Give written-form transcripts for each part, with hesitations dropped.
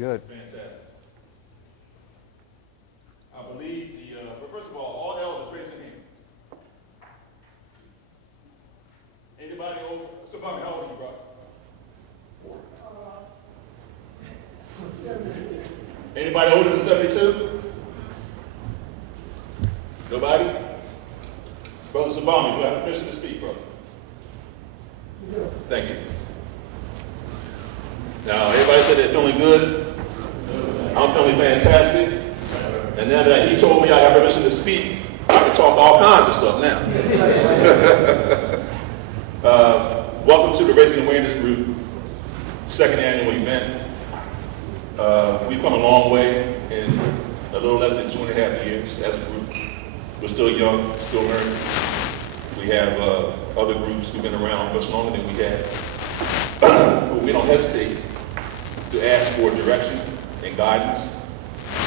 good. Fantastic. I believe but first of all elders raise their hand. Anybody over, somebody, how old are you, bro? Anybody older than 72? Nobody? Brother Sabami, you have permission to speak, brother. Thank you. Now, everybody said they're feeling good. I'm feeling fantastic. And now that he told me I have permission to speak, I can talk all kinds of stuff now. Welcome to the Raising Awareness Group, second annual event. We've come a long way in a little less than 2.5 years as a group. We're still young, still learning. We have other groups who've been around much longer than we have. But we don't hesitate to ask for direction and guidance.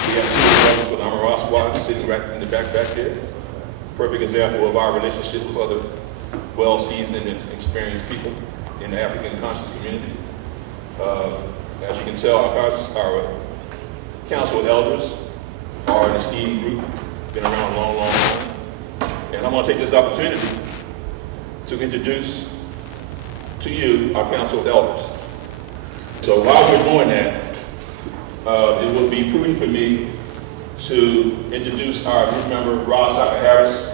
We have two brothers with AmenRa Squad sitting right in the back there. Perfect example of our relationship with other well-seasoned and experienced people in the African conscious community. As you can tell, our Council of Elders are an esteemed group, been around a long, long time. And I'm going to take this opportunity to introduce to you our Council of Elders. So while we're doing that, it would be prudent for me to introduce our group member, Saka Harris.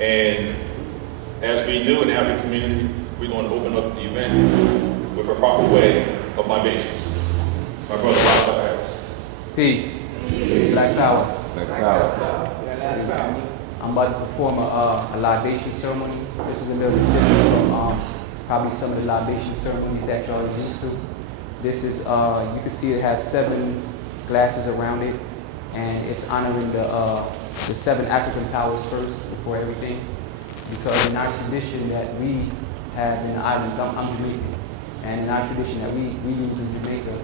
And as we do in the African community, we're going to open up the event with a proper way of libations. My brother, Saka Harris. Peace. Black power. Black power. I'm about to perform a libation ceremony. This is a little different from probably some of the libation ceremonies that y'all are used to. This is, you can see it has 7 glasses around it, and it's honoring the 7 African powers first before everything. Because in our tradition that we have in the islands, I'm Jamaican, and in our tradition that we use in Jamaica,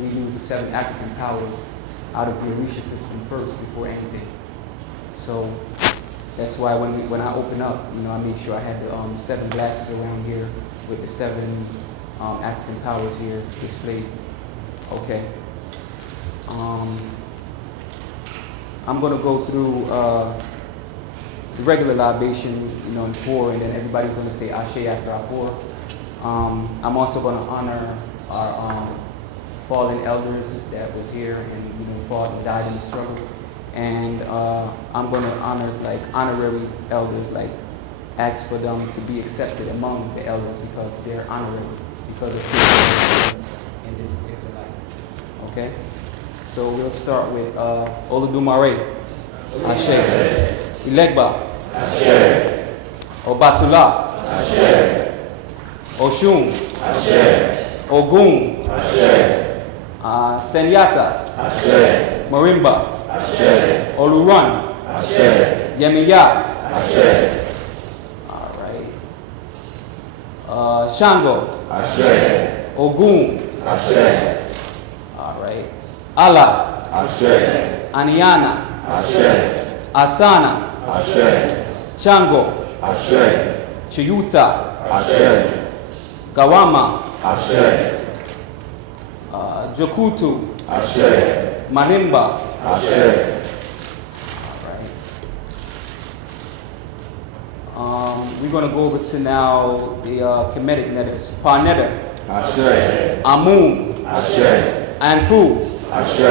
we use the 7 African powers out of the Orisha system first before anything. So that's why when I open up, I made sure I had the 7 glasses around here with the 7 African powers here displayed. Okay. I'm going to go through the regular libation, and pour, and then everybody's going to say Ashe after I pour. I'm also going to honor our fallen elders that was here and fought and died in the struggle. And I'm going to honor honorary elders, ask for them to be accepted among the elders because they're honorary, because of in this particular life. Okay? So we'll start with Oludumare, Ashe, Ilegba, Ashe, Obatula, Ashe, Oshun, Ashe, Ogun, Ashe, Senyata, Ashe, Marimba, Ashe, Oluran, Ashe, Yemiya, Ashe. All right. Shango, Ashe, Ogun, Ashe. All right. Allah, Ashe, Aniana, Ashe, Asana, Ashe, Chango, Ashe, Chiyuta, Ashe, Gawama, Ashe, Jokutu, Ashe, Manimba, Ashe. All right. We're going to go over to now the Kemetic letters. Parneta, Ashe, Amun, Ashe, Anku, Ashe,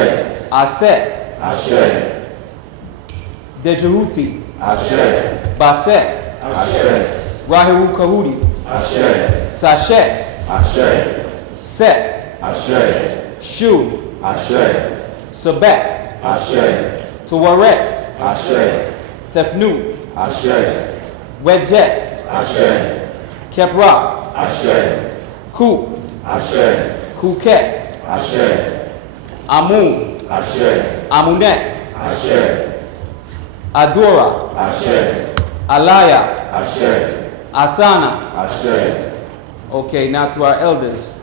Aset, Ashe, Dejehuti, Ashe, Baset, Ashe, Rahiru Kahudi, Ashe, Sachet, Ashe, Set, Ashe, Shu, Ashe, Sebek, Ashe, Tuareg, Ashe, Tefnu, Ashe, Wedjet, Ashe, Kepra, Ashe, Ku, Ashe, Kuket, Ashe, Amun, Ashe, Amunet, Ashe, Adora, Ashe, Alaya, Ashe, Asana, Ashe. Okay, now to our elders.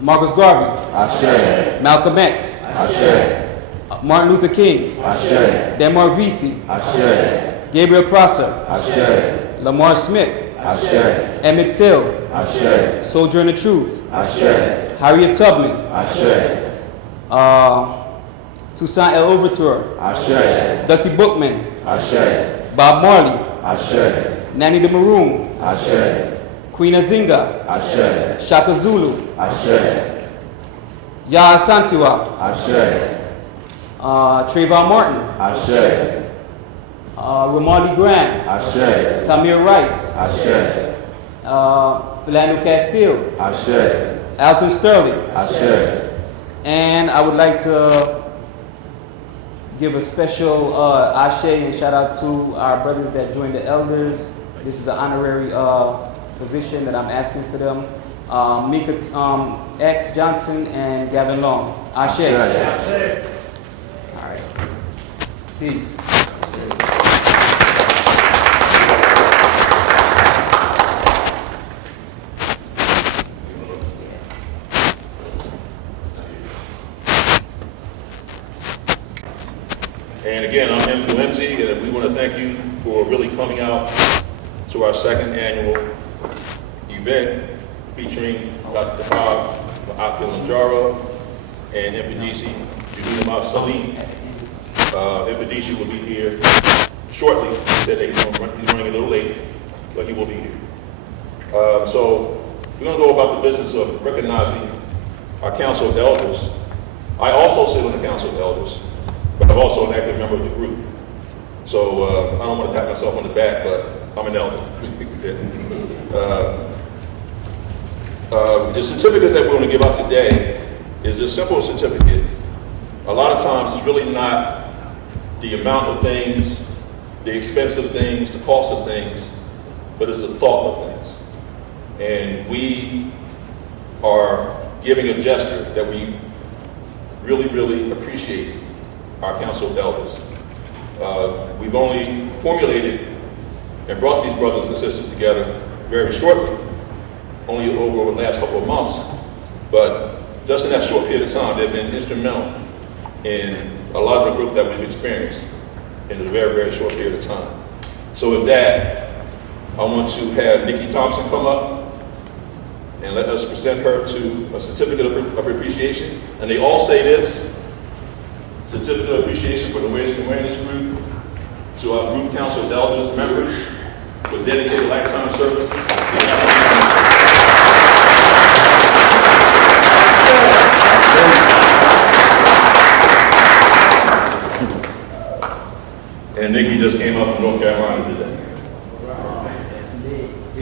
Marcus Garvey, Ashe, Malcolm X, Ashe, Martin Luther King, Ashe, Demar Vesey, Ashe, Gabriel Prosser, Ashe, Lamar Smith, Ashe, Emmett Till, Ashe, Sojourner Truth, Ashe, Harriet Tubman, Ashe, Toussaint El Overture, Ashe. Dutty Bookman, Ashe. Bob Marley, Ashe. Nanny the Maroon, Ashe. Queen Azinga, Ashe. Shaka Zulu, Ashe. Yah Santiwa, Ashe. Trayvon Martin, Ashe. Ramarley Grant, Ashe. Tamir Rice, Ashe. Philando Castile, Ashe. Alton Sterling. Ashe. And I would like to give a special ashe and shout out to our brothers that joined the elders. This is an honorary position that I'm asking for them. Mika X Johnson and Gavin Long. Ashe. Ashe. All right. Peace. And again, I'm Mkuu Mzee, and we want to thank you for really coming out to our second annual event featuring Dr. Kilimanjaro and Mfundishi, Salim. Mfundishi will be here shortly. He said that he's running a little late, but he will be here. So we're going to go about the business of recognizing our Council of Elders. I also sit on the Council of Elders, but I'm also an active member of the group. So I don't want to pat myself on the back, but I'm an elder. The certificates that we're going to give out today is a simple certificate. A lot of times it's really not the amount of things, the expense of things, the cost of things, but it's the thought of things. And we are giving a gesture that we really, really appreciate our Council of Elders. We've only formulated and brought these brothers and sisters together very shortly, only over the last couple of months, but just in that short period of time, they've been instrumental in a lot of the growth that we've experienced in a very, very short period of time. So with that, I want to have Nikki Thompson come up and let us present her to a certificate of appreciation. And they all say this: certificate of appreciation for the Racial Awareness Group, to our group Council of Elders members for dedicated lifetime services. And Nikki just came up from North Carolina today.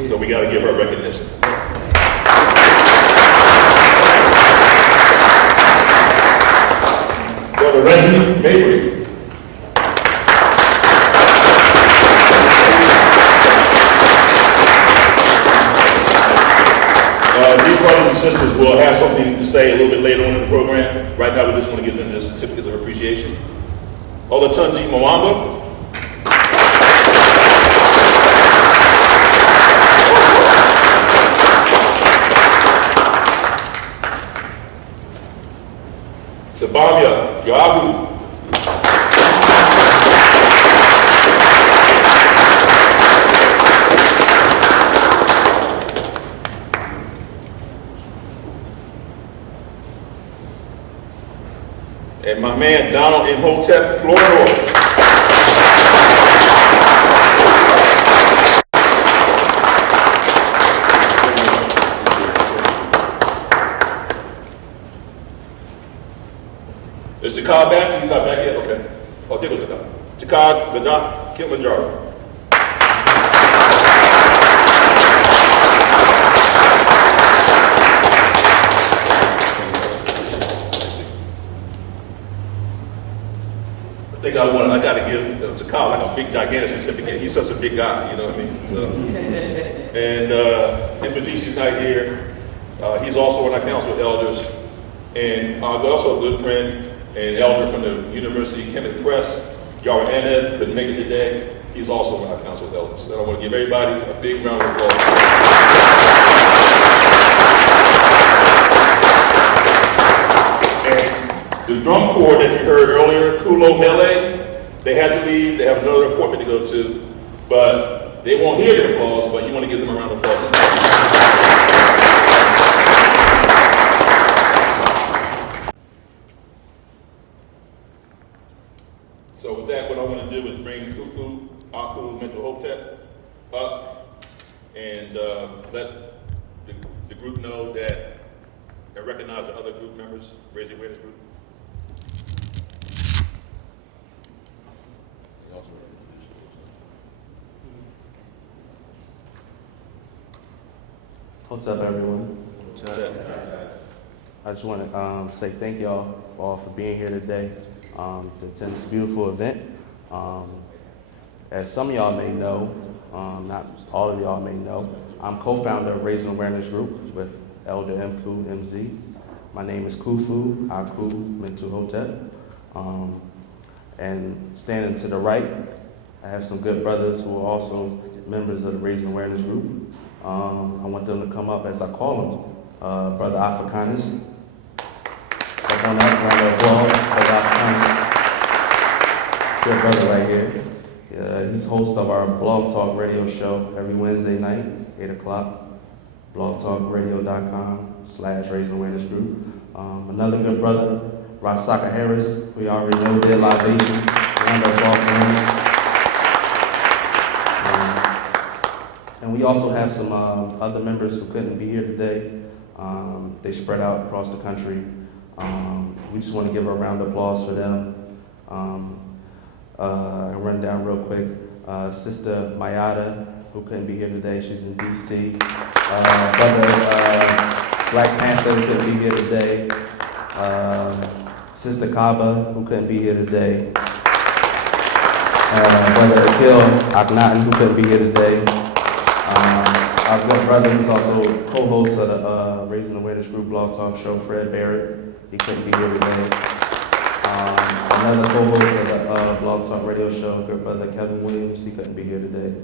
So we got to give her recognition. Brother Reggie Mabry. These brothers and sisters will have something to say a little bit later on in the program. Right now, we just want to give them the certificates of appreciation. Olatunji Mwamba. Sabamia Yahu. And my man Donald Imhotep Flournoy. Is Tdka back? He's not back yet? Okay. Oh, there goes Tdka. Tdka, Gada, Kilimanjaro. I got to give Tdka like a big gigantic certificate. He's such a big guy, you know what I mean? So, and Mfundishi's not here. He's also on our Council of Elders. And also a good friend and elder from the University of Kemet Press, Univ, couldn't make it today. He's also on our Council of Elders. And I want to give everybody a big round of applause. And the drum corps that you heard earlier, Kulo Mele, they had to leave. They have another appointment to go to, but they won't hear the applause, but you want to give them a round of applause. Aakhu Mentuhotep up and let the group know that and recognize the other group members. Raise your awareness group. What's up, everyone? I just want to say thank y'all all for being here today to attend this beautiful event. As some of y'all may know, not all of y'all may know, I'm co-founder of Raising Awareness Group with Elder Mkuu Mzee. My name is Khufu Aakhu Mentuhotep. And standing to the right, I have some good brothers who are also members of the Raising Awareness Group. I want them to come up as I call them. Brother Afrikanus. Up on that round of applause, Brother Afrikanus. Good brother right here. He's host of our Blog Talk radio show every Wednesday night, 8 o'clock. blogtalkradio.com/Raising Awareness Group. Another good brother, Saka Harris. We already know their libations. Round of applause for him. And we also have some other members who couldn't be here today. They spread out across the country. We just want to give a round of applause for them. I'll run down real quick. Sister Mayada, who couldn't be here today, she's in DC. Brother Blak Pantha, who couldn't be here today. Sister Kaba, who couldn't be here today. Brother Akil Ikhnaton, who couldn't be here today. Our good brother, who's also co-host of the Raising Awareness Group blog talk show, Fred Barrett. He couldn't be here today. Another co-host of the blog talk radio show, good brother Kevin Williams. He couldn't be here today.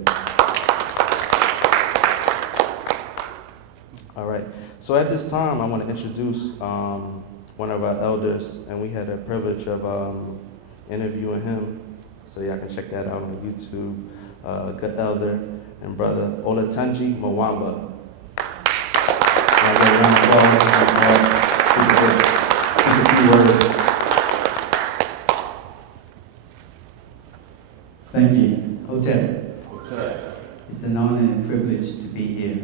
All right. So at this time, I want to introduce one of our elders, and we had the privilege of interviewing him. So y'all can check that out on YouTube. Good elder and brother Olatunji Mwamba. Thank you, Hotep. It's an honor and a privilege to be here.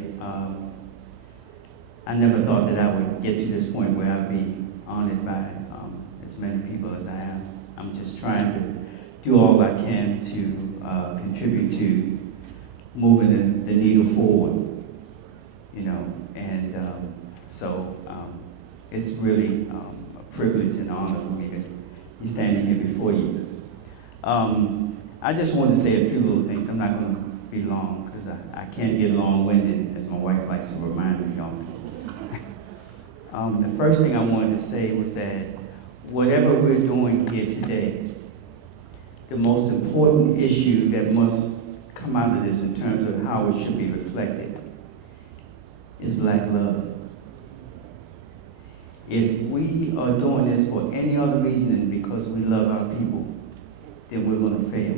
I never thought that I would get to this point where I'd be honored by as many people as I am. I'm just trying to do all I can to contribute to moving the needle forward, you know, and so it's really a privilege and honor for me to be standing here before you. I just want to say a few little things. I'm not going to be long because I can't get long-winded, as my wife likes to remind me of. The first thing I wanted to say was that whatever we're doing here today, the most important issue that must come out of this in terms of how it should be reflected is black love. If we are doing this for any other reason than because we love our people, then we're going to fail.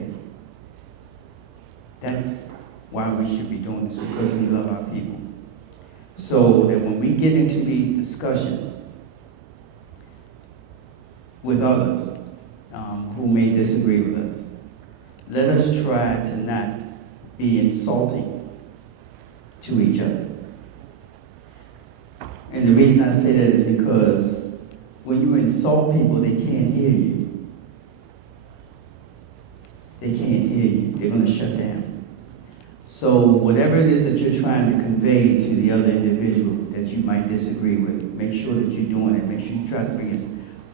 That's why we should be doing this, because we love our people. So that when we get into these discussions with others who may disagree with us, let us try to not be insulting to each other. And the reason I say that is because when you insult people, they can't hear you. They can't hear you. They're going to shut down. So whatever it is that you're trying to convey to the other individual that you might disagree with, make sure that you're doing it. Make sure you try to bring as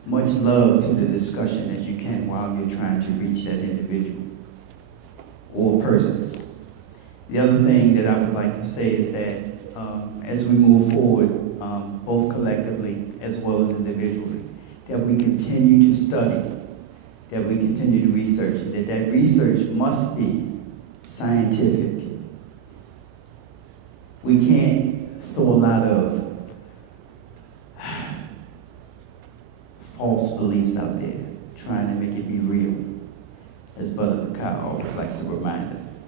much love to the discussion as you can while you're trying to reach that individual or persons. The other thing that I would like to say is that as we move forward, both collectively as well as individually, that we continue to study, that we continue to research, that research must be scientific. We can't throw a lot of false beliefs out there, trying to make it be real, as Brother Tdka always likes to remind us.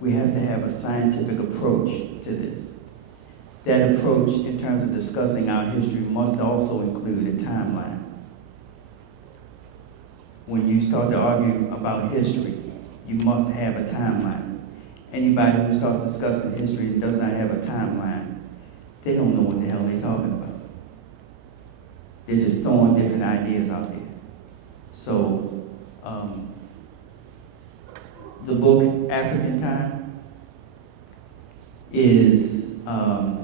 We have to have a scientific approach to this. That approach, in terms of discussing our history, must also include a timeline. When you start to argue about history, You must have a timeline. Anybody who starts discussing history and does not have a timeline, they don't know what the hell they're talking about. They're just throwing different ideas out there. So, the book African Time is a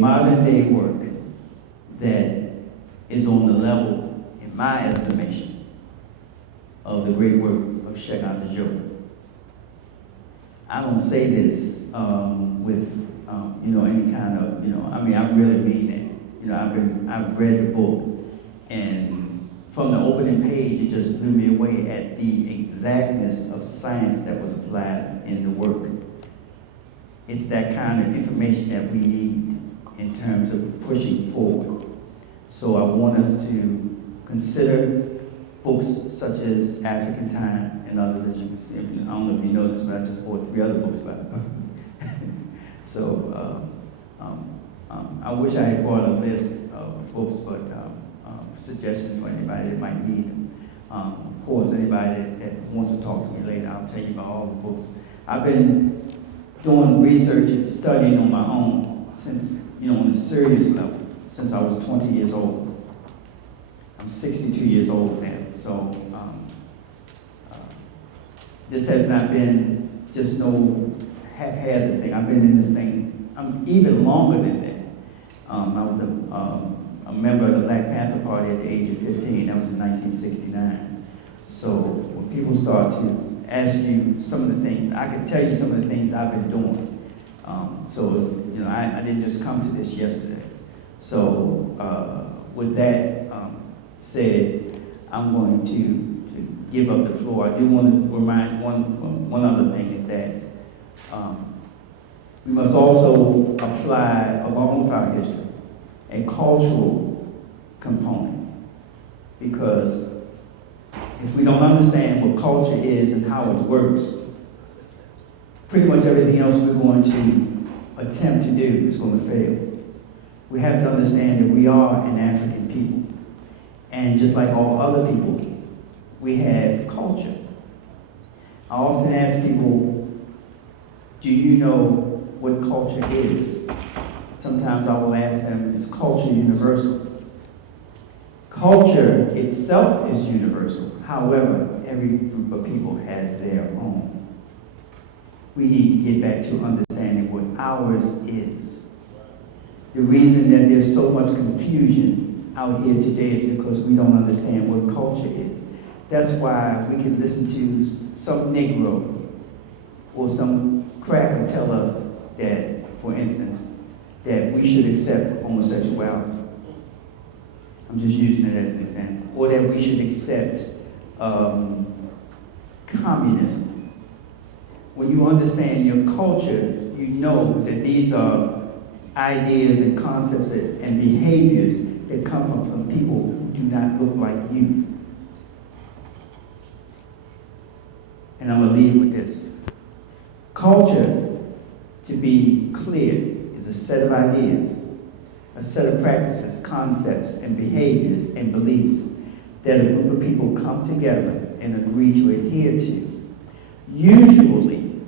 modern day work that is on the level, in my estimation, of the great work of Sheikh Anta Diop. I don't say this with any kind of, I really mean it. I've read the book, and from the opening page, it just blew me away at the exactness of science that was applied in the work. It's that kind of information that we need in terms of pushing forward. So I want us to consider books such as African Time and others that you can see. I don't know if you know this, but I just bought 3 other books by it. So I wish I had brought a list of books, but suggestions for anybody that might need them. Of course, anybody that wants to talk to me later, I'll tell you about all the books. I've been doing research and studying on my own since, on a serious level, since I was 20 years old. I'm 62 years old now, so this has not been just no haphazard thing. I've been in this thing even longer than that. I was a member of the Black Panther Party at the age of 15. That was in 1969. So when people start to ask you some of the things, I can tell you some of the things I've been doing. So it's, I didn't just come to this yesterday. So with that said, I'm going to give up the floor. I do want to remind one other thing is that we must also apply, along with our history, a cultural component. Because if we don't understand what culture is and how it works, pretty much everything else we're going to attempt to do is going to fail. We have to understand that we are an African people. And just like all other people, we have culture. I often ask people, do you know what culture is? Sometimes I will ask them, is culture universal? Culture itself is universal. However, every group of people has their own. We need to get back to understanding what ours is. The reason that there's so much confusion out here today is because we don't understand what culture is. That's why we can listen to some Negro or some cracker tell us that, for instance, that we should accept homosexuality. I'm just using it as an example. Or that we should accept communism. When you understand your culture, you know that these are ideas and concepts and behaviors that come from some people who do not look like you. And I'm going to leave with this. Culture, to be clear, is a set of ideas, a set of practices, concepts, and behaviors and beliefs that a group of people come together and agree to adhere to, usually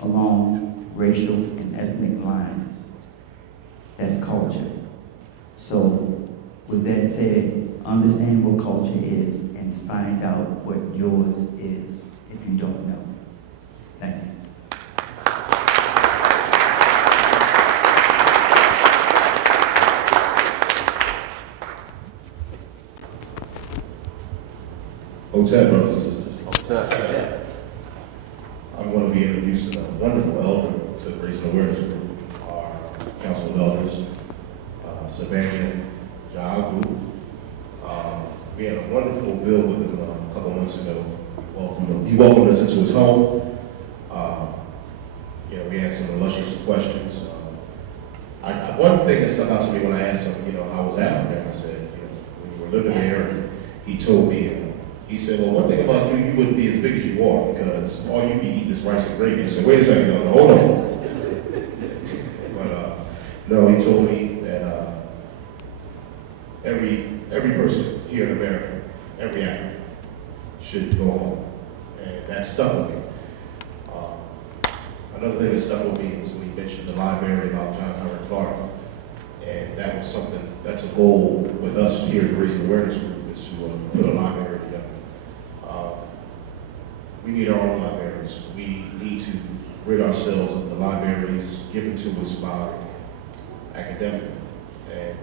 along racial and ethnic lines. That's culture. So, with that said, understand what culture is and find out what yours is if you don't know. Thank you. Hotep, brothers and sisters. Hotep. I'm going to be introducing a wonderful elder to the Racial Awareness Group, our Council of Elders, Seba Jahagu. We had a wonderful bill with him a couple months ago. He welcomed us into his home. We asked him illustrious questions. One thing that stuck out to me when I asked him, how was Africa? I said, when you were living there, he told me, he said, well, one thing about you, you wouldn't be as big as you are because all you be eating is rice and gravy. I said, wait a second, no, hold on. But no, he told me that every person here in America, every African, should go home and that stuck with me. Another thing that stuck with me was when he mentioned the library about John Henry Clark, and that was something, that's a goal with us here at the Raising Awareness Group, is to put a library together. We need our own libraries. We need to rid ourselves of the libraries given to us by academics. And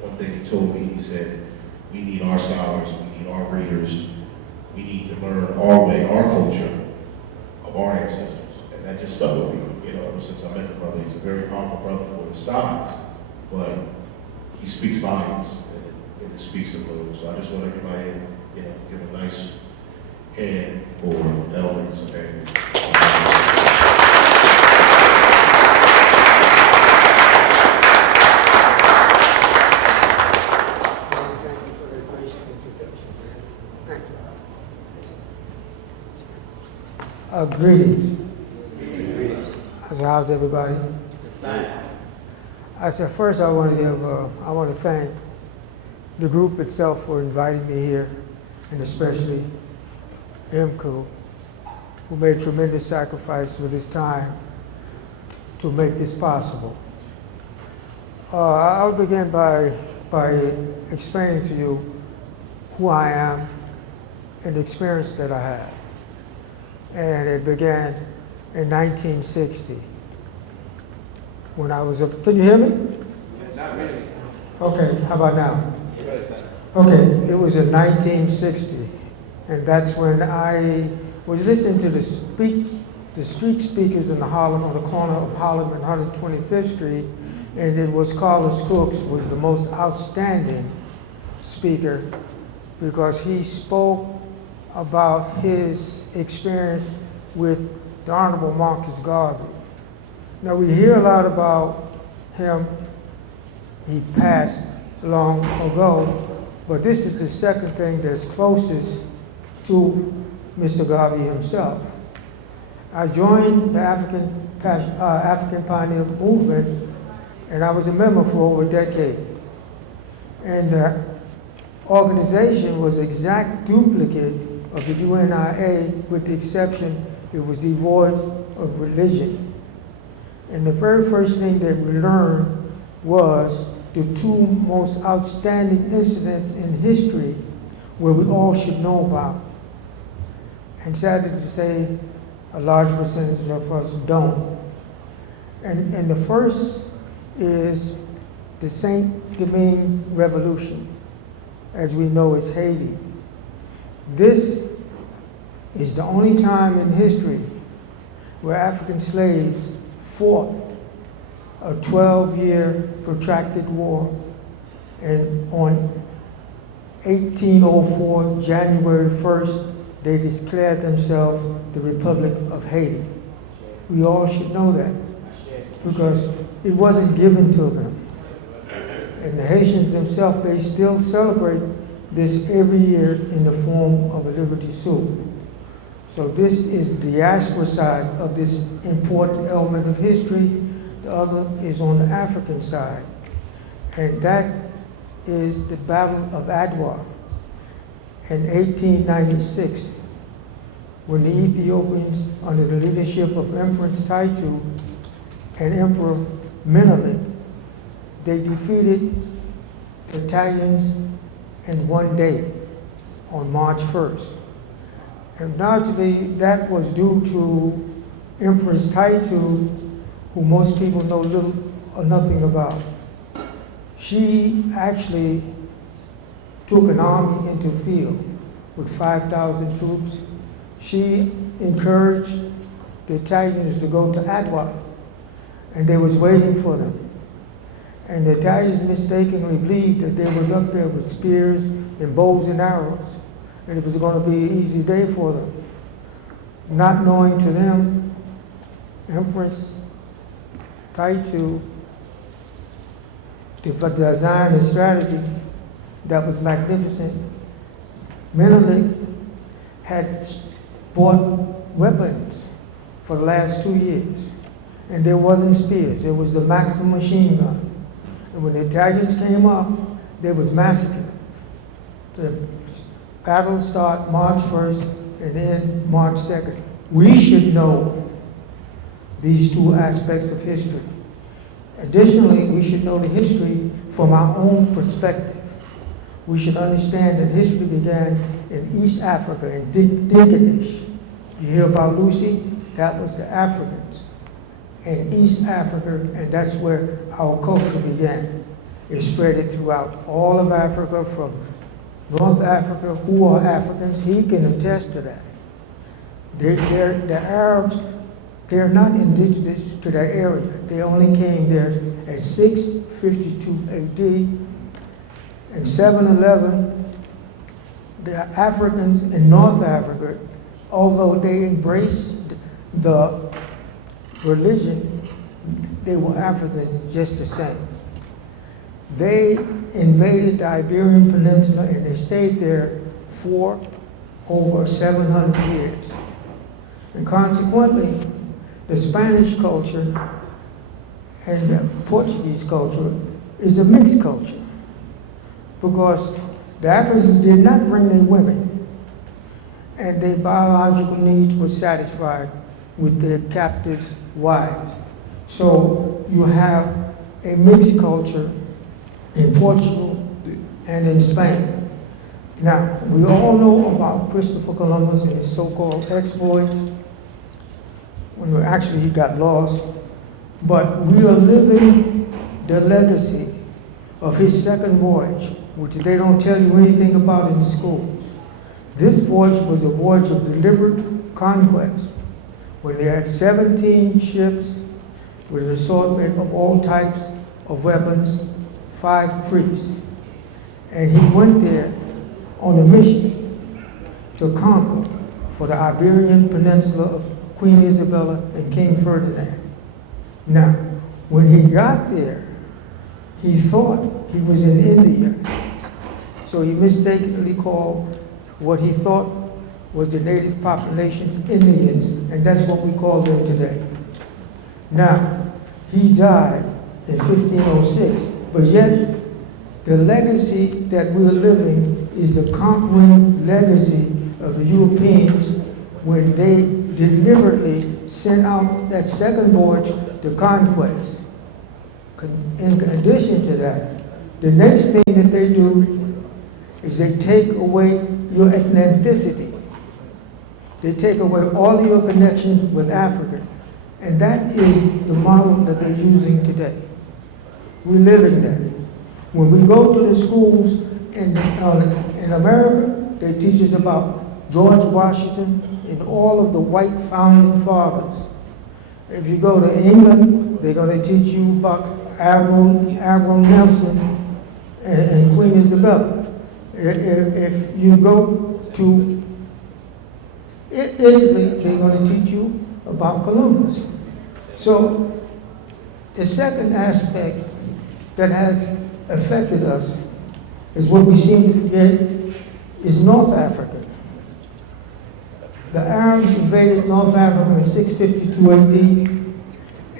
one thing he told me, he said, we need our scholars, we need our readers, we need to learn our way, our culture of our ancestors. And that just stuck with me, you know, ever since I met the brother. He's a very powerful brother for his size, but he speaks volumes, and it speaks of those. So I just want everybody, you know, give a nice hand for elders and Greetings. How's everybody? I said first I want to thank the group itself for inviting me here, and especially Mkuu, who made tremendous sacrifice with his time to make this possible. I'll begin by explaining to you who I am and the experience that I had. And it began in 1960 when I was can you hear me? Yes, not really. Okay, how about now? Okay, it was in 1960, and that's when I was listening to the street speakers in the Harlem, on the corner of Harlem and 125th Street, and it was Carlos Cooks was the most outstanding speaker because he spoke about his experience with the Honorable Marcus Garvey. Now we hear a lot about him. He passed long ago, but this is the second thing that's closest to Mr. Garvey himself. I joined the African Pioneer Movement, and I was a member for over a decade. And the organization was an exact duplicate of the UNIA, with the exception it was devoid of religion. And the very first thing that we learned was the two most outstanding incidents in history where we all should know about. And sadly to say, a large percentage of us don't. And the first is the Saint-Domingue Revolution, as we know as Haiti. This is the only time in history where African slaves fought a 12-year protracted war. And on 1804, January 1st, they declared themselves the Republic of Haiti. We all should know that because it wasn't given to them. And the Haitians themselves, they still celebrate this every year in the form of a Liberty Soup. So this is the diaspora side of this important element of history. The other is on the African side. And that is the Battle of Adwa in 1896, when the Ethiopians, under the leadership of Empress Taitu and Emperor Menelik, they defeated the Italians in one day on March 1st. And largely that was due to Empress Taitu, who most people know little or nothing about. She actually took an army into the field with 5,000 troops. She encouraged the Italians to go to Adwa, and they was waiting for them. And the Italians mistakenly believed that they was up there with spears and bows and arrows, and it was going to be an easy day for them. Not knowing to them, Empress Taitu designed a strategy that was magnificent. Menelik had bought weapons for the last 2 years, and there wasn't spears, it was the Maxim machine gun. And when the Italians came up, they was massacred. The battle started March 1st, and then March 2nd. We should know these two aspects of history. Additionally, we should know the history from our own perspective. We should understand that history began in East Africa, in Tdka. You hear about Lucy? That was the Africans in East Africa, and that's where our culture began. It spread it throughout all of Africa, from North Africa, who are Africans. He can attest to that. The Arabs, they're not indigenous to that area. They only came there at 652 AD. In 711, the Africans in North Africa, although they embraced the religion, they were Africans just the same. They invaded the Iberian Peninsula and they stayed there for over 700 years. And consequently, the Spanish culture and the Portuguese culture is a mixed culture, because the Africans did not bring their women, and their biological needs were satisfied with their captive wives. So you have a mixed culture in Portugal and in Spain. Now, we all know about Christopher Columbus and his so-called exploits, when actually he got lost, but we are living the legacy of his second voyage, which they don't tell you anything about in the schools. This voyage was a voyage of deliberate conquest, where they had 17 ships with an assortment of all types of weapons, 5 priests. And he went there on a mission to conquer for the Iberian Peninsula of Queen Isabella and King Ferdinand. Now, when he got there, he thought he was in India. So he mistakenly called what he thought was the native populations Indians, and that's what we call them today. Now, he died in 1506, but yet the legacy that we're living is the conquering legacy of the Europeans when they deliberately sent out that second voyage to conquest. In addition to that, the next thing that they do is they take away your ethnicity. They take away all your connections with Africa. And that is the model that they're using today. We live in that. When we go to the schools in America, they teach us about George Washington and all of the white founding fathers. If you go to England, they're going to teach you about Admiral Nelson and Queen Isabella. If you go to Italy, they're going to teach you about Columbus. So the second aspect that has affected us is what we seem to forget is North Africa. The Arabs invaded North Africa in 652 AD,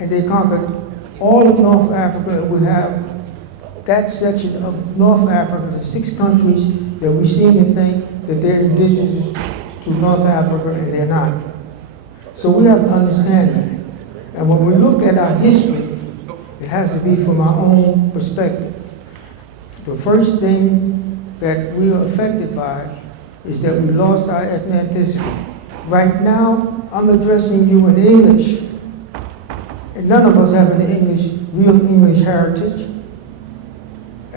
and they conquered all of North Africa. We have that section of North Africa, the 6 countries that we seem to think that they're indigenous to North Africa, and they're not. So we have to understand that. And when we look at our history, it has to be from our own perspective. The first thing that we are affected by is that we lost our ethnicity. Right now, I'm addressing you in English, and none of us have an real English heritage.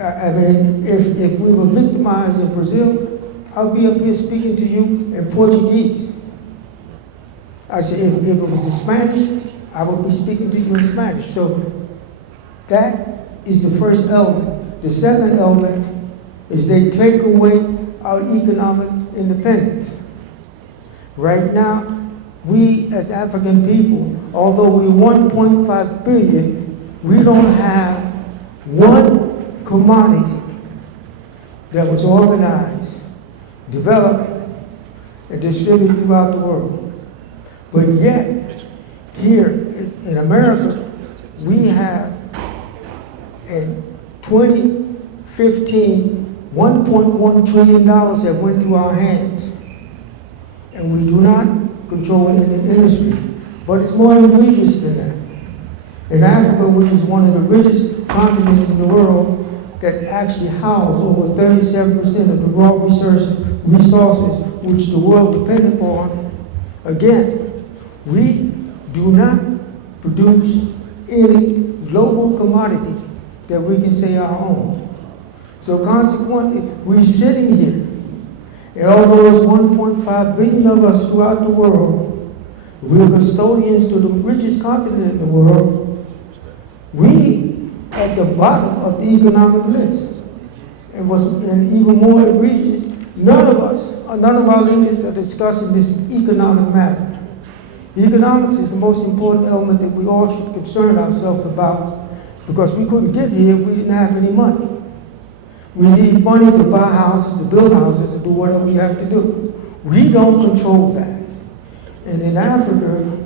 I mean, if we were victimized in Brazil, I'll be up here speaking to you in Portuguese. I said, if it was in Spanish, I would be speaking to you in Spanish. So that is the first element. The second element is they take away our economic independence. Right now, we as African people, although we're 1.5 billion, we don't have one commodity that was organized, developed, and distributed throughout the world. But yet, here in America, we have in 2015, $1.1 trillion that went through our hands. and we do not control any industry. But it's more egregious than that. In Africa, which is one of the richest continents in the world, that actually house over 37% of the raw resources which the world depends upon, again, we do not produce any global commodity that we can say our own. So consequently, we're sitting here, and although there's 1.5 billion of us throughout the world, we're custodians to the richest continent in the world, we at the bottom of the economic list. And even more egregious, none of our leaders are discussing this economic matter. Economics is the most important element that we all should concern ourselves about, because we couldn't get here if we didn't have any money. We need money to buy houses, to build houses, to do whatever we have to do. We don't control that. And in Africa,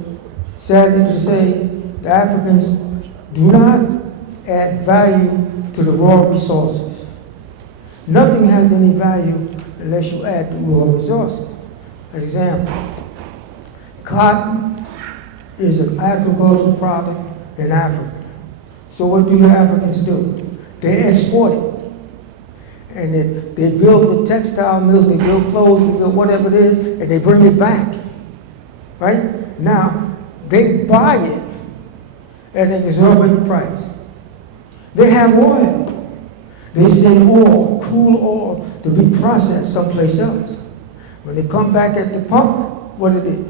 sadly to say, the Africans do not add value to the raw resources. Nothing has any value unless you add the raw resources. For example, cotton is an agricultural product in Africa. So what do the Africans do? They export it. And they build the textile mills, they build clothes, they build whatever it is, and they bring it back. Right? Now, they buy it at an exorbitant price. They have oil. They send oil, crude oil, to be processed someplace else. When they come back at the pump, what it is?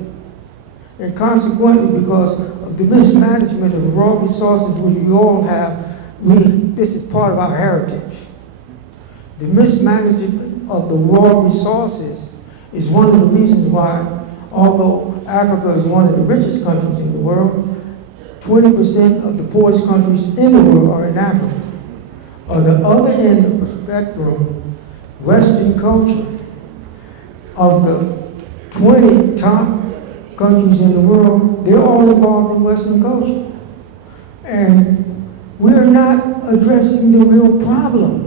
And consequently, because of the mismanagement of the raw resources which we all have, this is part of our heritage. The mismanagement of the raw resources is one of the reasons why, although Africa is one of the richest countries in the world, 20% of the poorest countries in the world are in Africa. On the other end of the spectrum, Western culture, of the 20 top countries in the world, they're all involved in Western culture. And we're not addressing the real problem.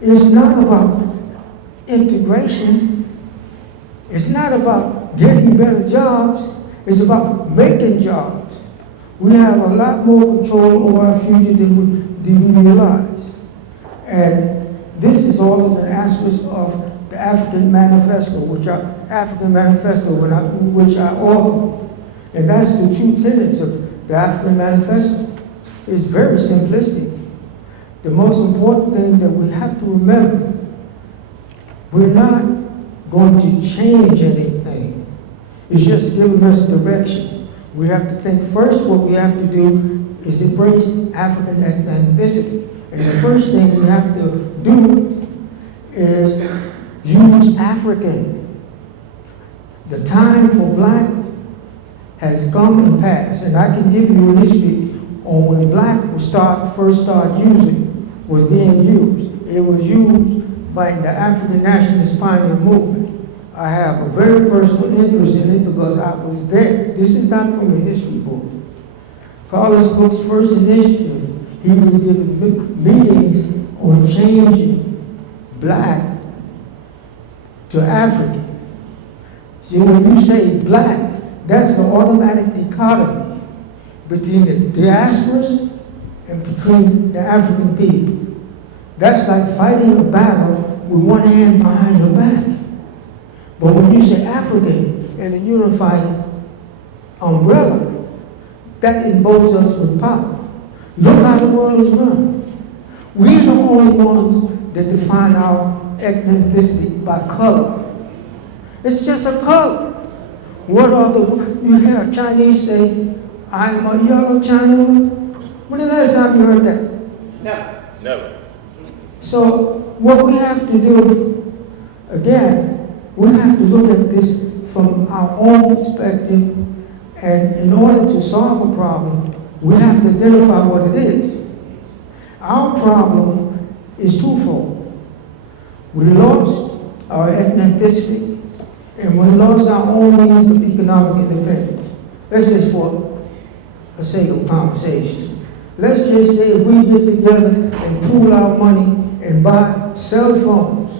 It's not about integration. It's not about getting better jobs. It's about making jobs. We have a lot more control over our future than we realize. And this is all of an aspect of the African manifesto, which I authored. And that's the two tenets of the African manifesto. It's very simplistic. The most important thing that we have to remember, we're not going to change anything. It's just giving us direction. We have to think first. What we have to do is embrace African ethnicity. And the first thing we have to do is use African. The time for black has come and passed. And I can give you a history on when black first started was being used. It was used by the African nationalist pioneer movement. I have a very personal interest in it because I was there. This is not from a history book. Carlos Cook's first initiative, he was giving meetings on changing black to African. See, when you say black, that's the automatic dichotomy between the diasporas and between the African people. That's like fighting a battle with one hand behind your back. But when you say African and a unified umbrella, that invokes us with power. Look how the world is run. We're the only ones that define our ethnicity by color. It's just a color. You hear a Chinese say, I'm a yellow Chinaman? When the last time you heard that? No. Never. So what we have to do, again, we have to look at this from our own perspective, and in order to solve a problem, we have to identify what it is. Our problem is twofold. We lost our ethnicity, and we lost our own means of economic independence. Let's just, for the sake of conversation, let's just say we get together and pool our money and buy cell phones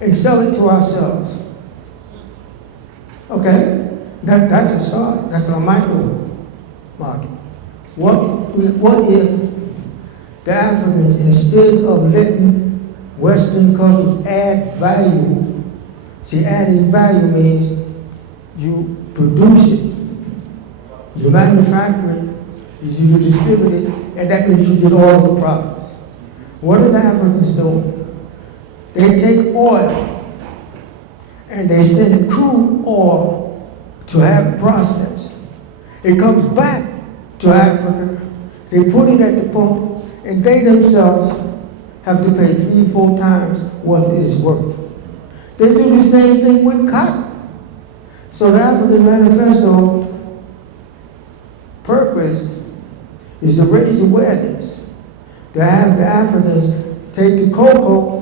and sell it to ourselves. Okay, that's a start. That's a micro market. What if the Africans, instead of letting Western cultures add value, see, adding value means you produce it, you manufacture it, you distribute it, and that means you get all the profits. What are the Africans doing? They take oil and they send crude oil to have it processed. It comes back to Africa, they put it at the pump, and they themselves have to pay 3-4 times what it's worth. They do the same thing with cotton. So the African manifesto purpose is to raise awareness, to have the Africans take the cocoa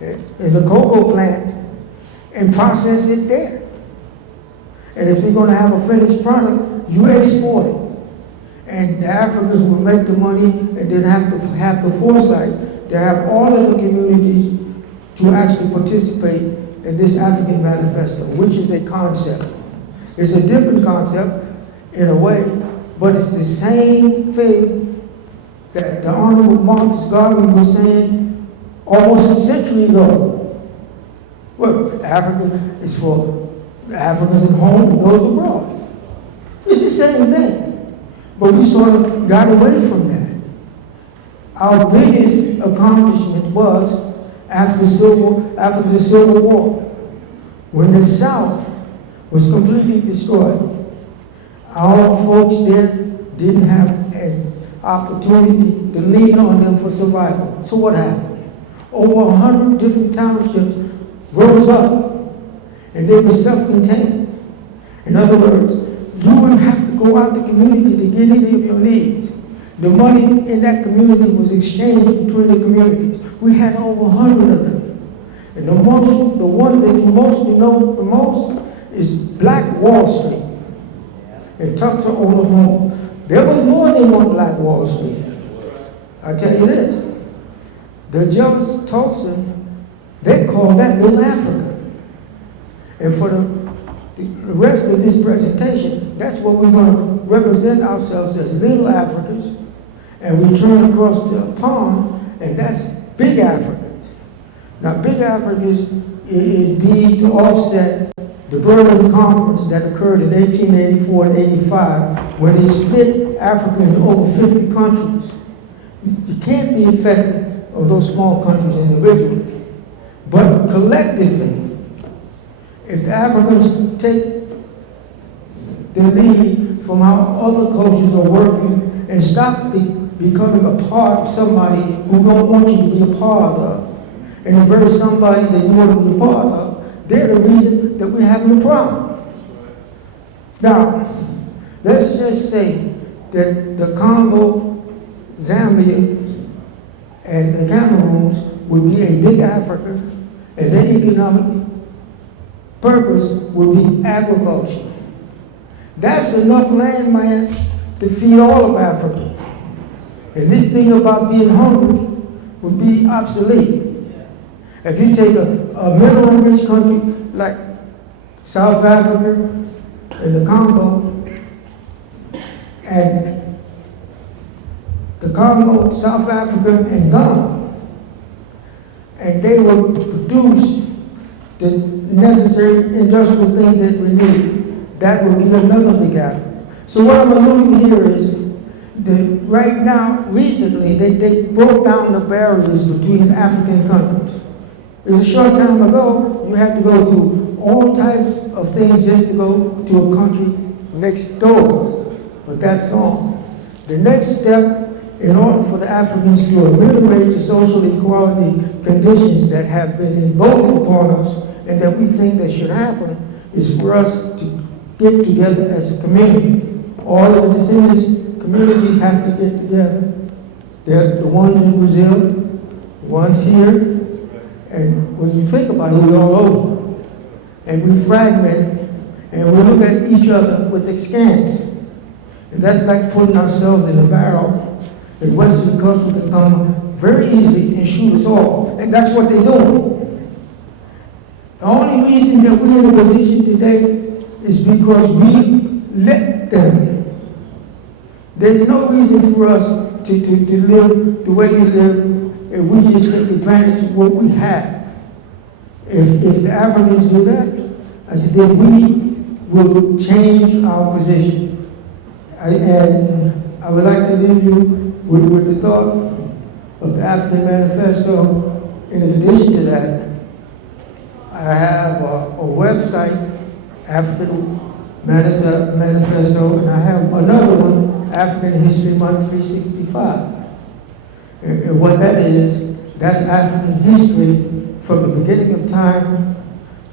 in the cocoa plant and process it there. And if you're going to have a finished product, you export it. And the Africans will make the money and then have to have the foresight to have all of the communities to actually participate in this African manifesto, which is a concept. It's a different concept in a way, but it's the same thing that the Honorable Marcus Garvey was saying almost a century ago. Well, Africa is for the Africans at home and those abroad. It's the same thing. But we sort of got away from that. Our biggest accomplishment was after the Civil War, when the South was completely destroyed. Our folks there didn't have an opportunity to lean on them for survival. So what happened? Over 100 different townships rose up, and they were self-contained. In other words, you wouldn't have to go out the community to get any of your needs. The money in that community was exchanged between the communities. We had over 100 of them. And the one that you mostly know the most is Black Wall Street in Tulsa, Oklahoma. There was more than one Black Wall Street. I tell you this, the jealous Tulsa, they call that Little Africa. And for the rest of this presentation, that's what we're going to represent ourselves as Little Africans, and we turn across the pond, and that's Big Africans. Now, Big Africans is to offset the Berlin Conference that occurred in 1884 and 85, when it split Africa into over 50 countries. You can't be effective of those small countries individually, but collectively, if the Africans take the lead from how other cultures are working and stop becoming a part of somebody who don't want you to be a part of, and avert somebody that you want to be a part of, they're the reason that we're having a problem. Now, let's just say that the Congo, Zambia, and the Cameroons would be a big Africa, and their economic purpose would be agriculture. That's enough land mass to feed all of Africa. And this thing about being hungry would be obsolete. If you take a mineral-rich country like South Africa and the Congo, and the Congo, South Africa, and Ghana, and they would produce the necessary industrial things that we need, that would be another big Africa. So what I'm alluding here is that right now, recently, they broke down the barriers between African countries. It was a short time ago, you had to go through all types of things just to go to a country next door, but that's gone. The next step, in order for the Africans to ameliorate the social equality conditions that have been imposed upon us and that we think that should happen, is for us to get together as a community. All of the descendants communities have to get together. They're the ones in Brazil, the ones here, and when you think about it, we're all over. And we fragment, and we look at each other with askance. And that's like putting ourselves in a barrel. And Western culture can come very easily and shoot us all. And that's what they're doing. The only reason that we're in a position today is because we let them. There's no reason for us to live the way we live if we just take advantage of what we have. If the Africans do that, I said, then we will change our position. And I would like to leave you with the thought of the African manifesto. In addition to that, I have a website, African Manifesto, and I have another one, African History Month 365. And what that is, that's African history from the beginning of time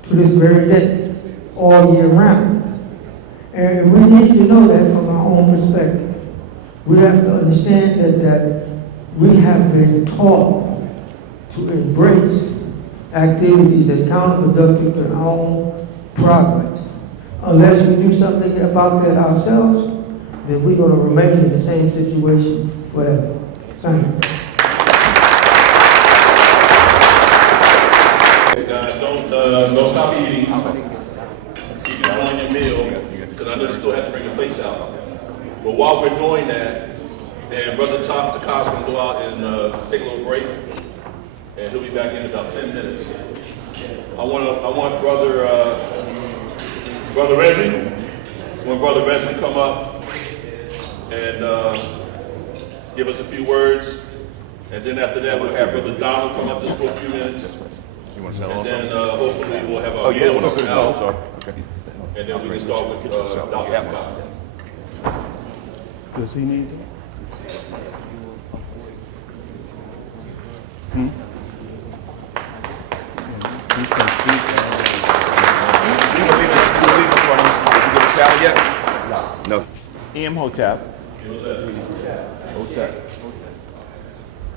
to this very day, all year round. And we need to know that from our own perspective. We have to understand that we have been taught to embrace activities that's counterproductive to our own progress. Unless we do something about that ourselves, then we're going to remain in the same situation forever. Thank you. Don't stop eating. Keep enjoying your meal, because I know you still have to bring your plates out. But while we're doing that, and Brother Tdka's going to go out and take a little break, and he'll be back in about 10 minutes. I want Brother Reggie, when Brother Reggie to come up and give us a few words, and then after that we'll have Brother Donald come up just for a few minutes. And then hopefully we'll have our meals out, and then we can start with Dr. Tdka. Does he need it? He's going to speak. You can leave it for him. Did you get a salad yet? No. Imhotep.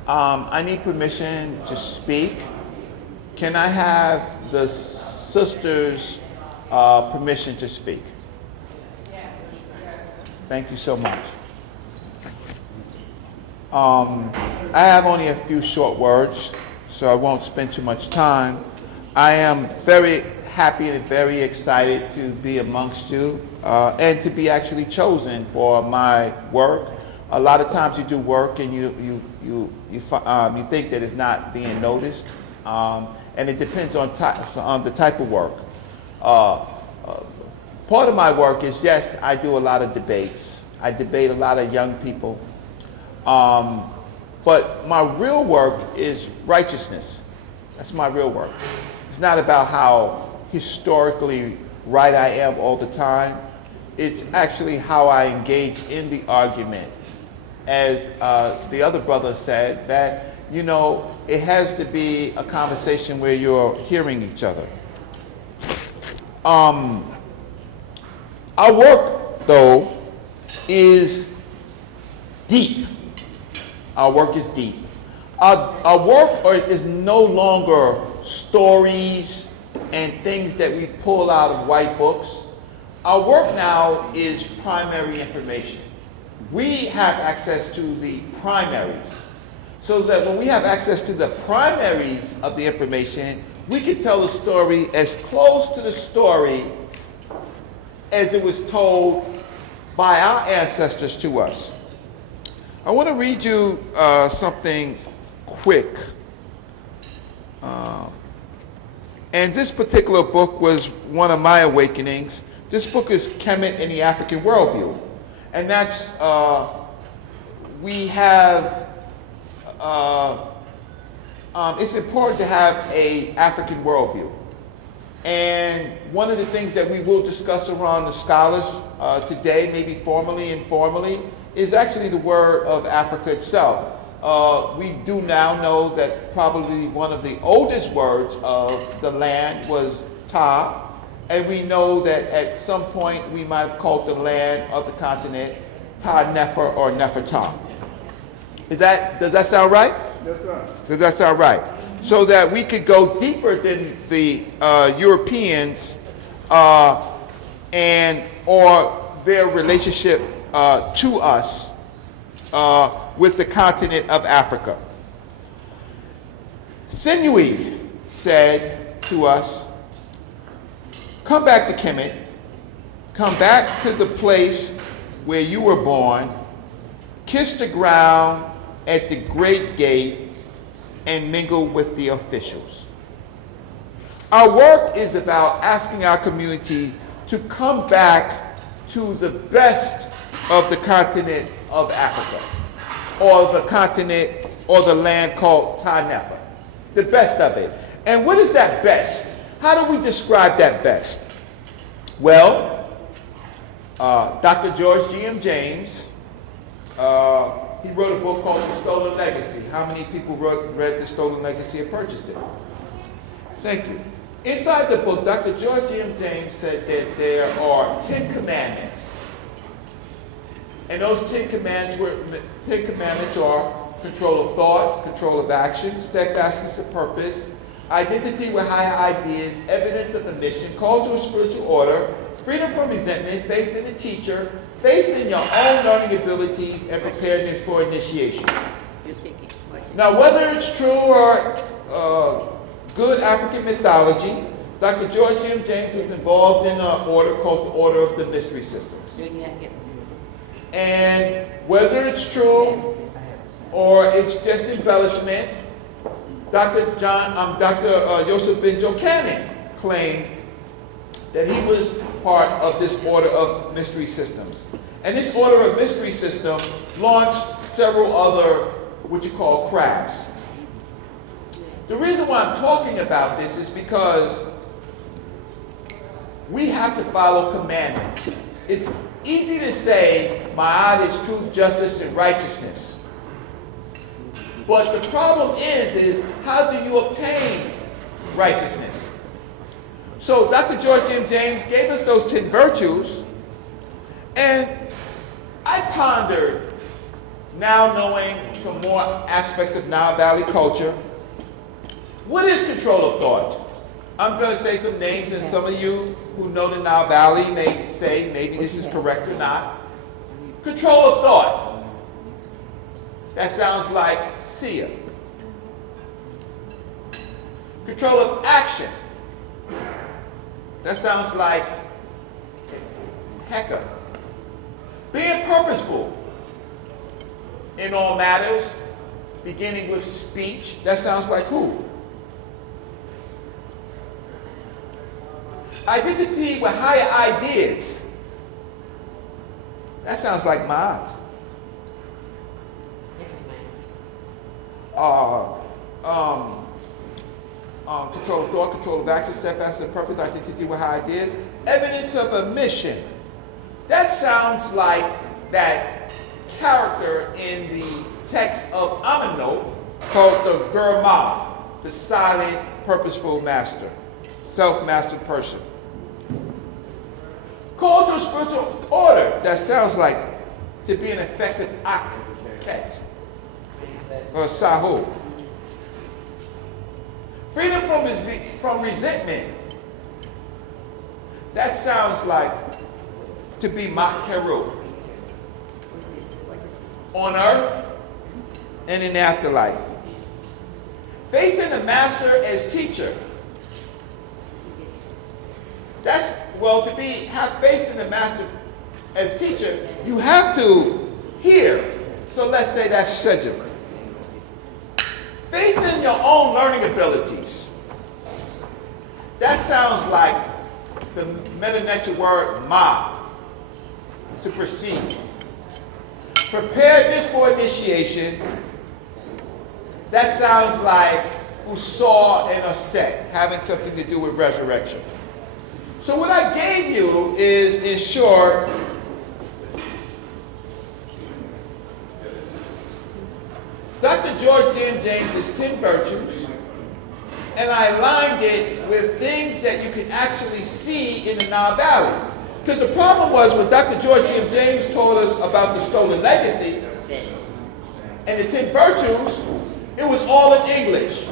I need permission to speak. Can I have the sisters' permission to speak? Thank you so much. I have only a few short words, so I won't spend too much time. I am very happy and very excited to be amongst you and to be actually chosen for my work. A lot of times you do work and you think that it's not being noticed, and it depends on the type of work. Part of my work is, yes, I do a lot of debates. I debate a lot of young people. But my real work is righteousness. That's my real work. It's not about how historically right I am all the time. It's actually how I engage in the argument. As the other brother said, that, you know, it has to be a conversation where you're hearing each other. Our work, though, is deep. Our work is deep. Our work is no longer stories and things that we pull out of white books. Our work now is primary information. We have access to the primaries, so that when we have access to the primaries of the information, we can tell the story as close to the story as it was told by our ancestors to us. I want to read you something quick. And this particular book was one of my awakenings. This book is Kemet and the African Worldview. And that's, we have, it's important to have an African worldview. And one of the things that we will discuss around the scholars today, maybe formally, informally, is actually the word of Africa itself. We do now know that probably one of the oldest words of the land was Ta, and we know that at some point we might have called the land of the continent Ta Nefer or Neferta. Does that sound right? Yes, sir. Does that sound right? So that we could go deeper than the Europeans and or their relationship to us with the continent of Africa. Sinui said to us, come back to Kemet come back to the place where you were born, kiss the ground at the great gate, and mingle with the officials. Our work is about asking our community to come back to the best of the continent of Africa, or the continent or the land called Tanefa, the best of it. And what is that best? How do we describe that best? Well, Dr. George G.M. James, he wrote a book called The Stolen Legacy. How many people read The Stolen Legacy and purchased it? Thank you. Inside the book, Dr. George G.M. James said that there are 10 commandments. And those 10 commandments are control of thought, control of action, steadfastness of purpose, identity with higher ideas, evidence of the mission, call to a spiritual order, freedom from resentment, faith in the teacher, faith in your own learning abilities, and preparedness for initiation. Now, whether it's true or good African mythology, Dr. George M. James was involved in an order called the Order of the Mystery Systems. And whether it's true or it's just embellishment, Dr. Joseph Benjo Cannon claimed that he was part of this Order of Mystery Systems. And this Order of Mystery System launched several other, what you call, crabs. The reason why I'm talking about this is because we have to follow commandments. It's easy to say, Ma'at is truth, justice, and righteousness. But the problem is how do you obtain righteousness? So Dr. George M. James gave us those 10 virtues, and I pondered, now knowing some more aspects of Nile Valley culture, what is control of thought? I'm going to say some names, and some of you who know the Nile Valley may say maybe this is correct or not. Control of thought. That sounds like Sia. Control of action. That sounds like Heka. Being purposeful in all matters, beginning with speech. That sounds like who? Identity with higher ideas. That sounds like Maat. Control of thought, control of action, steadfastness of purpose, identity with high ideas. Evidence of a mission. That sounds like that character in the text of Amenhotep called the Gurma, the silent, purposeful master, self-mastered person. Call to a spiritual order. That sounds like to be an effective Akh or Sahu. Freedom from resentment. That sounds like to be Makkeru. On earth and in afterlife. Faith in the master as teacher. That's, well, to have faith in the master as teacher, you have to hear. So let's say that's Shejim. Faith in your own learning abilities. That sounds like the Meta-Nature word ma, to proceed. Preparedness for initiation. That sounds like Usar and Aset, having something to do with resurrection. So what I gave you is, in short, Dr. George G. M. James' 10 virtues, and I aligned it with things that you can actually see in the Nile Valley. Because the problem was when Dr. George G. M. James told us about the stolen legacy and the 10 virtues, it was all in English.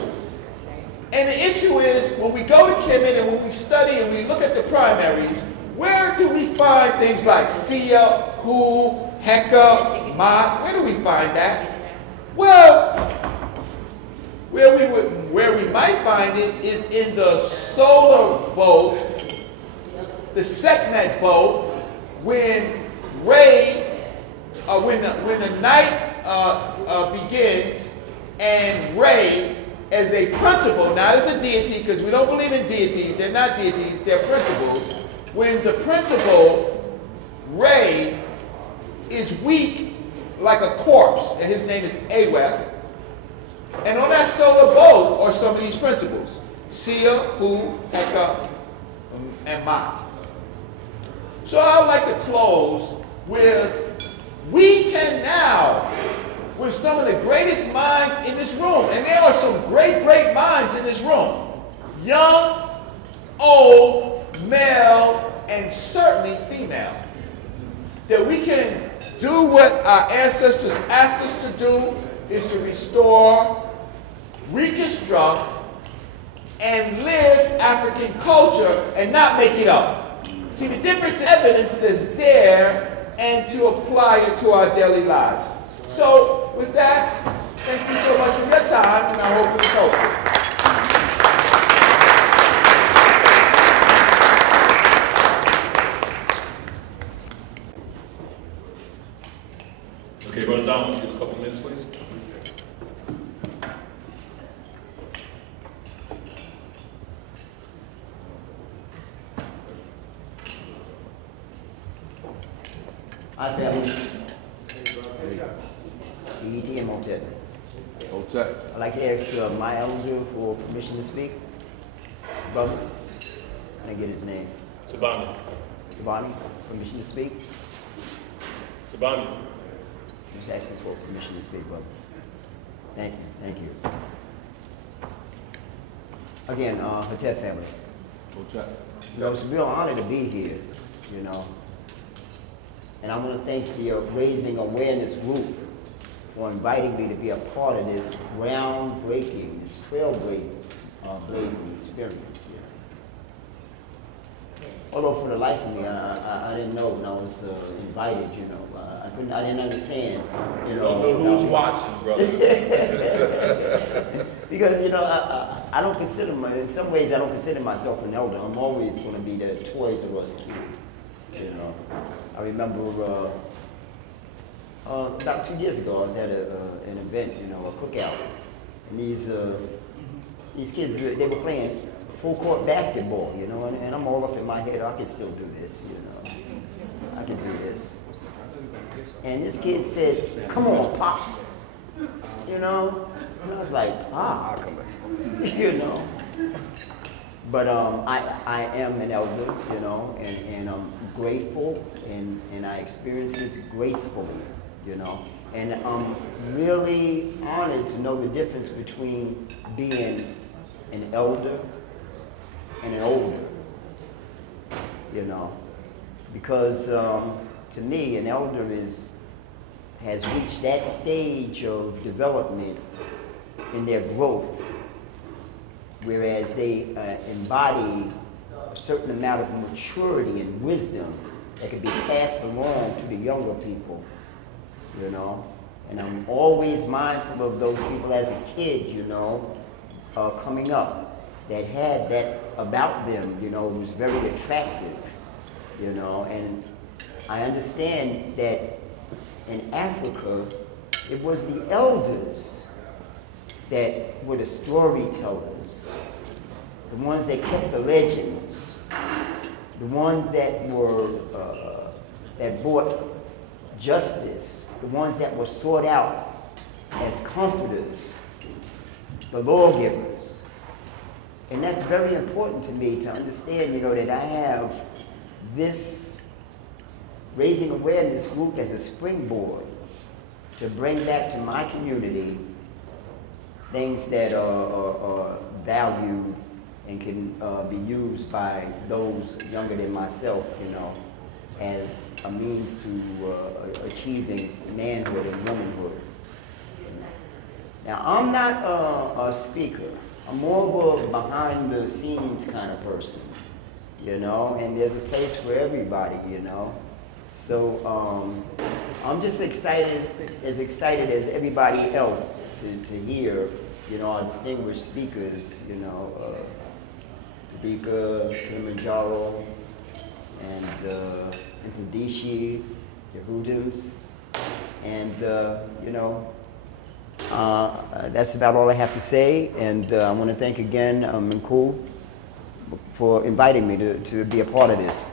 And the issue is, when we go to Kemet and when we study and we look at the primaries, where do we find things like Sia, Hu, Heka, Ma? Where do we find that? Well, where we might find it is in the solar boat, the Sekhmet boat, when when the night begins, and Re as a principle, not as a deity, because we don't believe in deities, they're not deities, they're principles. When the principle, Re, is weak like a corpse, and his name is Aweth, and on that solar boat are some of these principles: Sia, Hu, Heka, and Maat. So I would like to close with, we can now, with some of the greatest minds in this room, and there are some great, great minds in this room, young, old, male, and certainly female, that we can do what our ancestors asked us to do, is to restore, reconstruct, and live African culture and not make it up. See, the difference is evidence that's there and to apply it to our daily lives. So with that, thank you so much for your time, and I hope it was helpful. Okay, Brother Don, will you give a couple minutes, please? Hi, family. Imhotep. Hotep. I'd like to ask my elder for permission to speak. Brother, I didn't get his name. Sabani. Sabani, permission to speak. Sabani. Just asking for permission to speak, brother. Thank you. Again, Hotep family. Hotep. You know, it's a real honor to be here, you know. And I want to thank the Raising Awareness group for inviting me to be a part of this groundbreaking, this trailblazing experience here. Although for the life of me, I didn't know when I was invited, you know. I didn't understand, you know. Don't know who's watching, brother. Because, you know, I don't consider in some ways I don't consider myself an elder. I'm always going to be the Toys R Us kid, you know. I remember about 2 years ago, I was at an event, you know, a cookout, and these kids, they were playing full court basketball, you know, and I'm all up in my head, I can still do this, you know, I can do this. And this kid said, "Come on, Pop," you know, and I was like, "Pop," you know. But I am an elder, you know, and I'm grateful, and I experience this gracefully, you know. And I'm really honored to know the difference between being an elder and an older, you know. Because to me, an elder has reached that stage of development in their growth, whereas they embody a certain amount of maturity and wisdom that can be passed along to the younger people, you know. And I'm always mindful of those people as a kid, you know, coming up, that had that about them, you know, was very attractive, you know. And I understand that in Africa, it was the elders that were the storytellers, the ones that kept the legends, the ones that were that brought justice, the ones that were sought out as comforters, the lawgivers. And that's very important to me to understand, you know, that I have this Raising Awareness group as a springboard to bring back to my community things that are valued and can be used by those younger than myself, you know, as a means to achieving manhood and womanhood. Now, I'm not a speaker. I'm more of a behind-the-scenes kind of person, you know, and there's a place for everybody, you know. So I'm just excited as everybody else to hear, you know, our distinguished speakers, you know, Tdka, Kilimanjaro, and Mfundishi, the Jhutyms, and that's about all I have to say. And I want to thank again Mkuu for inviting me to be a part of this.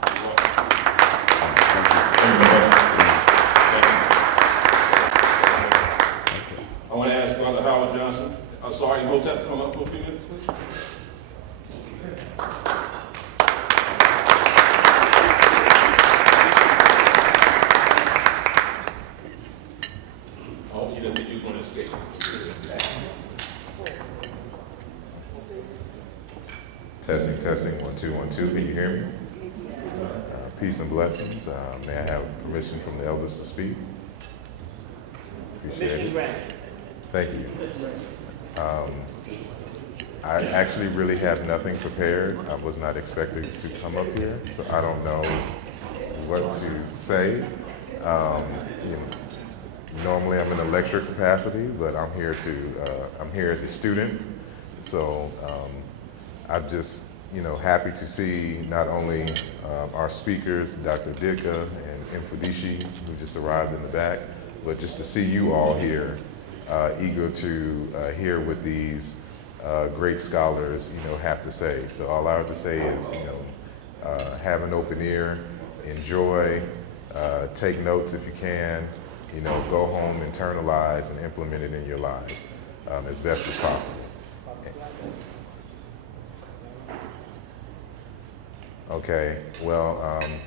I want to ask Brother Howard Johnson, Asar Imhotep, to come up for a few minutes, please. Oh, you didn't think you was going to escape. Testing, testing, 1, 2, 1, 2. Can you hear me? Peace and blessings. May I have permission from the elders to speak? Appreciate it. Thank you. I actually really have nothing prepared. I was not expected to come up here, so I don't know what to say. Normally I'm in a lecture capacity, but I'm here as a student. So I'm just, happy to see not only our speakers, Dr. Tdka and Mfundishi, who just arrived in the back, but just to see you all here, eager to hear what these great scholars, have to say. So all I have to say is, have an open ear, enjoy, take notes if you can, go home, internalize, and implement it in your lives as best as possible. Okay, well,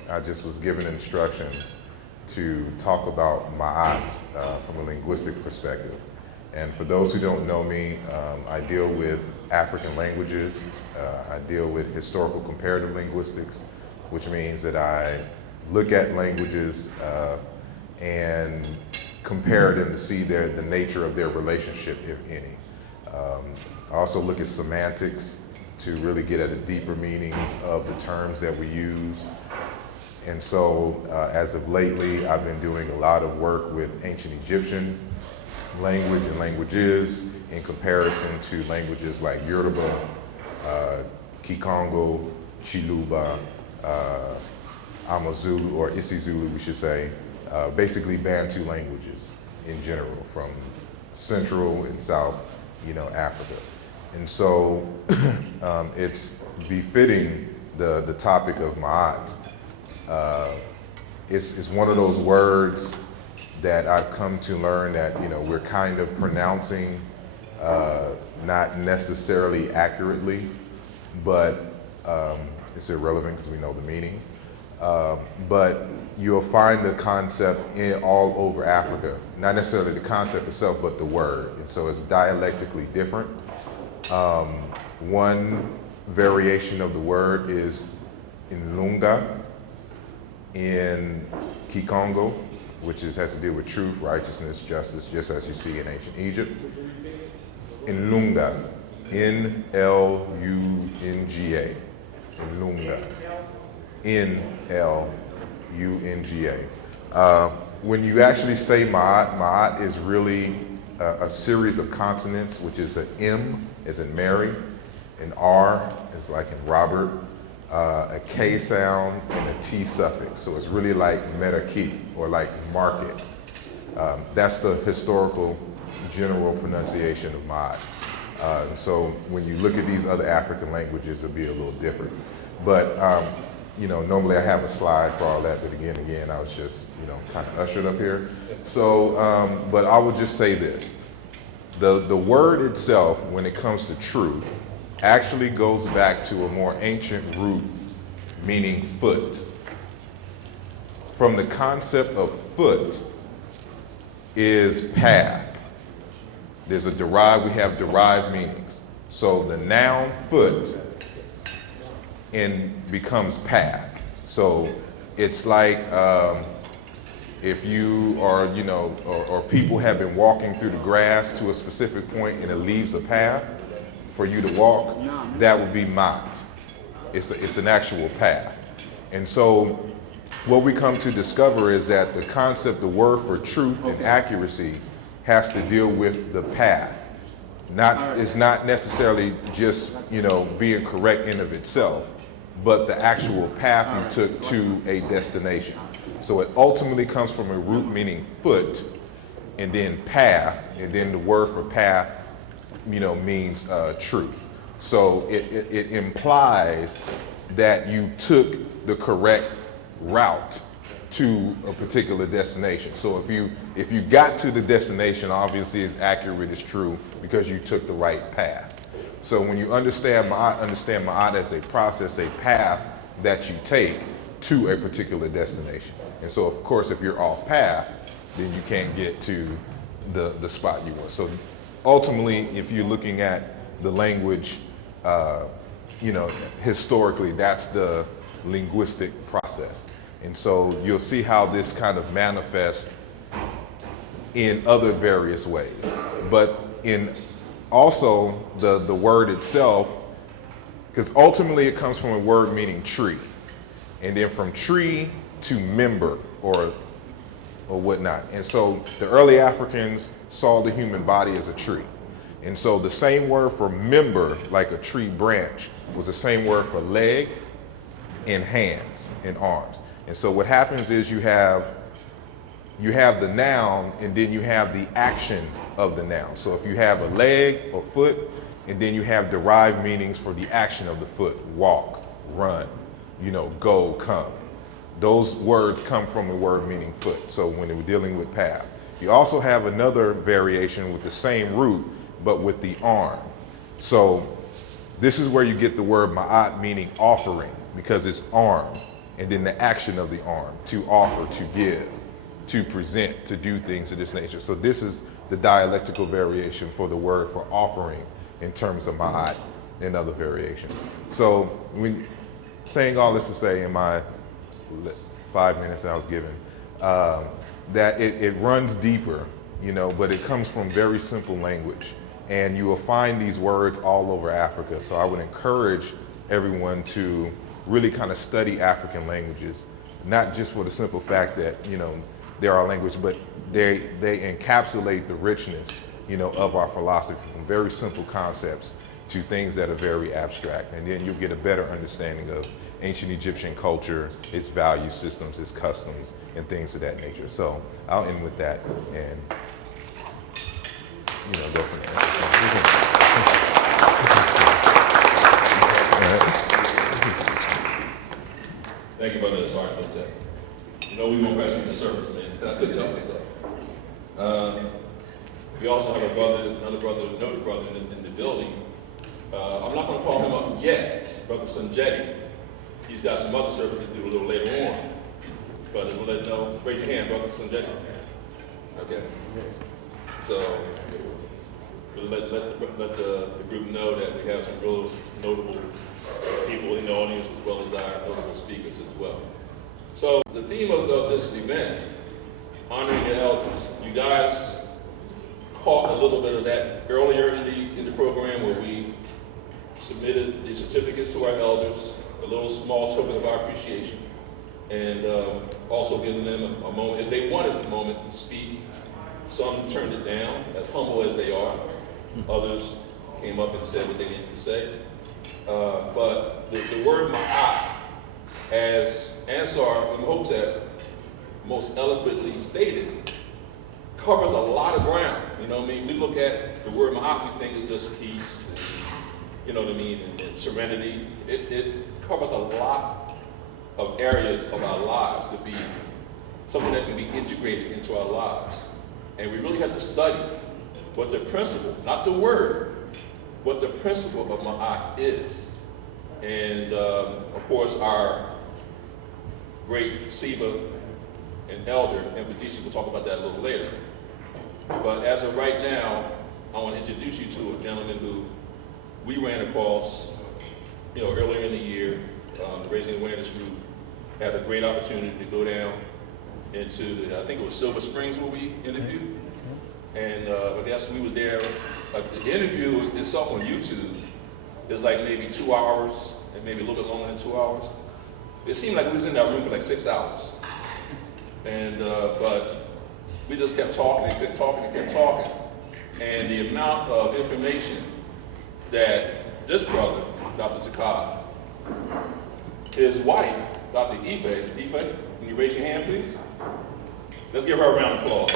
I just was given instructions to talk about Maat from a linguistic perspective. And for those who don't know me, I deal with African languages. I deal with historical comparative linguistics, which means that I look at languages and compare them to see the nature of their relationship, if any. I also look at semantics to really get at the deeper meanings of the terms that we use. And so as of lately, I've been doing a lot of work with ancient Egyptian language and languages in comparison to languages like Yoruba, Kikongo, Chiluba, Amazulu, or isiZulu, we should say, basically Bantu languages in general from Central and South, Africa. And so it's befitting the topic of Maat. It's one of those words that I've come to learn that we're kind of pronouncing not necessarily accurately, but it's irrelevant because we know the meanings. But you'll find the concept all over Africa, not necessarily the concept itself, but the word. And so it's dialectically different. One variation of the word is in Lunga, in Kikongo, which has to do with truth, righteousness, justice, just as you see in ancient Egypt. In Lunga, N-L-U-N-G-A, in Lunga, N-L-U-N-G-A. When you actually say Maat, Maat is really a series of consonants, which is an M as in Mary, an R is like in Robert, a K sound, and a T suffix. So it's really like metaki, or like market. That's the historical general pronunciation of Maat. And so when you look at these other African languages, it'll be a little different. But normally I have a slide for all that, but again, I was just, kind of ushered up here. So, but I would just say this. The word itself, when it comes to truth, actually goes back to a more ancient root, meaning foot. From the concept of foot is path. We have derived meanings. So the noun foot becomes path. So it's like if you are, or people have been walking through the grass to a specific point and it leaves a path for you to walk, that would be Maat. It's an actual path. And so what we come to discover is that the concept, the word for truth and accuracy has to deal with the path. It's not necessarily just, being correct in of itself, but the actual path you took to a destination. So it ultimately comes from a root meaning foot, and then path, and then the word for path, means truth. So it implies that you took the correct route to a particular destination. So if you got to the destination, obviously it's accurate, it's true, because you took the right path. So when you understand Ma'at as a process, a path that you take to a particular destination. And so of course, if you're off path, then you can't get to the spot you want. So ultimately, if you're looking at the language, historically, that's the linguistic process. And so you'll see how this kind of manifests in other various ways. But in also the word itself, because ultimately it comes from a word meaning tree. And then from tree to member or whatnot. And so the early Africans saw the human body as a tree. And so the same word for member, like a tree branch, was the same word for leg and hands and arms. And so what happens is you have the noun and then you have the action of the noun. So if you have a leg or foot, and then you have derived meanings for the action of the foot, walk, run, go, come. Those words come from a word meaning foot. So when we're dealing with path. You also have another variation with the same root, but with the arm. So this is where you get the word ma'at, meaning offering, because it's arm, and then the action of the arm, to offer, to give, to present, to do things of this nature. So this is the dialectical variation for the word for offering in terms of ma'at and other variations. So when saying all this to say in my 5 minutes that I was given, that it runs deeper, but it comes from very simple language. And you will find these words all over Africa. So I would encourage everyone to really kind of study African languages, not just for the simple fact that, there are languages, but they encapsulate the richness, of our philosophy, from very simple concepts to things that are very abstract. And then you'll get a better understanding of ancient Egyptian culture, its value systems, its customs, and things of that nature. So I'll end with that and go from there. Thank you, Brother Asar Imhotep. We won't question the service, man. We also have another brother in the building. I'm not going to call him up yet. It's Brother Sonjedi. He's got some other service to do a little later on. But we'll let you know. Raise your hand, Brother Sonjedi. Okay. So we'll let the group know that we have some real notable people in the audience, as well as our notable speakers as well. So the theme of this event, honoring the elders, you guys caught a little bit of that earlier in the program, where we submitted the certificates to our elders, a little small token of our appreciation, and also giving them a moment, if they wanted a moment to speak. Some turned it down, as humble as they are. Others came up and said what they needed to say. But the word ma'at, as Asar Imhotep most eloquently stated, covers a lot of ground. We look at the word ma'at, we think is just peace, and serenity. It covers a lot of areas of our lives to be something that can be integrated into our lives. And we really have to study what the principle, not the word, what the principle of ma'at is. And of course, our great Seba and elder, Mfundishi, will talk about that a little later. But as of right now, I want to introduce you to a gentleman who we ran across, earlier in the year. The Raising Awareness Group had a great opportunity to go down into I think it was Silver Springs where we interviewed. And I guess we was there, the interview itself on YouTube is like maybe 2 hours, and maybe a little bit longer than 2 hours. It seemed like we was in that room for like 6 hours. And, but we just kept talking and kept talking and kept talking. And the amount of information that this brother, Dr. Tdka, his wife, Dr. Ife. Ife, can you raise your hand, please? Let's give her a round of applause.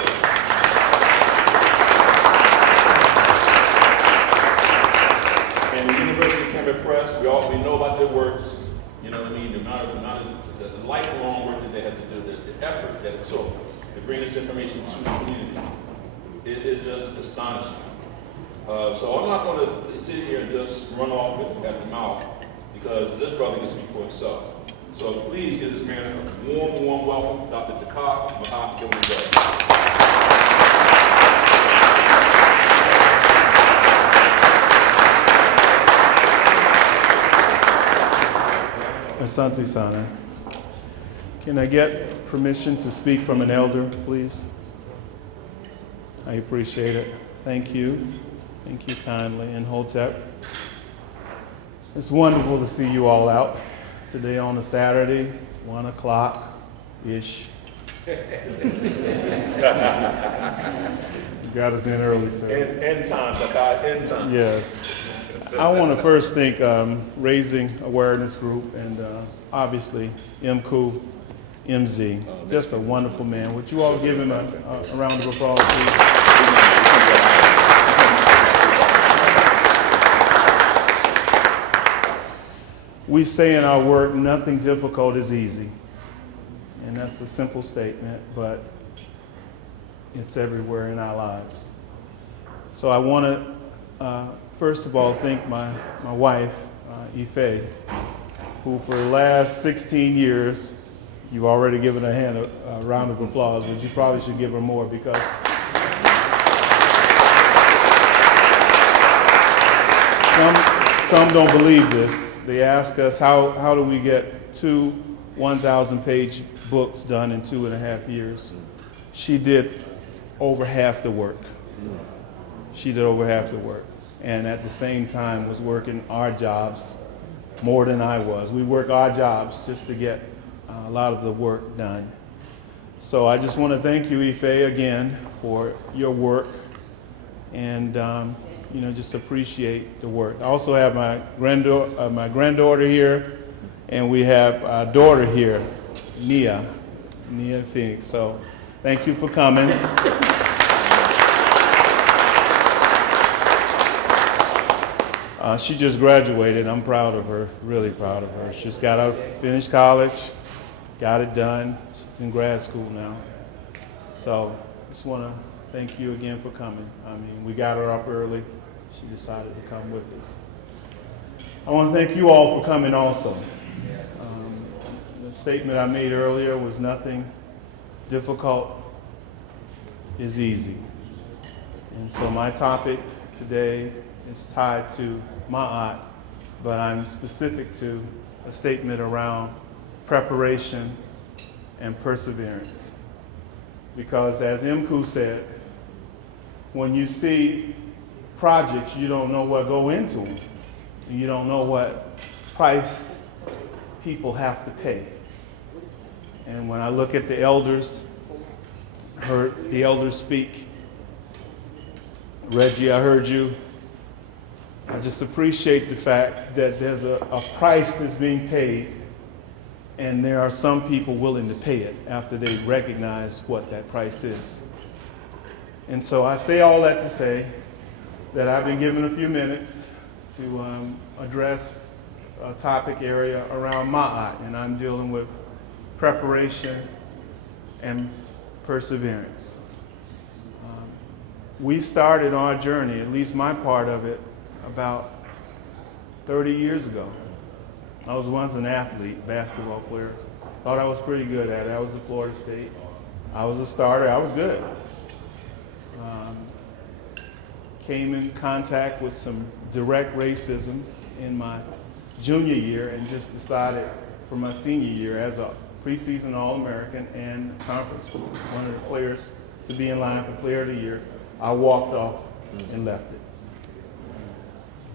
And the University of Kemet Press, we know about their works, you know what I mean, the lifelong work that they have to do, the effort that it took to bring this information to the community. It is just astonishing. So I'm not going to sit here and just run off at the mouth, because this brother can speak for himself. So please give this man a warm, warm welcome, Dr. Tdka, Mkuu Mzee. Asante Sana. Can I get permission to speak from an elder, please? I appreciate it. Thank you. Thank you kindly. And Hotep. It's wonderful to see you all out today on a Saturday, 1 o'clock-ish. You got us in early, sir. End time, Tdka, end time. Yes. I want to first thank Raising Awareness Group and obviously Mkuu Mzee. Just a wonderful man. Would you all give him a round of applause, please? We say in our work, nothing difficult is easy. And that's a simple statement, but it's everywhere in our lives. So I want to, first of all, thank my wife, Ife, who for the last 16 years, you've already given a round of applause, but you probably should give her more, because some don't believe this. They ask us, how do we get 2 1,000-page books done in 2.5 years? She did over half the work. She did over half the work. And at the same time was working our jobs more than I was. We work our jobs just to get a lot of the work done. So I just want to thank you, Ife, again for your work, and just appreciate the work. I also have my granddaughter here, and we have our daughter here, Nia Phoenix. So thank you for coming. She just graduated. I'm proud of her, really proud of her. She's got out, finished college, got it done. She's in grad school now. So just want to thank you again for coming. I mean, we got her up early. She decided to come with us. I want to thank you all for coming also. The statement I made earlier was nothing difficult is easy. And so my topic today is tied to Ma'at, but I'm specific to a statement around preparation and perseverance. Because as Mkuu said, when you see projects, you don't know what go into them. You don't know what price people have to pay. And when I look at the elders, heard the elders speak, Reggie, I heard you. I just appreciate the fact that there's a price that's being paid, and there are some people willing to pay it after they recognize what that price is. And so I say all that to say that I've been given a few minutes to address a topic area around Ma'at, and I'm dealing with preparation and perseverance. We started our journey, at least my part of it, about 30 years ago. I was once an athlete, basketball player. Thought I was pretty good at it. I was at Florida State. I was a starter. I was good. Came in contact with some direct racism in my junior year, and just decided for my senior year, as a preseason All-American and conference, one of the players to be in line for Player of the Year, I walked off and left it.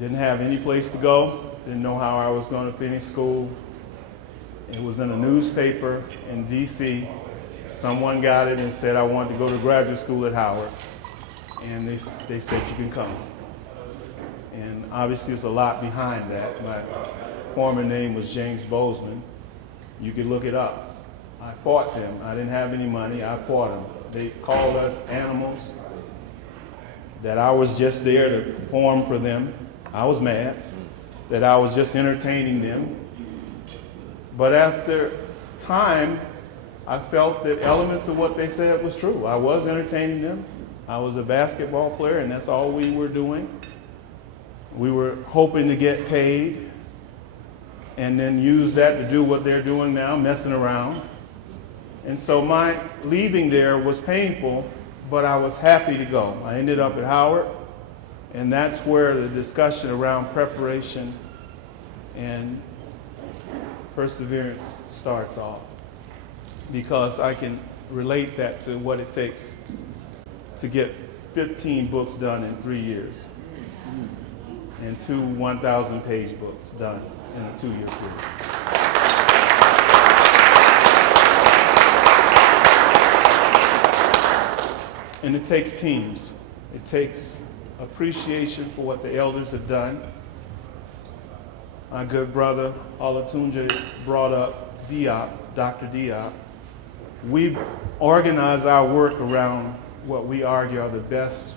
Didn't have any place to go, didn't know how I was going to finish school. It was in a newspaper in DC. Someone got it and said I wanted to go to graduate school at Howard. And they said you can come. And obviously there's a lot behind that, but former name was James Bozeman. You could look it up. I fought them. I didn't have any money. I fought them. They called us animals, that I was just there to perform for them. I was mad that I was just entertaining them. But after time, I felt that elements of what they said was true. I was entertaining them. I was a basketball player, and that's all we were doing. We were hoping to get paid and then use that to do what they're doing now, messing around. And so my leaving there was painful, but I was happy to go. I ended up at Howard, and that's where the discussion around preparation and perseverance starts off, because I can relate that to what it takes to get 15 books done in 3 years and 2 1,000-page books done in a 2-year period. And it takes teams. It takes appreciation for what the elders have done. My good brother Olatunji brought up Diop, Dr. Diop. We organize our work around what we argue are the best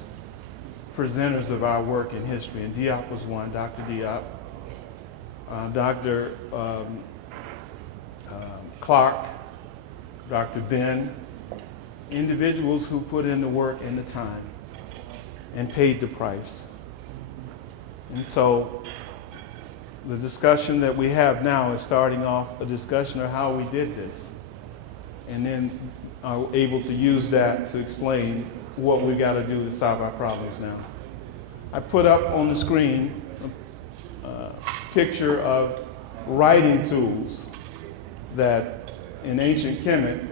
presenters of our work in history, and Diop was one, Dr. Diop. Dr. Clark, Dr. Ben, individuals who put in the work and the time and paid the price. And so the discussion that we have now is starting off a discussion of how we did this, and then are able to use that to explain what we got to do to solve our problems now. I put up on the screen a picture of writing tools that in ancient Kemet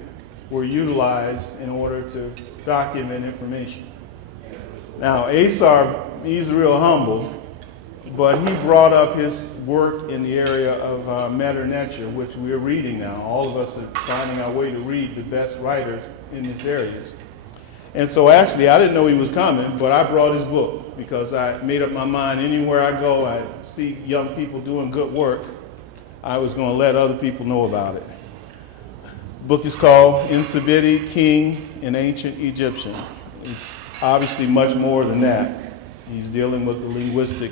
were utilized in order to document information. Now, Asar, he's real humble, but he brought up his work in the area of meta-nature, which we're reading now. All of us are finding our way to read the best writers in these areas. And so actually, I didn't know he was coming, but I brought his book because I made up my mind anywhere I go, I see young people doing good work, I was going to let other people know about it. The book is called Ensabidi, King in Ancient Egyptian. It's obviously much more than that. He's dealing with the linguistic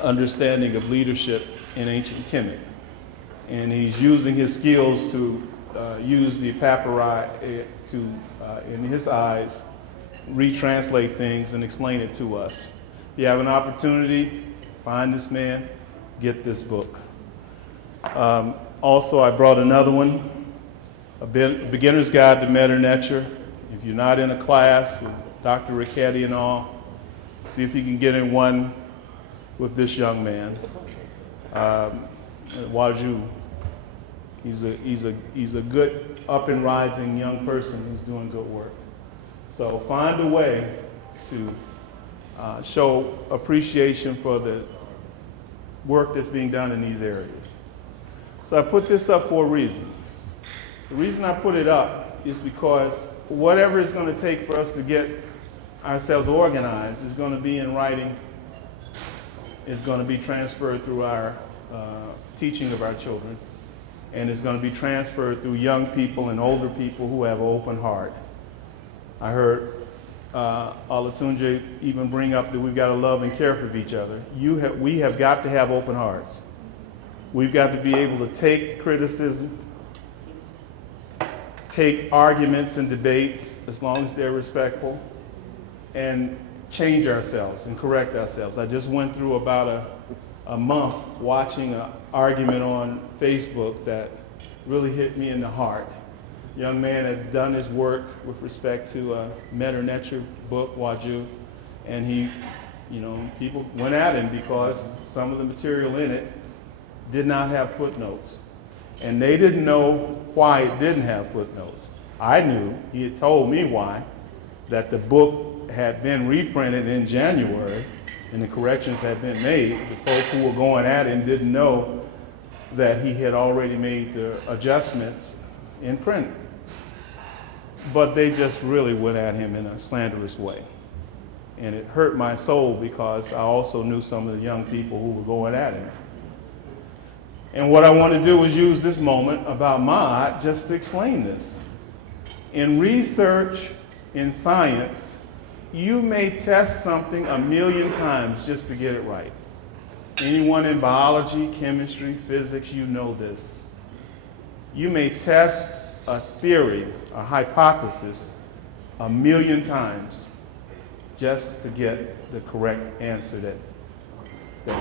understanding of leadership in ancient Kemet. And he's using his skills to use the papyri to, in his eyes, retranslate things and explain it to us. If you have an opportunity, find this man, get this book. Also, I brought another one, A Beginner's Guide to Meta-nature. If you're not in a class with Dr. Ricchetti and all, see if you can get in one with this young man, Waju. He's a good up and rising young person who's doing good work. So find a way to show appreciation for the work that's being done in these areas. So I put this up for a reason. The reason I put it up is because whatever it's going to take for us to get ourselves organized is going to be in writing. It's going to be transferred through our teaching of our children, and it's going to be transferred through young people and older people who have an open heart. I heard Olatunji even bring up that we've got to love and care for each other. We have got to have open hearts. We've got to be able to take criticism, take arguments and debates, as long as they're respectful, and change ourselves and correct ourselves. I just went through about a month watching an argument on Facebook that really hit me in the heart. Young man had done his work with respect to a meta-nature book, Waju, and he, people went at him because some of the material in it did not have footnotes. And they didn't know why it didn't have footnotes. I knew, he had told me why, that the book had been reprinted in January and the corrections had been made. The folk who were going at him didn't know that he had already made the adjustments in print. But they just really went at him in a slanderous way. And it hurt my soul because I also knew some of the young people who were going at him. And what I want to do is use this moment about Maat just to explain this. In research, in science, you may test something 1,000,000 times just to get it right. Anyone in biology, chemistry, physics, you know this. You may test a theory, a hypothesis, 1,000,000 times just to get the correct answer that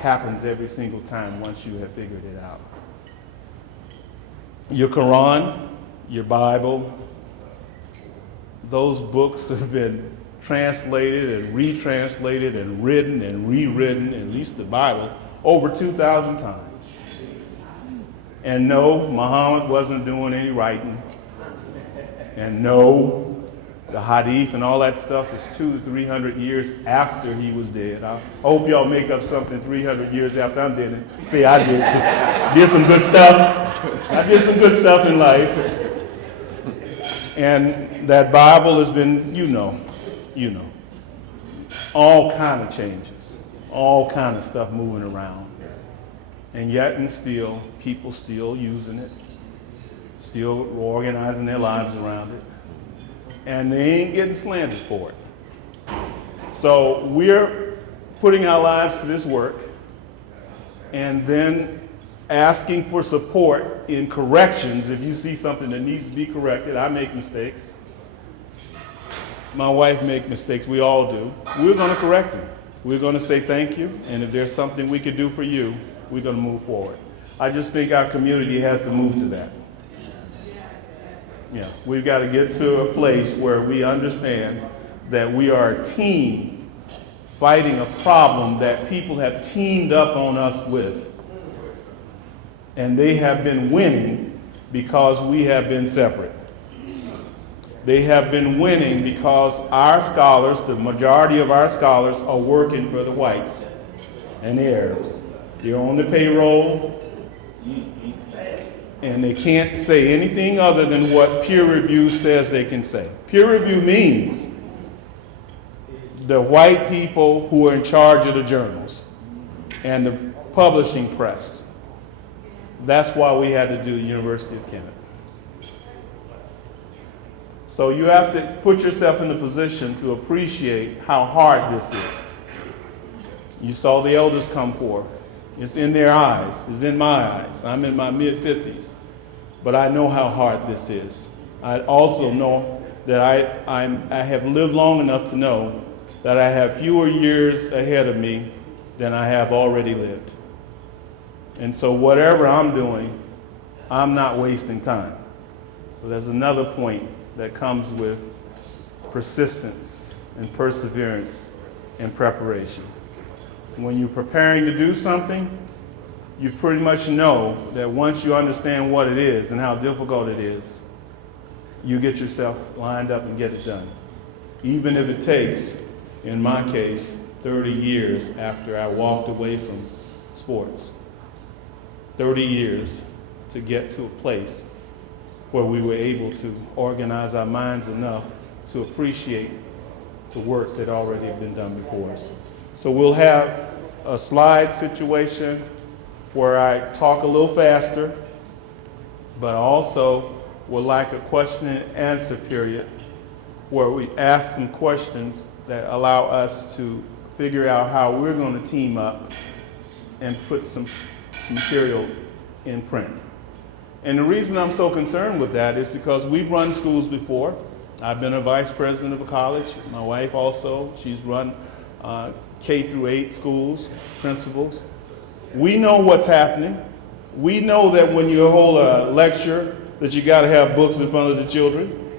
happens every single time once you have figured it out. Your Quran, your Bible, those books have been translated and retranslated and written and rewritten, at least the Bible, over 2,000 times. And no, Muhammad wasn't doing any writing. And no, the Hadith and all that stuff is 200 to 300 years after he was dead. I hope y'all make up something 300 years after I'm dead and say I did some good stuff. I did some good stuff in life. And that Bible has been, all kind of changes, all kind of stuff moving around. And yet and still, people still using it, still organizing their lives around it. And they ain't getting slandered for it. So we're putting our lives to this work and then asking for support in corrections. If you see something that needs to be corrected, I make mistakes. My wife makes mistakes, we all do. We're gonna correct them. We're gonna say thank you, and if there's something we could do for you, we're gonna move forward. I just think our community has to move to that. Yeah, we've got to get to a place where we understand that we are a team fighting a problem that people have teamed up on us with. And they have been winning because we have been separate. They have been winning because our scholars, the majority of our scholars, are working for the whites and the Arabs. They're on the payroll. And they can't say anything other than what peer review says they can say. Peer review means the white people who are in charge of the journals and the publishing press. That's why we had to do the University of Kemet. So you have to put yourself in the position to appreciate how hard this is. You saw the elders come forth. It's in their eyes, it's in my eyes. I'm in my mid-50s, but I know how hard this is. I also know that I have lived long enough to know that I have fewer years ahead of me than I have already lived. And so whatever I'm doing, I'm not wasting time. So there's another point that comes with persistence and perseverance and preparation. When you're preparing to do something, you pretty much know that once you understand what it is and how difficult it is, you get yourself lined up and get it done. Even if it takes, in my case, 30 years after I walked away from sports. 30 years to get to a place where we were able to organize our minds enough to appreciate the works that already have been done before us. So we'll have a slide situation where I talk a little faster, but also would like a question and answer period where we ask some questions that allow us to figure out how we're going to team up and put some material in print. And the reason I'm so concerned with that is because we've run schools before. I've been a vice president of a college. My wife also, she's run K through 8 schools, principals. We know what's happening. We know that when you hold a lecture that you got to have books in front of the children.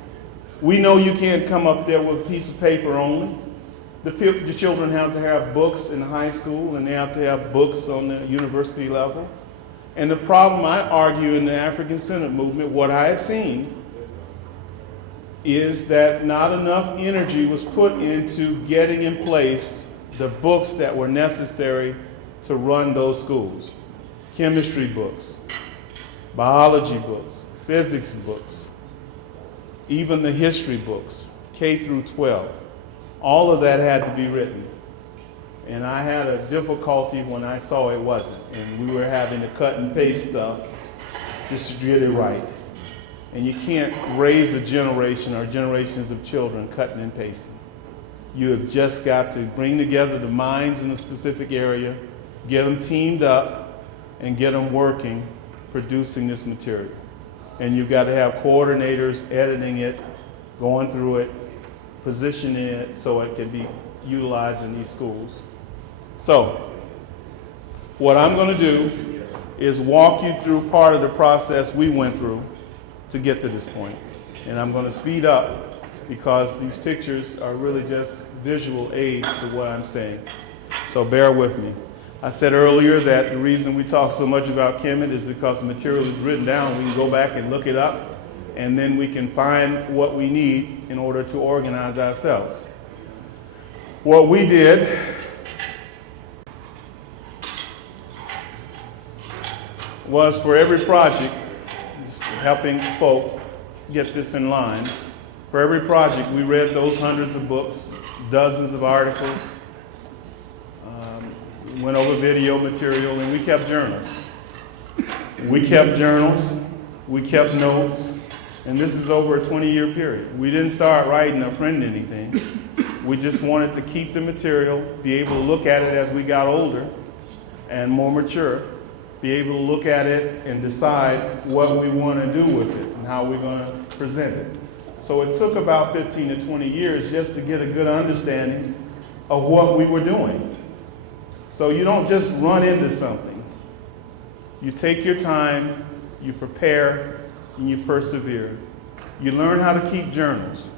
We know you can't come up there with a piece of paper only. The children have to have books in high school and they have to have books on the university level. And the problem I argue in the African Synod movement, what I have seen, is that not enough energy was put into getting in place the books that were necessary to run those schools. Chemistry books, biology books, physics books, even the history books, K through 12. All of that had to be written. And I had a difficulty when I saw it wasn't. And we were having to cut and paste stuff just to get it right. And you can't raise a generation or generations of children cutting and pasting. You have just got to bring together the minds in a specific area, get them teamed up, and get them working, producing this material. And you've got to have coordinators editing it, going through it, positioning it so it can be utilized in these schools. So, what I'm going to do is walk you through part of the process we went through to get to this point. And I'm going to speed up because these pictures are really just visual aids to what I'm saying. So bear with me. I said earlier that the reason we talk so much about Kemet is because the material is written down. We can go back and look it up, and then we can find what we need in order to organize ourselves. What we did was for every project, just helping folk get this in line, for every project we read those hundreds of books, dozens of articles, went over video material, and we kept journals. We kept journals, we kept notes, and this is over a 20-year period. We didn't start writing or printing anything. We just wanted to keep the material, be able to look at it as we got older and more mature, be able to look at it and decide what we want to do with it and how we're going to present it. So it took about 15 to 20 years just to get a good understanding of what we were doing. So you don't just run into something. You take your time, you prepare, and you persevere. You learn how to keep journals.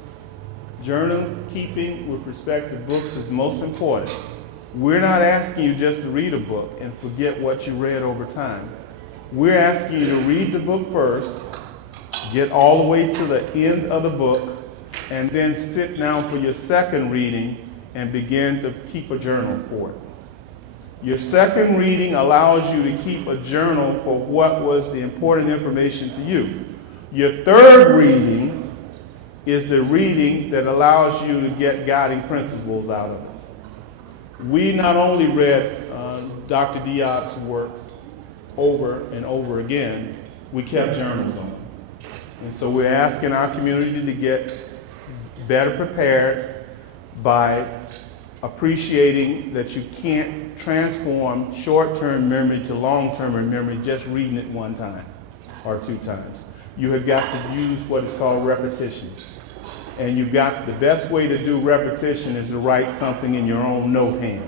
Journal keeping with respect to books is most important. We're not asking you just to read a book and forget what you read over time. We're asking you to read the book first, get all the way to the end of the book, and then sit down for your second reading and begin to keep a journal for it. Your second reading allows you to keep a journal for what was the important information to you. Your third reading is the reading that allows you to get guiding principles out of it. We not only read Dr. Diop's works over and over again, we kept journals on them. And so we're asking our community to get better prepared by appreciating that you can't transform short-term memory to long-term memory just reading it one time or two times. You have got to use what is called repetition. And you've got the best way to do repetition is to write something in your own note hand.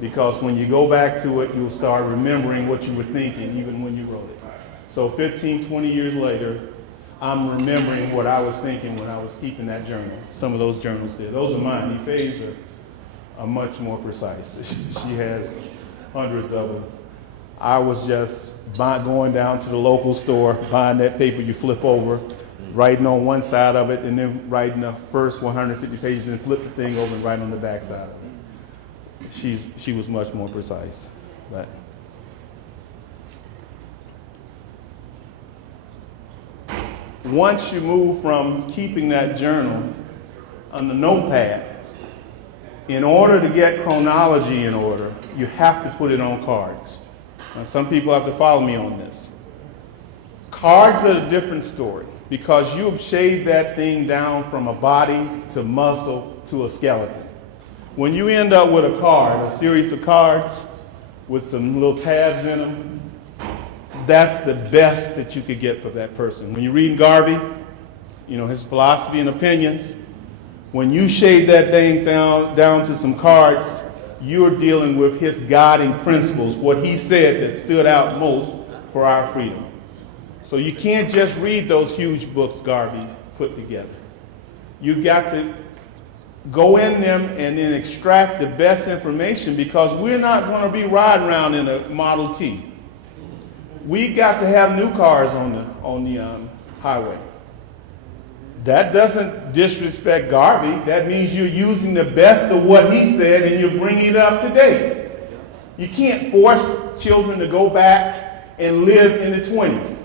Because when you go back to it, you'll start remembering what you were thinking even when you wrote it. So 15, 20 years later, I'm remembering what I was thinking when I was keeping that journal. Some of those journals there. Those are mine. Ife's are much more precise. She has hundreds of them. I was just going down to the local store, buying that paper you flip over, writing on one side of it, and then writing the first 150 pages and flip the thing over and write on the back side of it. She was much more precise. But once you move from keeping that journal on the notepad, in order to get chronology in order, you have to put it on cards. Now, some people have to follow me on this. Cards are a different story because you have shaved that thing down from a body to muscle to a skeleton. When you end up with a card, a series of cards with some little tabs in them, that's the best that you could get for that person. When you read Garvey, you know, his philosophy and opinions, when you shave that thing down to some cards, you're dealing with his guiding principles, what he said that stood out most for our freedom. So you can't just read those huge books Garvey put together. You've got to go in them and then extract the best information because we're not going to be riding around in a Model T. We got to have new cars on the highway. That doesn't disrespect Garvey. That means you're using the best of what he said and you're bringing it up to date. You can't force children to go back and live in the 20s.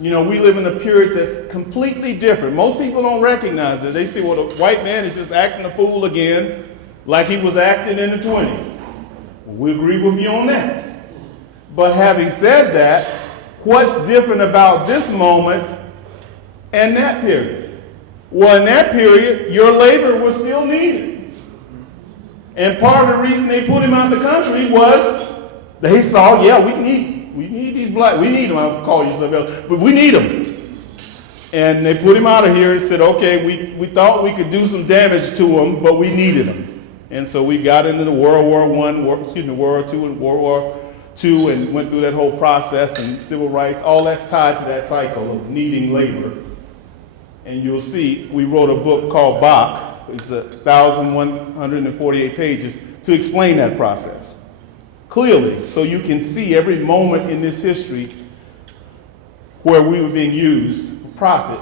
You know, we live in a period that's completely different. Most people don't recognize it. They say, well, the white man is just acting a fool again. like he was acting in the 20s. We agree with you on that. But having said that, what's different about this moment and that period? Well, in that period, your labor was still needed. And part of the reason they put him out of the country was they saw, yeah, we need these black, we need them, I'll call you something else, but we need them. And they put him out of here and said, okay, we thought we could do some damage to him, but we needed him. And so we got into the World War II and World War II and went through that whole process and civil rights, all that's tied to that cycle of needing labor. And you'll see, we wrote a book called Bach, it's 1,148 pages, to explain that process clearly, so you can see every moment in this history where we were being used for profit.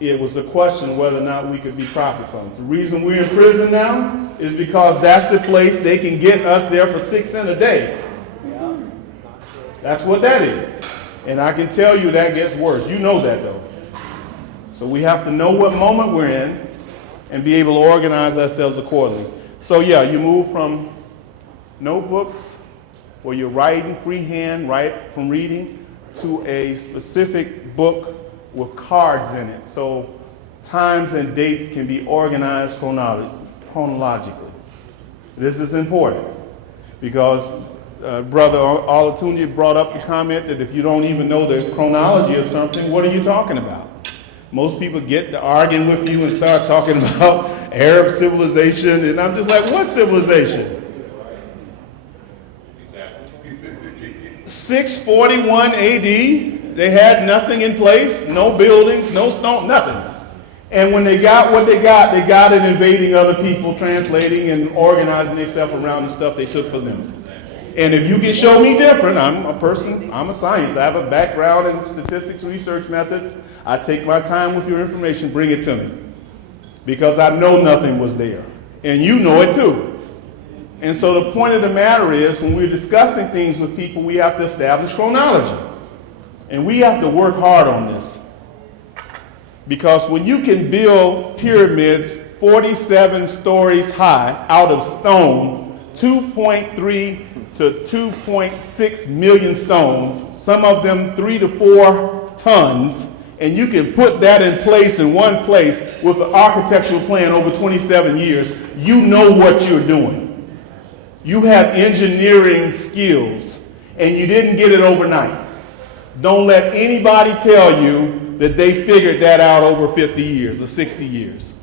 It was a question of whether or not we could be profit from it. The reason we're in prison now is because that's the place they can get us there for 6 cents a day. That's what that is. And I can tell you that gets worse. You know that though. So we have to know what moment we're in and be able to organize ourselves accordingly. So yeah, you move from notebooks where you're writing freehand, right from reading, to a specific book with cards in it. So times and dates can be organized chronologically. This is important because Brother Olatunji brought up the comment that if you don't even know the chronology of something, what are you talking about? Most people get to arguing with you and start talking about Arab civilization, and I'm just like, what civilization? 641 AD, they had nothing in place, no buildings, no stone, nothing. And when they got what they got it invading other people, translating and organizing themselves around the stuff they took from them. And if you can show me different, I'm a science. I have a background in statistics research methods. I take my time with your information, bring it to me. Because I know nothing was there. And you know it too. And so the point of the matter is, when we're discussing things with people, we have to establish chronology. And we have to work hard on this. Because when you can build pyramids 47 stories high out of stone, 2.3 to 2.6 million stones, some of them 3 to 4 tons, and you can put that in place in one place with an architectural plan over 27 years, you know what you're doing. You have engineering skills, and you didn't get it overnight. Don't let anybody tell you that they figured that out over 50 years or 60 years.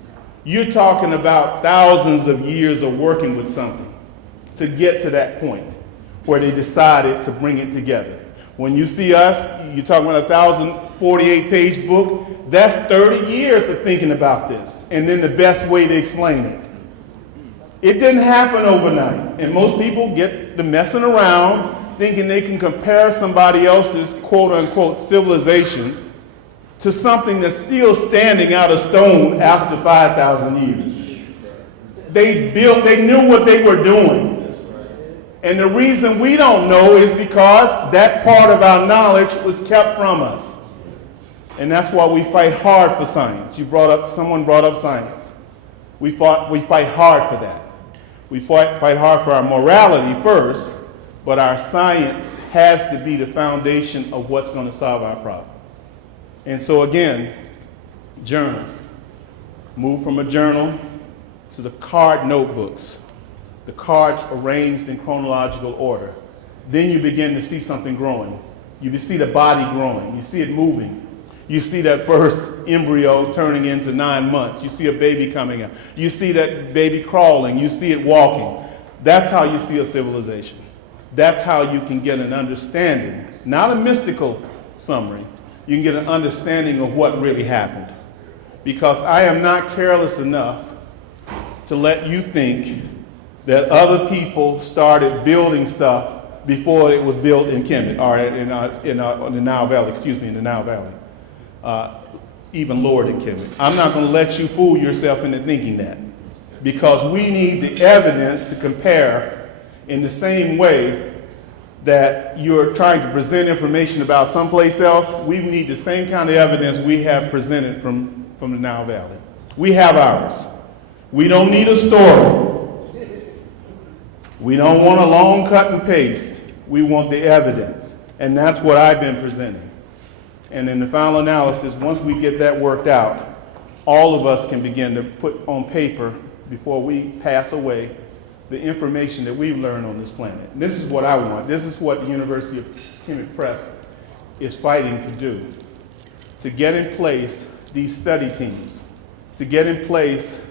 You're talking about thousands of years of working with something to get to that point where they decided to bring it together. When you see us, you're talking about a 1,048-page book, that's 30 years of thinking about this, and then the best way to explain it. It didn't happen overnight, and most people get to messing around thinking they can compare somebody else's quote-unquote civilization to something that's still standing out of stone after 5,000 years. They knew what they were doing. And the reason we don't know is because that part of our knowledge was kept from us. And that's why we fight hard for science. Someone brought up science. We fight hard for that. We fight hard for our morality first, but our science has to be the foundation of what's going to solve our problem. And so again, journals. Move from a journal to the card notebooks. The cards arranged in chronological order. Then you begin to see something growing. You see the body growing. You see it moving. You see that first embryo turning into 9 months. You see a baby coming out. You see that baby crawling. You see it walking. That's how you see a civilization. That's how you can get an understanding, not a mystical summary. You can get an understanding of what really happened. Because I am not careless enough to let you think that other people started building stuff before it was built in Kemet, or in the Nile Valley, in the Nile Valley, even lower than Kemet. I'm not going to let you fool yourself into thinking that, because we need the evidence to compare in the same way that you're trying to present information about someplace else. We need the same kind of evidence we have presented from the Nile Valley. We have ours. We don't need a story. We don't want a long cut and paste. We want the evidence. And that's what I've been presenting. And in the final analysis, once we get that worked out, all of us can begin to put on paper, before we pass away, the information that we've learned on this planet. And this is what I want. This is what the University of Kemet Press is fighting to do. To get in place these study teams. To get in place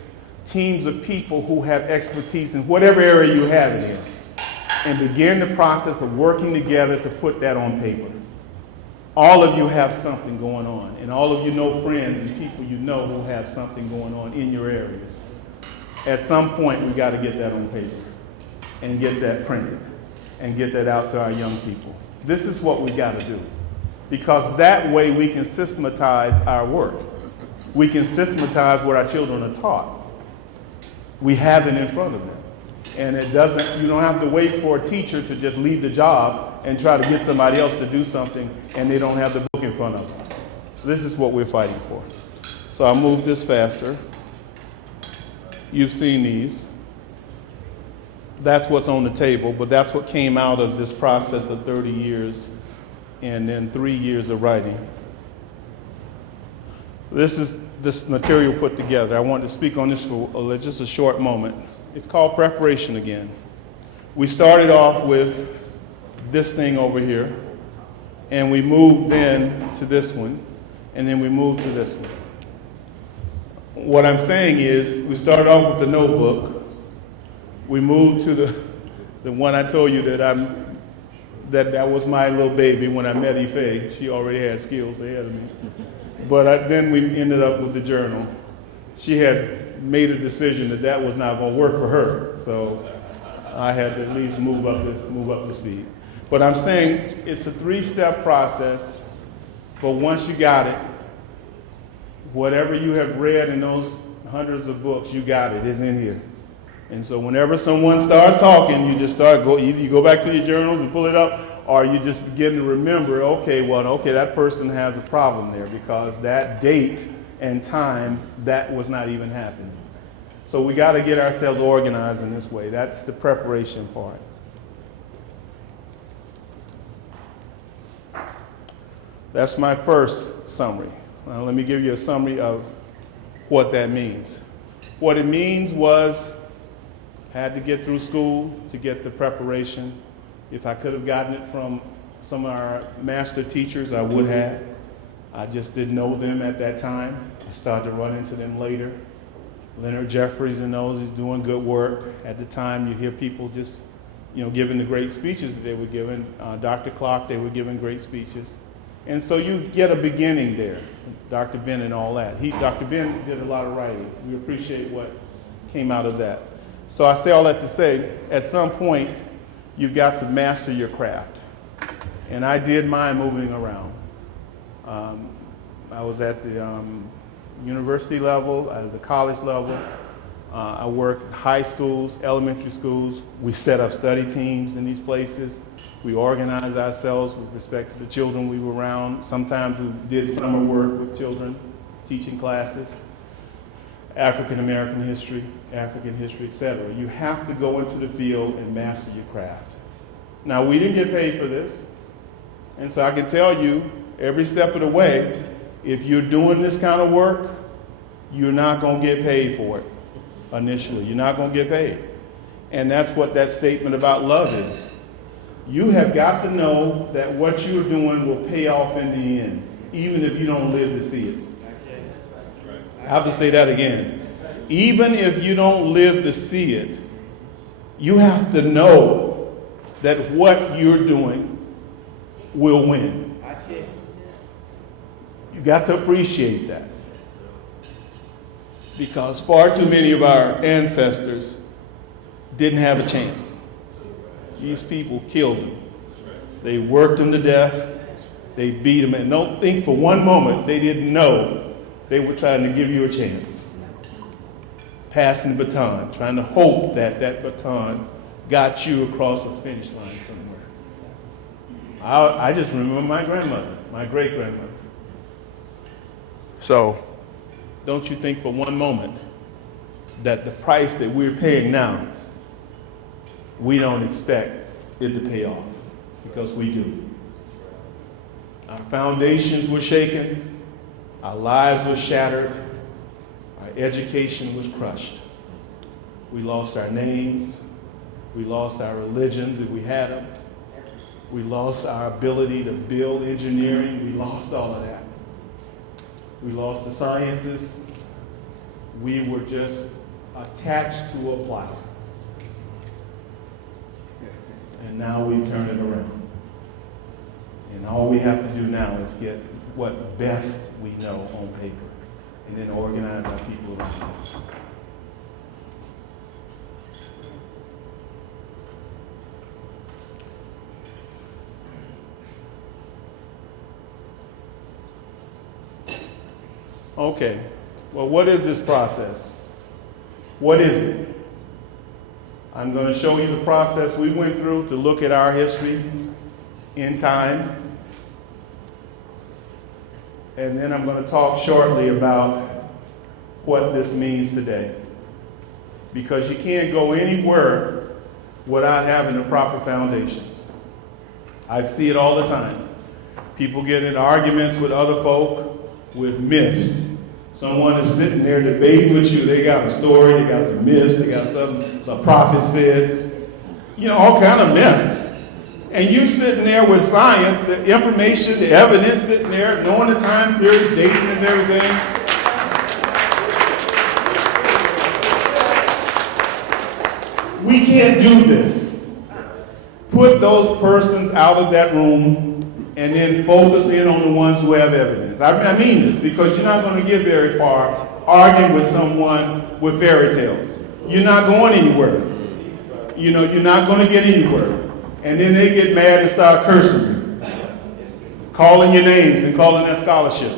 teams of people who have expertise in whatever area you have it in. And begin the process of working together to put that on paper. All of you have something going on, and all of you know friends and people you know who have something going on in your areas. At some point, we got to get that on paper and get that printed and get that out to our young people. This is what we got to do, because that way we can systematize our work. We can systematize what our children are taught. We have it in front of them. And you don't have to wait for a teacher to just leave the job and try to get somebody else to do something and they don't have the book in front of them. This is what we're fighting for. So I'll move this faster. You've seen these. That's what's on the table, but that's what came out of this process of 30 years and then 3 years of writing. This is this material put together. I wanted to speak on this for just a short moment. It's called preparation again. We started off with this thing over here, and we moved then to this one, and then we moved to this one. What I'm saying is, we started off with the notebook. We moved to the one I told you that was my little baby when I met Ife. She already had skills ahead of me. But then we ended up with the journal. She had made a decision that was not going to work for her, so I had to at least move up to speed. But I'm saying it's a 3-step process, but once you got it, whatever you have read in those hundreds of books, you got it. It's in here. And so whenever someone starts talking, you just either you go back to your journals and pull it up, or you just begin to remember, okay, that person has a problem there because that date and time, that was not even happening. So we got to get ourselves organized in this way. That's the preparation part. That's my first summary. Now, let me give you a summary of what that means. What it means was, had to get through school to get the preparation. If I could have gotten it from some of our master teachers, I would have. I just didn't know them at that time. I started to run into them later. Leonard Jeffries and those is doing good work. At the time, you hear people just, giving the great speeches that they were giving. Dr. Clark, they were giving great speeches. And so you get a beginning there. Dr. Ben and all that. Dr. Ben did a lot of writing. We appreciate what came out of that. So I say all that to say, at some point, you've got to master your craft. And I did mine moving around. I was at the university level, at the college level. I worked at high schools, elementary schools. We set up study teams in these places. We organized ourselves with respect to the children we were around. Sometimes we did summer work with children, teaching classes, African American history, African history, etc. You have to go into the field and master your craft. Now, we didn't get paid for this, and so I can tell you every step of the way, if you're doing this kind of work, you're not going to get paid for it initially. You're not going to get paid. And that's what that statement about love is. You have got to know that what you're doing will pay off in the end, even if you don't live to see it. I have to say that again. Even if you don't live to see it, you have to know that what you're doing will win. You got to appreciate that. Because far too many of our ancestors didn't have a chance. These people killed them. They worked them to death. They beat them. And don't think for one moment they didn't know they were trying to give you a chance. Passing the baton, trying to hope that that baton got you across a finish line somewhere. I just remember my grandmother, my great-grandmother. So don't you think for one moment that the price that we're paying now we don't expect it to pay off, because we do. Our foundations were shaken, our lives were shattered, our education was crushed. We lost our names, we lost our religions if we had them, we lost our ability to build engineering, we lost all of that. We lost the sciences, we were just attached to a plow. And now we turn it around. And all we have to do now is get what best we know on paper, and then organize our people around it. Okay, well, what is this process? What is it? I'm going to show you the process we went through to look at our history in time. And then I'm going to talk shortly about what this means today. Because you can't go anywhere without having the proper foundations. I see it all the time. People get in arguments with other folk with myths. Someone is sitting there debating with you. They got a story, they got some myths, they got something some prophet said, you know, all kind of mess. And you sitting there with science, the information, the evidence sitting there, knowing the time periods, dating and everything. We can't do this. Put those persons out of that room and then focus in on the ones who have evidence. I mean this, because you're not going to get very far arguing with someone with fairy tales. You're not going anywhere. You know, you're not going to get anywhere. And then they get mad and start cursing you, calling your names and calling that scholarship.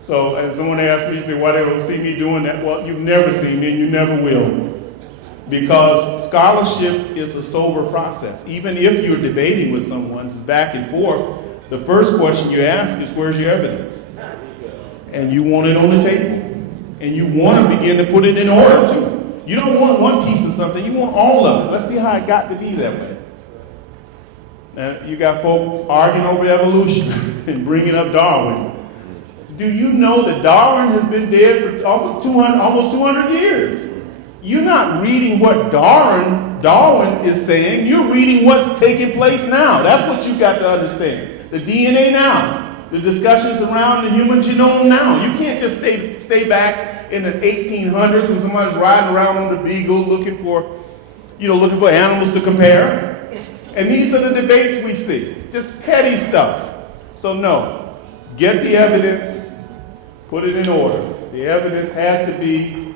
So as someone asked me, say, why they don't see me doing that? Well, you've never seen me and you never will. Because scholarship is a sober process. Even if you're debating with someone, it's back and forth, the first question you ask is, where's your evidence? And you want it on the table. And you want to begin to put it in order too. You don't want one piece of something, you want all of it. Let's see how it got to be that way. And you got folk arguing over evolution and bringing up Darwin. Do you know that Darwin has been dead for almost 200 years? You're not reading what Darwin is saying. You're reading what's taking place now. That's what you got to understand. The DNA now. The discussions around the human genome now. You can't just stay back in the 1800s when somebody's riding around on the Beagle looking for animals to compare. And these are the debates we see. Just petty stuff. So no, get the evidence, put it in order. The evidence has to be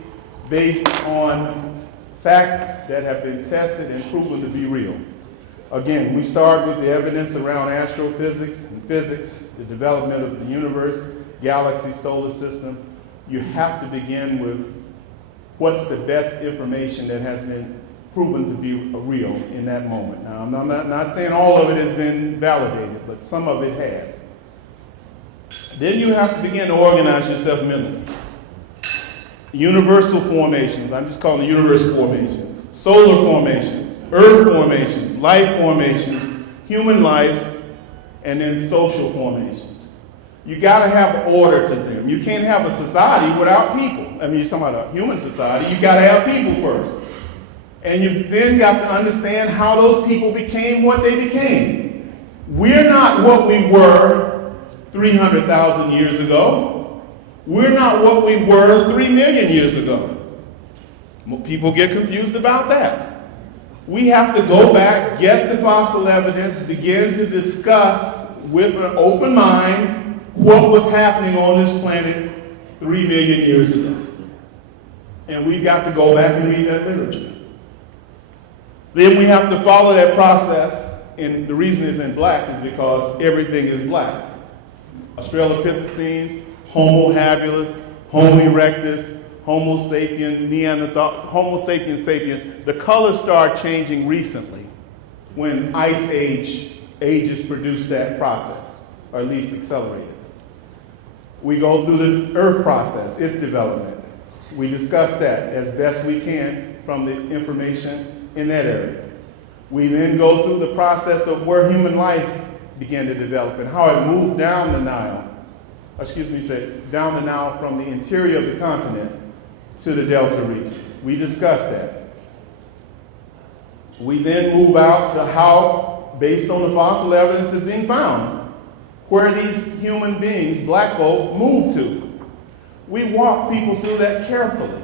based on facts that have been tested and proven to be real. Again, we start with the evidence around astrophysics and physics, the development of the universe, galaxy, solar system. You have to begin with what's the best information that has been proven to be real in that moment. Now, I'm not saying all of it has been validated, but some of it has. Then you have to begin to organize yourself mentally. Universal formations, I'm just calling the universe formations, solar formations, earth formations, life formations, human life, and then social formations. You got to have order to them. You can't have a society without people. I mean, you're talking about a human society, you got to have people first. And you then got to understand how those people became what they became. We're not what we were 300,000 years ago. We're not what we were 3 million years ago. People get confused about that. We have to go back, get the fossil evidence, begin to discuss with an open mind what was happening on this planet 3 million years ago. And we've got to go back and read that literature. Then we have to follow that process, and the reason it's in black is because everything is black. Australopithecines, Homo habilis, Homo erectus, Homo sapien, Neanderthal, Homo sapien sapien. The colors start changing recently when ice ages produced that process, or at least accelerated. We go through the Earth process, its development. We discuss that as best we can from the information in that area. We then go through the process of where human life began to develop and how it moved down the Nile, down the Nile from the interior of the continent to the Delta region. We discussed that. We then move out to how, based on the fossil evidence that's being found, where these human beings, black folk, moved to. We walk people through that carefully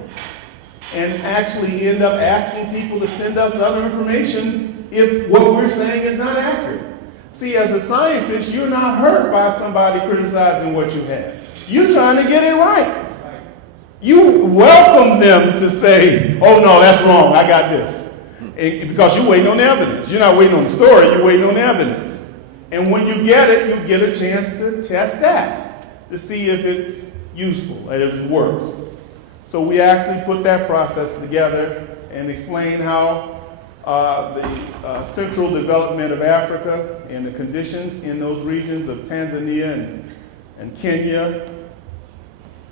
and actually end up asking people to send us other information if what we're saying is not accurate. See, as a scientist, you're not hurt by somebody criticizing what you have. You're trying to get it right. You welcome them to say, oh no, that's wrong, I got this. Because you're waiting on the evidence. You're not waiting on the story, you're waiting on the evidence. And when you get it, you get a chance to test that to see if it's useful and if it works. So we actually put that process together and explain how the central development of Africa and the conditions in those regions of Tanzania and Kenya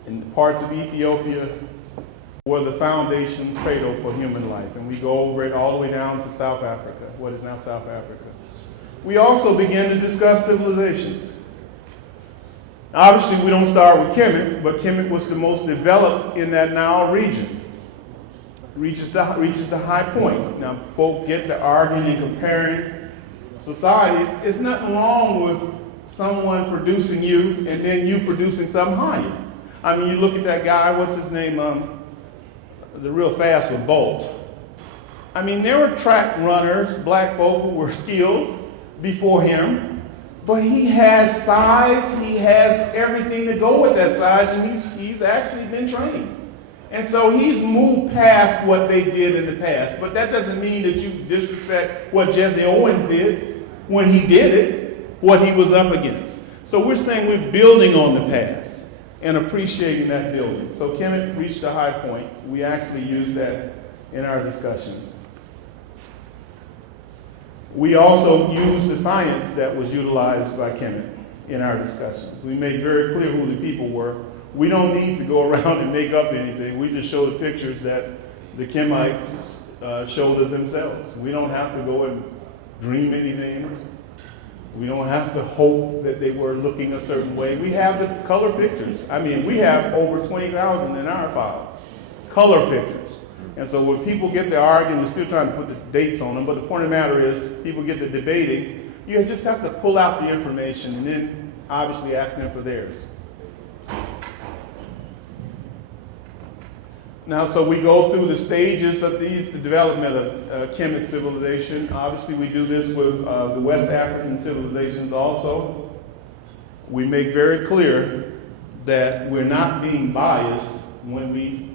and parts of Ethiopia were the foundation cradle for human life. And we go over it all the way down to South Africa, what is now South Africa. We also begin to discuss civilizations. Obviously, we don't start with Kemet, but Kemet was the most developed in that Nile region. Reaches the high point. Now, folk get to arguing and comparing societies. It's nothing wrong with someone producing you and then you producing something higher. I mean, you look at that guy, what's his name, the real fast with Bolt. I mean, there were track runners, black folk who were skilled before him, but he has size, he has everything to go with that size, and he's actually been trained. And so he's moved past what they did in the past. But that doesn't mean that you disrespect what Jesse Owens did when he did it, what he was up against. So we're saying we're building on the past and appreciating that building. So Kemet reached a high point. We actually use that in our discussions. We also use the science that was utilized by Kemet in our discussions. We made very clear who the people were. We don't need to go around and make up anything. We just show the pictures that the Kemites showed of themselves. We don't have to go and dream anything. We don't have to hope that they were looking a certain way. We have the color pictures. I mean, we have over 20,000 in our files, color pictures. And so when people get to arguing, we're still trying to put the dates on them, but the point of the matter is, people get to debating, you just have to pull out the information and then obviously ask them for theirs. Now, so we go through the stages of the development of Kemet civilization. Obviously, we do this with the West African civilizations also. We make very clear that we're not being biased when we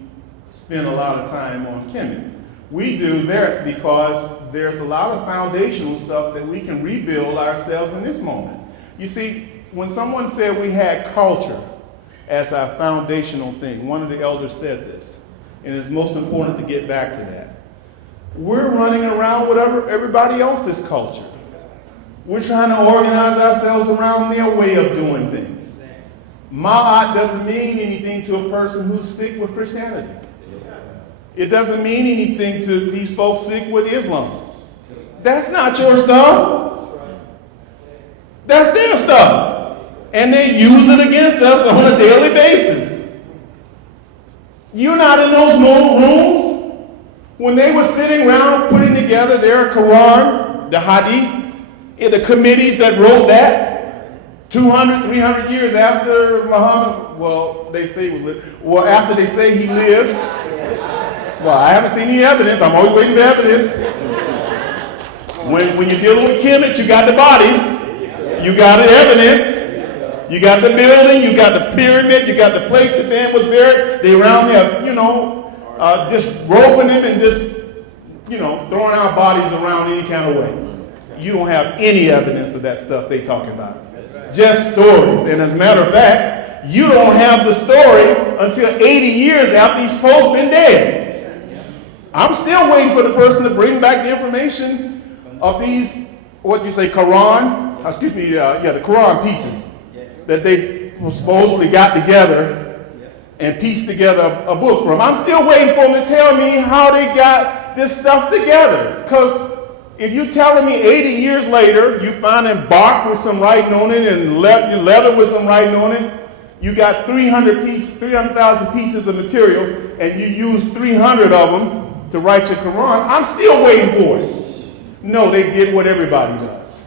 spend a lot of time on Kemet. We do that because there's a lot of foundational stuff that we can rebuild ourselves in this moment. You see, when someone said we had culture as our foundational thing, one of the elders said this. And it's most important to get back to that. We're running around with everybody else's culture. We're trying to organize ourselves around their way of doing things. Ma'at doesn't mean anything to a person who's sick with Christianity. It doesn't mean anything to these folks sick with Islam. That's not your stuff. That's their stuff. And they use it against us on a daily basis. You're not in those rooms when they were sitting around putting together their Quran, the Hadith, and the committees that wrote that 200, 300 years after Muhammad, well, they say he was, well, after they say he lived. Well, I haven't seen any evidence. I'm always waiting for evidence. When you're dealing with Kemet, you got the bodies, you got the evidence. You got the building, you got the pyramid, you got the place the man was buried. They around there, just roping him and just, throwing our bodies around any kind of way. You don't have any evidence of that stuff they talking about. Just stories. And as a matter of fact, you don't have the stories until 80 years after these folks been dead. I'm still waiting for the person to bring back the information of these, the Quran pieces that they supposedly got together and pieced together a book from. I'm still waiting for them to tell me how they got this stuff together, because If you're telling me 80 years later, you find them bark with some writing on it and leather with some writing on it, you got 300,000 pieces of material, and you use 300 of them to write your Quran, I'm still waiting for it. No, they did what everybody does.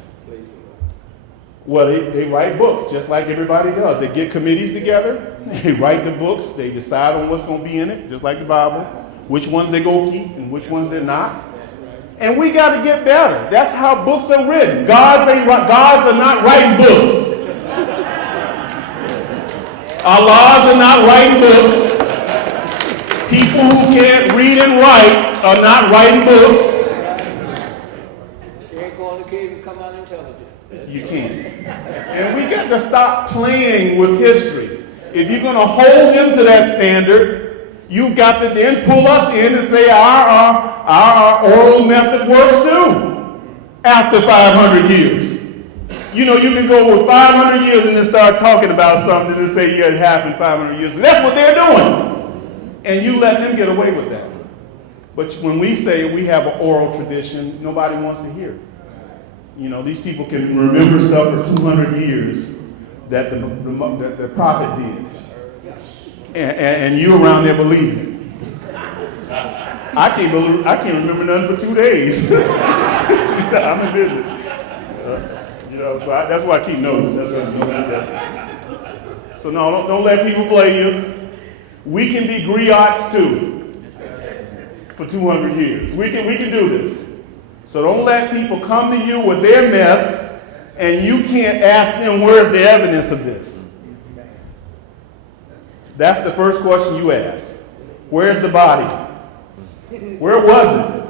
Well, they write books just like everybody does. They get committees together, they write the books, they decide on what's going to be in it, just like the Bible, which ones they go keep and which ones they're not. And we got to get better. That's how books are written. Gods are not writing books. Allahs are not writing books. People who can't read and write are not writing books. You ain't going to the cave and come out intelligent. You can't. And we got to stop playing with history. If you're going to hold them to that standard, you've got to then pull us in and say our oral method works too after 500 years. You know, you can go with 500 years and then start talking about something and say, yeah, it happened 500 years ago. That's what they're doing. And you let them get away with that. But when we say we have an oral tradition, nobody wants to hear it. You know, these people can remember stuff for 200 years that the prophet did. And you around there believing it. I can't remember nothing for 2 days. I'm in business. You know, so that's why I keep notes. That's why I notice that. So no, don't let people play you. We can be griots too for 200 years. We can do this. So don't let people come to you with their mess and you can't ask them where's the evidence of this. That's the first question you ask. Where's the body? Where was it?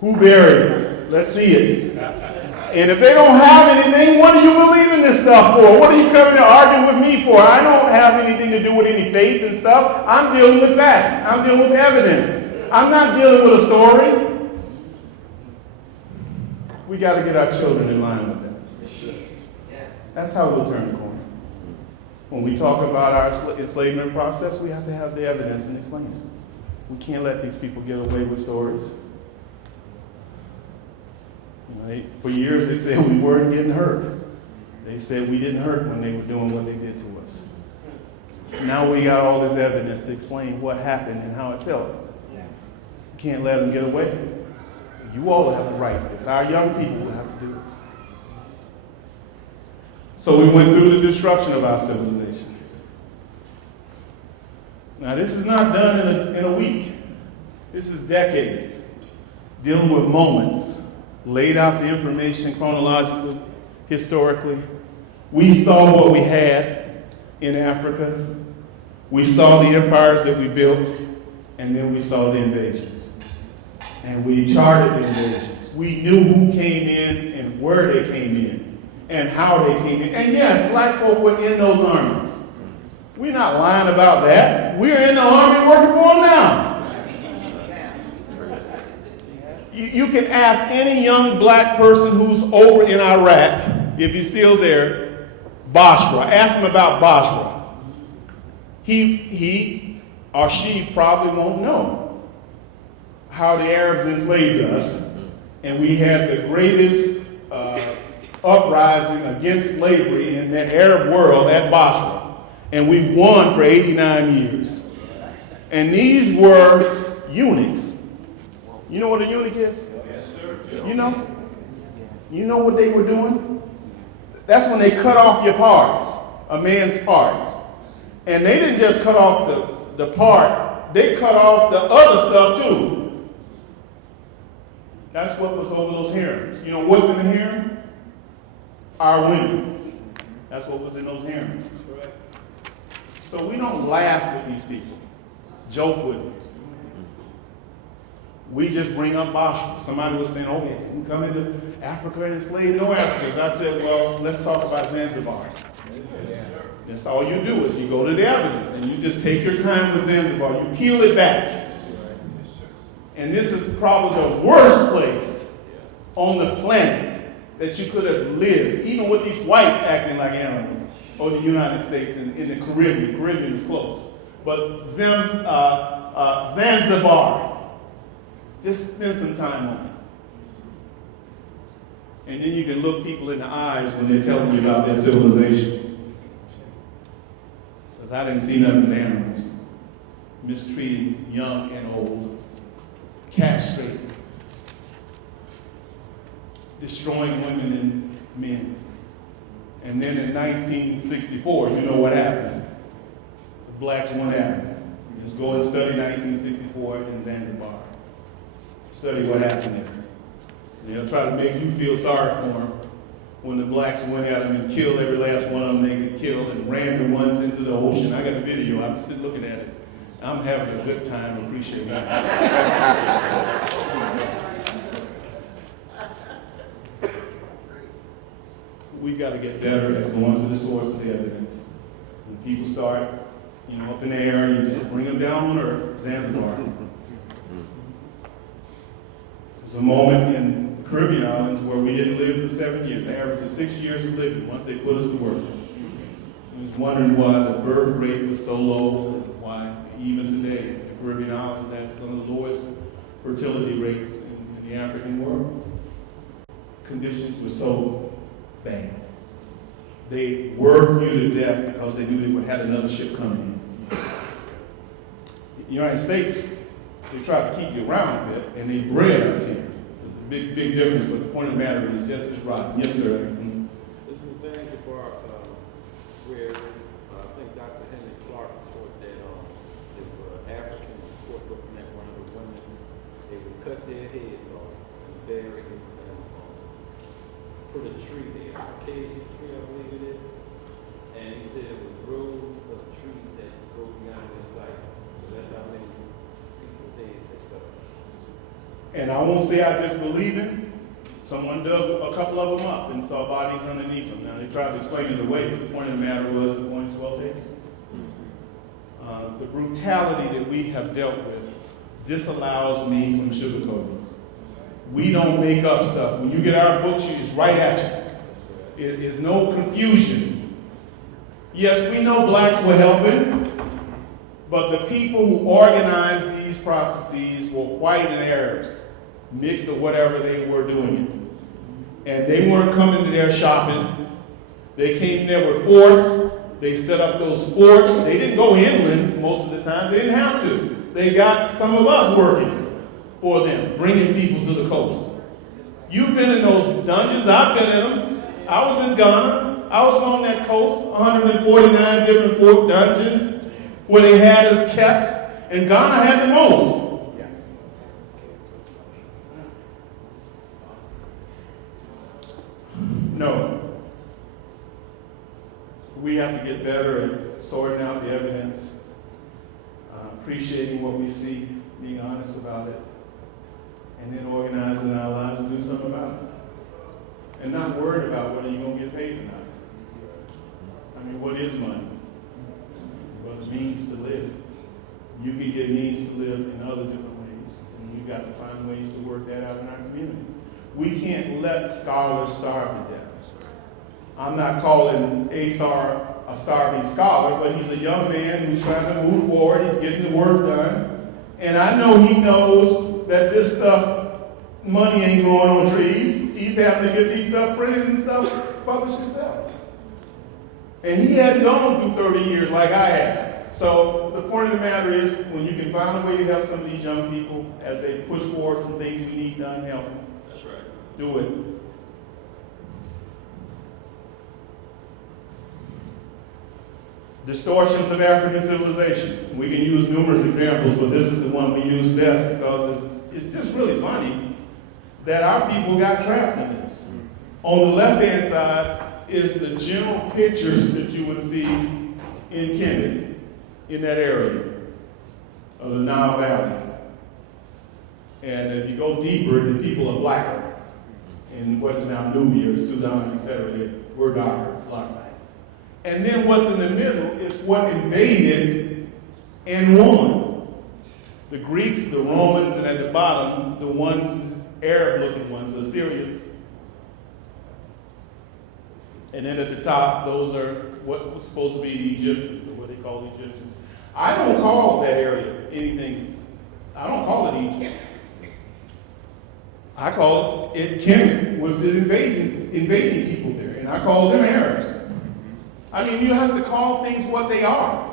Who buried it? Let's see it. And if they don't have anything, what do you believe in this stuff for? What are you coming to argue with me for? I don't have anything to do with any faith and stuff. I'm dealing with facts. I'm dealing with evidence. I'm not dealing with a story. We got to get our children in line with that. That's how we'll turn the corner. When we talk about our enslavement process, we have to have the evidence and explain it. We can't let these people get away with stories. For years they said we weren't getting hurt. They said we didn't hurt when they were doing what they did to us. Now we got all this evidence to explain what happened and how it felt. You can't let them get away. You all have to write this. Our young people will have to do this. So we went through the destruction of our civilization. Now this is not done in a week. This is decades. Dealing with moments. Laid out the information chronologically, historically. We saw what we had in Africa. We saw the empires that we built, and then we saw the invasions. And we charted the invasions. We knew who came in and where they came in and how they came in. And yes, black folk were in those armies. We're not lying about that. We're in the army working for them now. You can ask any young black person who's over in Iraq, if he's still there, Basra. Ask him about Basra. He or she probably won't know how the Arabs enslaved us, and we had the greatest uprising against slavery in the Arab world at Basra, and we won for 89 years. And these were eunuchs. You know what a eunuch is? Yes, sir. You know? You know what they were doing? That's when they cut off your parts, a man's parts. And they didn't just cut off the part, they cut off the other stuff too. That's what was over those harems. You know what's in the harem? Our women. That's what was in those harems. So we don't laugh with these people, joke with them. We just bring up Basra. Somebody was saying, oh, they didn't come into Africa and enslave no Africans. I said, well, let's talk about Zanzibar. That's all you do is you go to the evidence and you just take your time with Zanzibar. You peel it back. And this is probably the worst place on the planet that you could have lived, even with these whites acting like animals, or the United States and in the Caribbean. The Caribbean is close. But Zanzibar, just spend some time on it. And then you can look people in the eyes when they're telling you about their civilization. Because I didn't see nothing but animals, mistreating young and old, castrated, destroying women and men. And then in 1964, you know what happened. The blacks went at it. Let's go and study 1964 in Zanzibar. Study what happened there. They'll try to make you feel sorry for them when the blacks went at them and killed every last one of them they could kill and ran the ones into the ocean. I got the video. I'm sitting looking at it. I'm having a good time. Appreciate that. We've got to get better at going to the source of the evidence. When people start, up in the air, you just bring them down on earth. Zanzibar. There's a moment in the Caribbean islands where we didn't live for 7 years, an average of 6 years of living once they put us to work. I was wondering why the birth rate was so low, and why even today the Caribbean islands have some of the lowest fertility rates in the African world. Conditions were so bad. They worked you to death because they knew they would have another ship coming in. The United States, they tried to keep you around a bit, and they bred us here. There's a big difference, but the point of the matter is just as rotten. Yes, sir. Mm-hmm. This is Zanzibar, where I think Dr. Henry Clark taught that if Africans were caught looking at one of the women, they would cut their heads off and bury it and put a tree there, a Cajun tree, I believe it is. And he said it was rows of trees that go beyond their sight. So that's how many people's heads they cut. And I won't say I just believe it. Someone dug a couple of them up and saw bodies underneath them. Now, they tried to explain it away, but the point of the matter was the point is well taken. The brutality that we have dealt with disallows me from sugarcoating. We don't make up stuff. When you get our books, it's right at you. It is no confusion. Yes, we know blacks were helping, but the people who organized these processes were white and Arabs, mixed or whatever they were doing it. And they weren't coming to their shopping. They came there with forts. They set up those forts. They didn't go inland most of the time. They didn't have to. They got some of us working for them, bringing people to the coast. You've been in those dungeons. I've been in them. I was in Ghana. I was on that coast, 149 different fort dungeons where they had us kept, and Ghana had the most. No. We have to get better at sorting out the evidence, appreciating what we see, being honest about it, and then organizing our lives to do something about it. And not worried about whether you're going to get paid or not. I mean, what is money? Well, it means to live. You can get means to live in other different ways, and we've got to find ways to work that out in our community. We can't let scholars starve to death. I'm not calling Asar a starving scholar, but he's a young man who's trying to move forward. He's getting the work done. And I know he knows that this stuff, money ain't growing on trees. He's having to get these stuff printed and stuff published himself. And he hadn't gone through 30 years like I have. So the point of the matter is, when you can find a way to help some of these young people as they push forward some things we need done, help them. That's right. Do it. Distortions of African civilization. We can use numerous examples, but this is the one we use best because it's just really funny that our people got trapped in this. On the left-hand side is the general pictures that you would see in Kemet, in that area of the Nile Valley. And if you go deeper, the people are blacker. In what is now Nubia, Sudan, etc., they were darker, black. And then what's in the middle is what invaded and won. The Greeks, the Romans, and at the bottom, the ones, Arab-looking ones, the Syrians. And then at the top, those are what was supposed to be the Egyptians, or what they call the Egyptians. I don't call that area anything. I don't call it Egypt. I call it Kemet with the invading people there, and I call them Arabs. I mean, you have to call things what they are.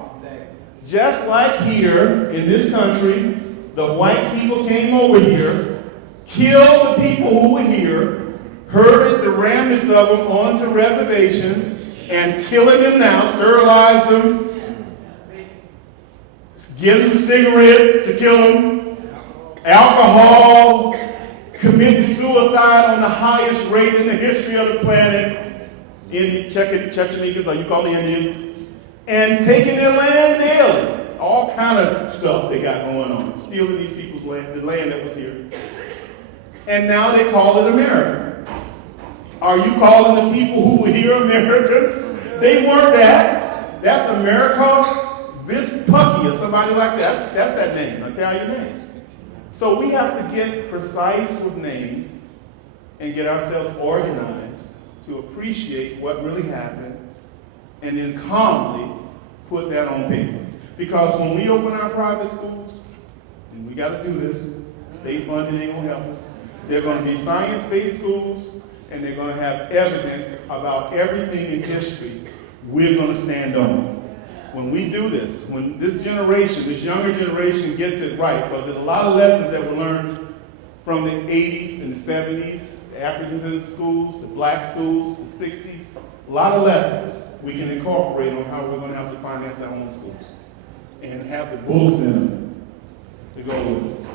Just like here in this country, the white people came over here, killed the people who were here, herded the remnants of them onto reservations, and killing them now, sterilized them, give them cigarettes to kill them, alcohol, committing suicide on the highest rate in the history of the planet, in Chechenegas, or you call the Indians, and taking their land daily. All kind of stuff they got going on, stealing these people's land, the land that was here. And now they call it America. Are you calling the people who were here Americans? They weren't that. That's America Vespucci or somebody like that. That's that name, Italian name. So we have to get precise with names and get ourselves organized to appreciate what really happened and then calmly put that on paper. Because when we open our private schools, and we got to do this, state funding ain't going to help us, they're going to be science-based schools, and they're going to have evidence about everything in history. We're going to stand on it. When we do this, when this generation, this younger generation gets it right, because there's a lot of lessons that were learned from the 80s and the 70s, the African schools, the black schools, the 60s, a lot of lessons we can incorporate on how we're going to have to finance our own schools and have the books in them to go with it.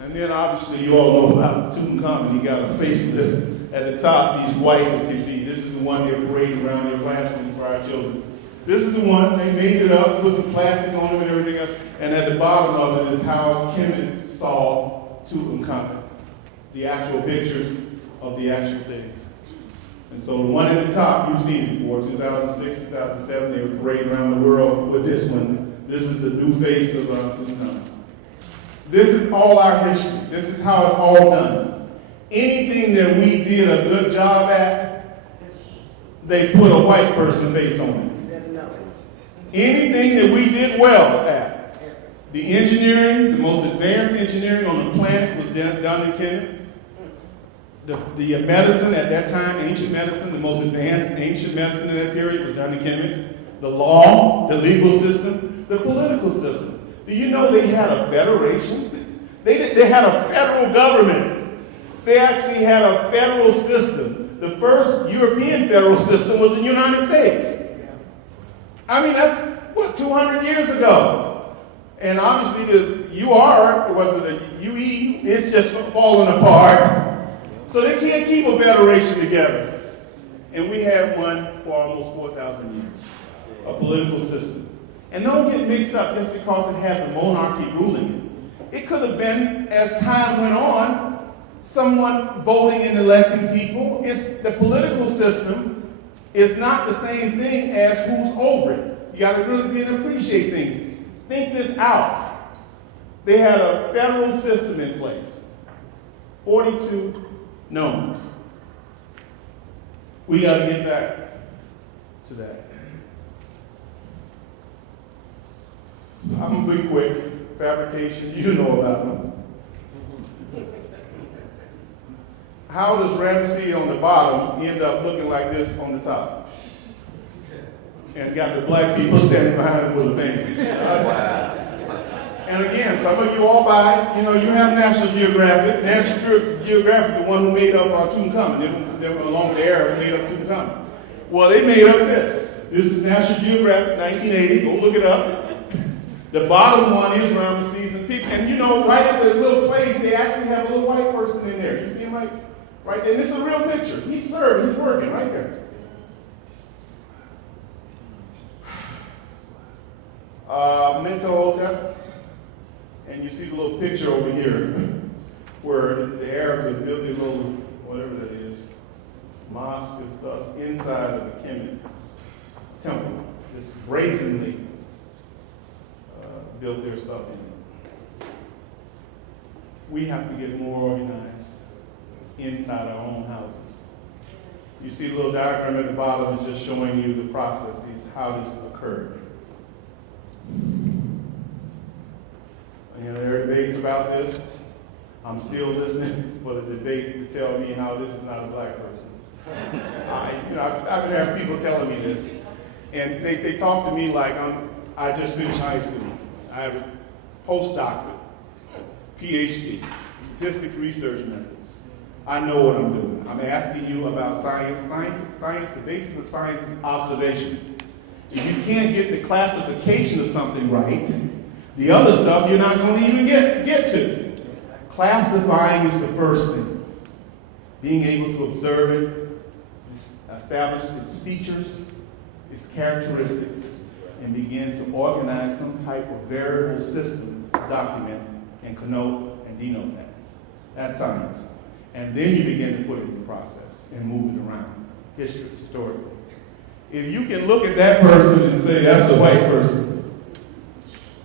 And then obviously you all know about Tutankhamun. He got a facelift at the top. These white as can see. This is the one they parade around your classroom for our children. This is the one, they made it up, put some plastic on them and everything else. And at the bottom of it is how Kemet saw Tutankhamun. The actual pictures of the actual things. And so the one at the top, you've seen it before, 2006, 2007, they would parade around the world with this one. This is the new face of Tutankhamun. This is all our history. This is how it's all done. Anything that we did a good job at, they put a white person face on it. Anything that we did well at, the engineering, the most advanced engineering on the planet was done in Kemet. The medicine at that time, ancient medicine, the most advanced ancient medicine in that period was done in Kemet. The law, the legal system, the political system. Do you know they had a federation? They had a federal government. They actually had a federal system. The first European federal system was in the United States. I mean, that's, what, 200 years ago. And obviously the UR, was it a UE, it's just falling apart. So they can't keep a federation together. And we had one for almost 4,000 years, a political system. And don't get mixed up just because it has a monarchy ruling it. It could have been, as time went on, someone voting and electing people. The political system is not the same thing as who's over it. You got to really be able to appreciate things. Think this out. They had a federal system in place. 42 nomes. We got to get back to that. I'm going to be quick. Fabrication, you know about them. How does Ramesses on the bottom end up looking like this on the top? And got the black people standing behind him with a finger. And again, some of you all buy, you have National Geographic. National Geographic, the one who made up Tutankhamun, they were along with the Arab who made up Tutankhamun. Well, they made up this. This is National Geographic, 1980. Go look it up. The bottom one is Ramesses and people. And right at the little place, they actually have a little white person in there. You see him right there? And this is a real picture. He's serving, he's working right there. Mentuhotep. And you see the little picture over here where the Arabs have built their little, whatever that is, mosque and stuff inside of the Kemet temple. Just brazenly built their stuff in it. We have to get more organized inside our own houses. You see the little diagram at the bottom is just showing you the processes, how this occurred. And debates about this. I'm still listening for the debates to tell me how this is not a black person. I've been having people telling me this, and they talk to me like I just finished high school. I have a postdoctorate, PhD, statistics research methods. I know what I'm doing. I'm asking you about science. Science, the basis of science is observation. If you can't get the classification of something right, the other stuff you're not going to even get to. Classifying is the first thing. Being able to observe it, establish its features, its characteristics, and begin to organize some type of variable system to document and connote and denote that. That's science. And then you begin to put it in the process and move it around, historically. If you can look at that person and say, that's a white person,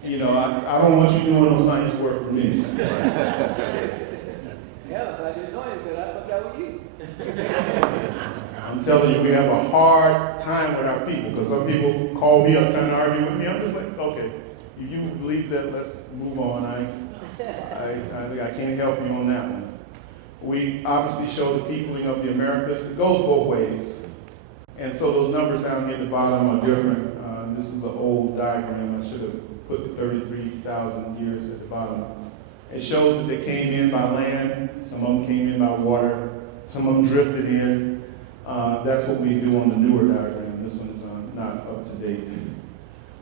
I don't want you doing no science work for me. Yeah, if I didn't know anything, I thought that was you. I'm telling you, we have a hard time with our people, because some people call me up trying to argue with me. I'm just like, okay, if you believe that, let's move on. I can't help you on that one. We obviously show the peopling of the Americas. It goes both ways. And so those numbers down here at the bottom are different. This is an old diagram. I should have put the 33,000 years at the bottom. It shows that they came in by land. Some of them came in by water. Some of them drifted in. That's what we do on the newer diagram. This one is not up to date.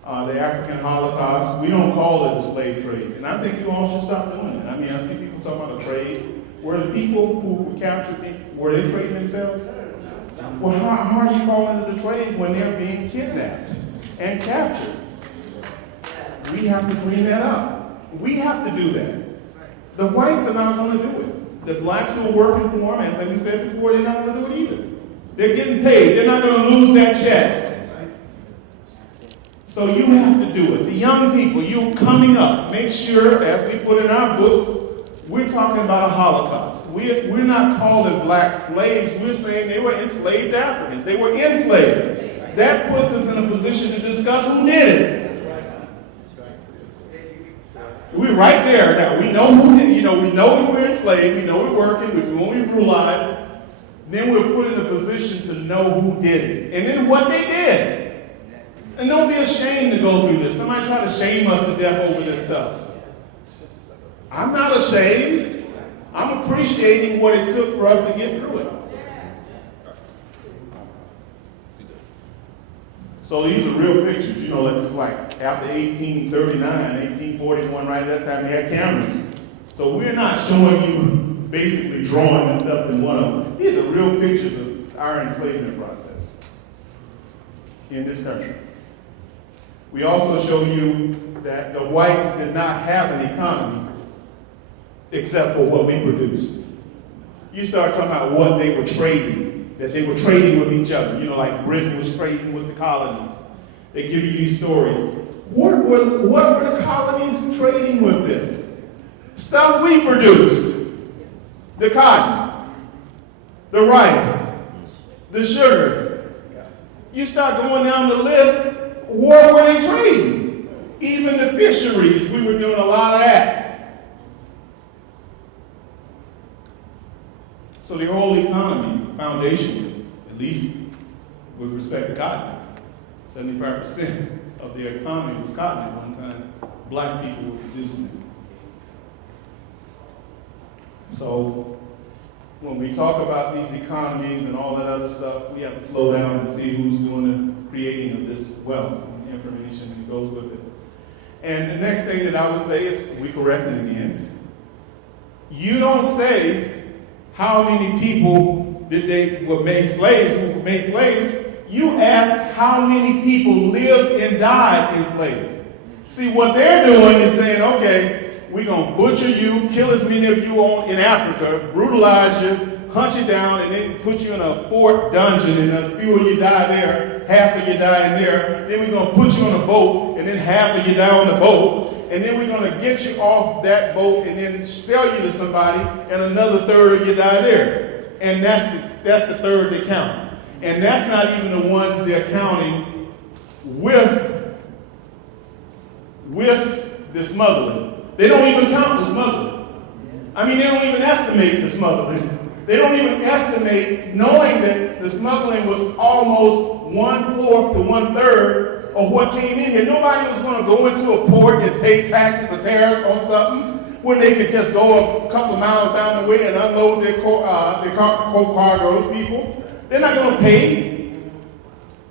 The African Holocaust, we don't call it the slave trade. And I think you all should stop doing it. I mean, I see people talking about a trade. Were the people who were captured, were they trading themselves? Well, how are you calling it a trade when they're being kidnapped and captured? We have to clean that up. We have to do that. The whites are not going to do it. The blacks who are working for them, as we said before, they're not going to do it either. They're getting paid. They're not going to lose that check. So you have to do it. The young people, you coming up, make sure, as we put in our books, we're talking about a Holocaust. We're not calling black slaves. We're saying they were enslaved Africans. They were enslaved. That puts us in a position to discuss who did it. We're right there now. We know who did it. We know we were enslaved. We know we're working. We know we brutalized. Then we're put in a position to know who did it. And then what they did. And don't be ashamed to go through this. Somebody try to shame us to death over this stuff. I'm not ashamed. I'm appreciating what it took for us to get through it. So these are real pictures, like after 1839, 1841, right at that time, they had cameras. So we're not showing you basically drawing this up in one of them. These are real pictures of our enslavement process in this country. We also show you that the whites did not have an economy except for what we produced. You start talking about what they were trading, that they were trading with each other. Like Britain was trading with the colonies. They give you these stories. What were the colonies trading with them? Stuff we produced. The cotton, the rice, the sugar. You start going down the list, what were they trading? Even the fisheries, we were doing a lot of that. So the whole economy, foundation, at least with respect to cotton, 75% of their economy was cotton at one time. Black people were producing it. So when we talk about these economies and all that other stuff, we have to slow down and see who's doing the creating of this wealth and information that goes with it. And the next thing that I would say is, we correct it again. You don't say how many people were made slaves, who were made slaves. You ask how many people lived and died enslaved. See, what they're doing is saying, okay, we're going to butcher you, kill as many of you in Africa, brutalize you, hunt you down, and then put you in a fort dungeon, and a few of you die there, half of you die in there. Then we're going to put you on a boat, and then half of you die on the boat. And then we're going to get you off that boat and then sell you to somebody, and another third of you die there. And that's the third that count. And that's not even the ones they're counting with the smuggling. They don't even count the smuggling. I mean, they don't even estimate the smuggling. They don't even estimate, knowing that the smuggling was almost 1/4 to 1/3 of what came in here. Nobody was going to go into a port and pay taxes or tariffs on something when they could just go a couple of miles down the way and unload their cargo to people. They're not going to pay.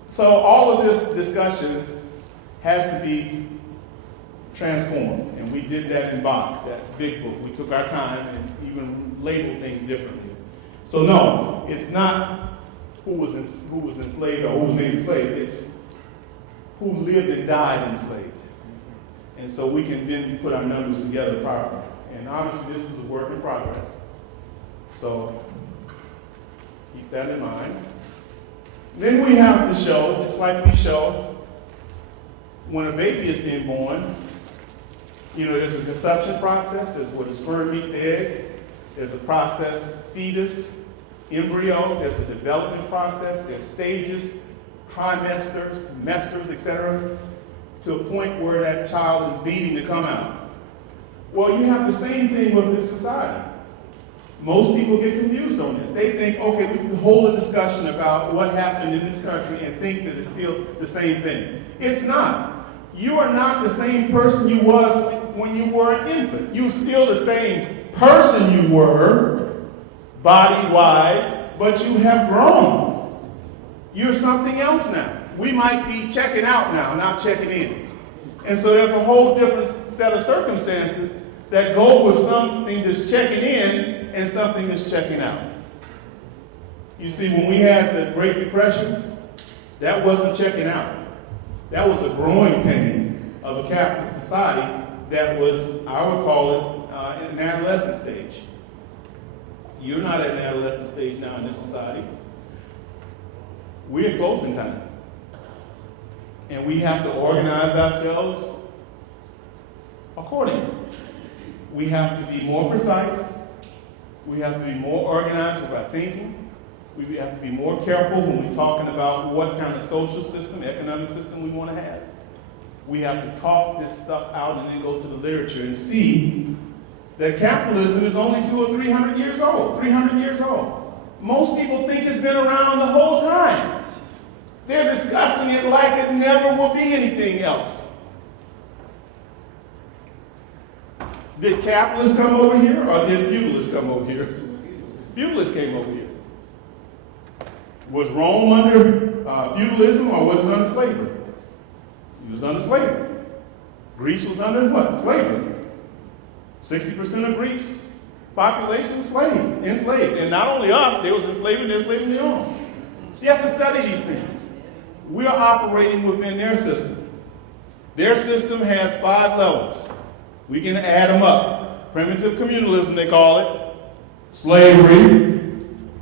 So all of this discussion has to be transformed, and we did that in Bach, that big book. We took our time and even labeled things differently. So no, it's not who was enslaved or who was made enslaved. It's who lived and died enslaved. And so we can then put our numbers together properly. And obviously this is a work in progress. So keep that in mind. Then we have to show, just like we show when a baby is being born, you know, there's a conception process, there's where the sperm meets the egg, there's a process, fetus, embryo, there's a development process, there's stages, trimesters, semesters, etc., to a point where that child is beating to come out. Well, you have the same thing with this society. Most people get confused on this. They think, okay, we can hold a discussion about what happened in this country and think that it's still the same thing. It's not. You are not the same person you was when you were an infant. You're still the same person you were, body-wise, but you have grown. You're something else now. We might be checking out now, not checking in. And so there's a whole different set of circumstances that go with something that's checking in and something that's checking out. You see, when we had the Great Depression, that wasn't checking out. That was a growing pain of a capitalist society that was, I would call it, in an adolescent stage. You're not at an adolescent stage now in this society. We're at closing time. And we have to organize ourselves accordingly. We have to be more precise. We have to be more organized with our thinking. We have to be more careful when we're talking about what kind of social system, economic system we want to have. We have to talk this stuff out and then go to the literature and see that capitalism is only 200 or 300 years old, 300 years old. Most people think it's been around the whole time. They're discussing it like it never will be anything else. Did capitalists come over here or did feudalists come over here? Feudalists came over here. Was Rome under feudalism or was it under slavery? It was under slavery. Greece was under what? Slavery. 60% of Greece population was enslaved. And not only us, they was enslaving their own. So you have to study these things. We are operating within their system. Their system has 5 levels. We can add them up. Primitive communalism, they call it. Slavery,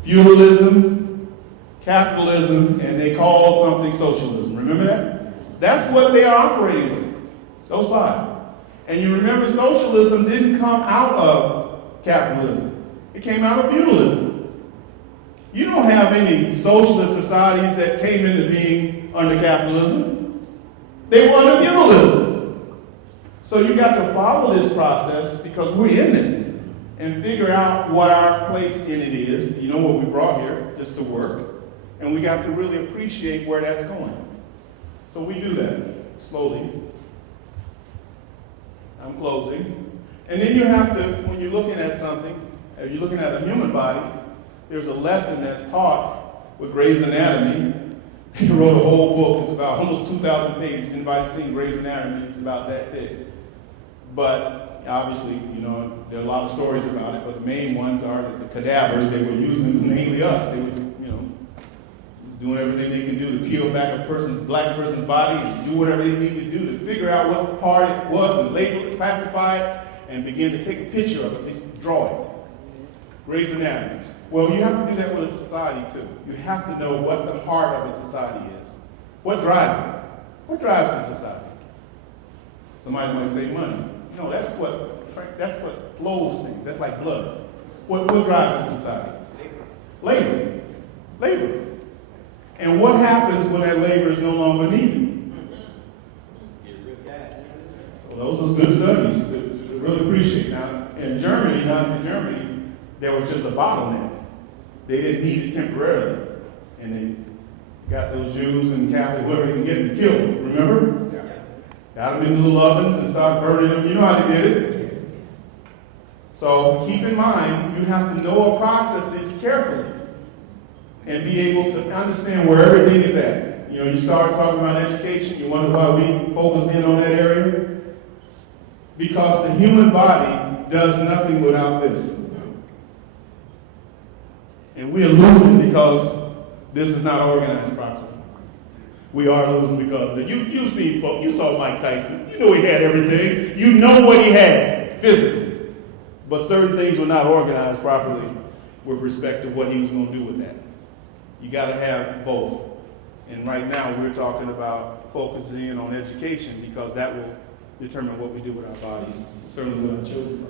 feudalism, capitalism, and they call something socialism. Remember that? That's what they are operating with, those 5. And you remember socialism didn't come out of capitalism. It came out of feudalism. You don't have any socialist societies that came into being under capitalism. They were under feudalism. So you got to follow this process because we're in this and figure out what our place in it is. You know what we brought here, just to work. And we got to really appreciate where that's going. So we do that slowly. I'm closing. And then you have to, when you're looking at something, if you're looking at a human body, there's a lesson that's taught with Gray's Anatomy. He wrote a whole book. It's about almost 2,000 pages. Anybody seen Gray's Anatomy? It's about that thick. But obviously, you know, there are a lot of stories about it, but the main ones are the cadavers they were using, mainly us. They were, you know, doing everything they can do to peel back black person's body and do whatever they need to do to figure out what part it was and label it, classify it, and begin to take a picture of it, at least draw it. Gray's Anatomy. Well, you have to do that with a society too. You have to know what the heart of a society is. What drives it? What drives a society? Somebody might say money. No, that's what flows things. That's like blood. What drives a society? Labor. And what happens when that labor is no longer needed? So those are good studies to really appreciate. Now, in Germany, Nazi Germany, there was just a bottleneck. They didn't need it temporarily. And they got those Jews and Catholics, whoever they can get, and killed them, remember? Yeah. Got them in little ovens and started burning them. You know how they did it. So keep in mind, you have to know our processes carefully and be able to understand where everything is at. You know, you start talking about education, you wonder why we focused in on that area? Because the human body does nothing without this. And we are losing because this is not organized properly. We are losing because you saw Mike Tyson. You know he had everything. You know what he had physically. But certain things were not organized properly with respect to what he was going to do with that. You got to have both. And right now we're talking about focusing in on education because that will determine what we do with our bodies, certainly with our children.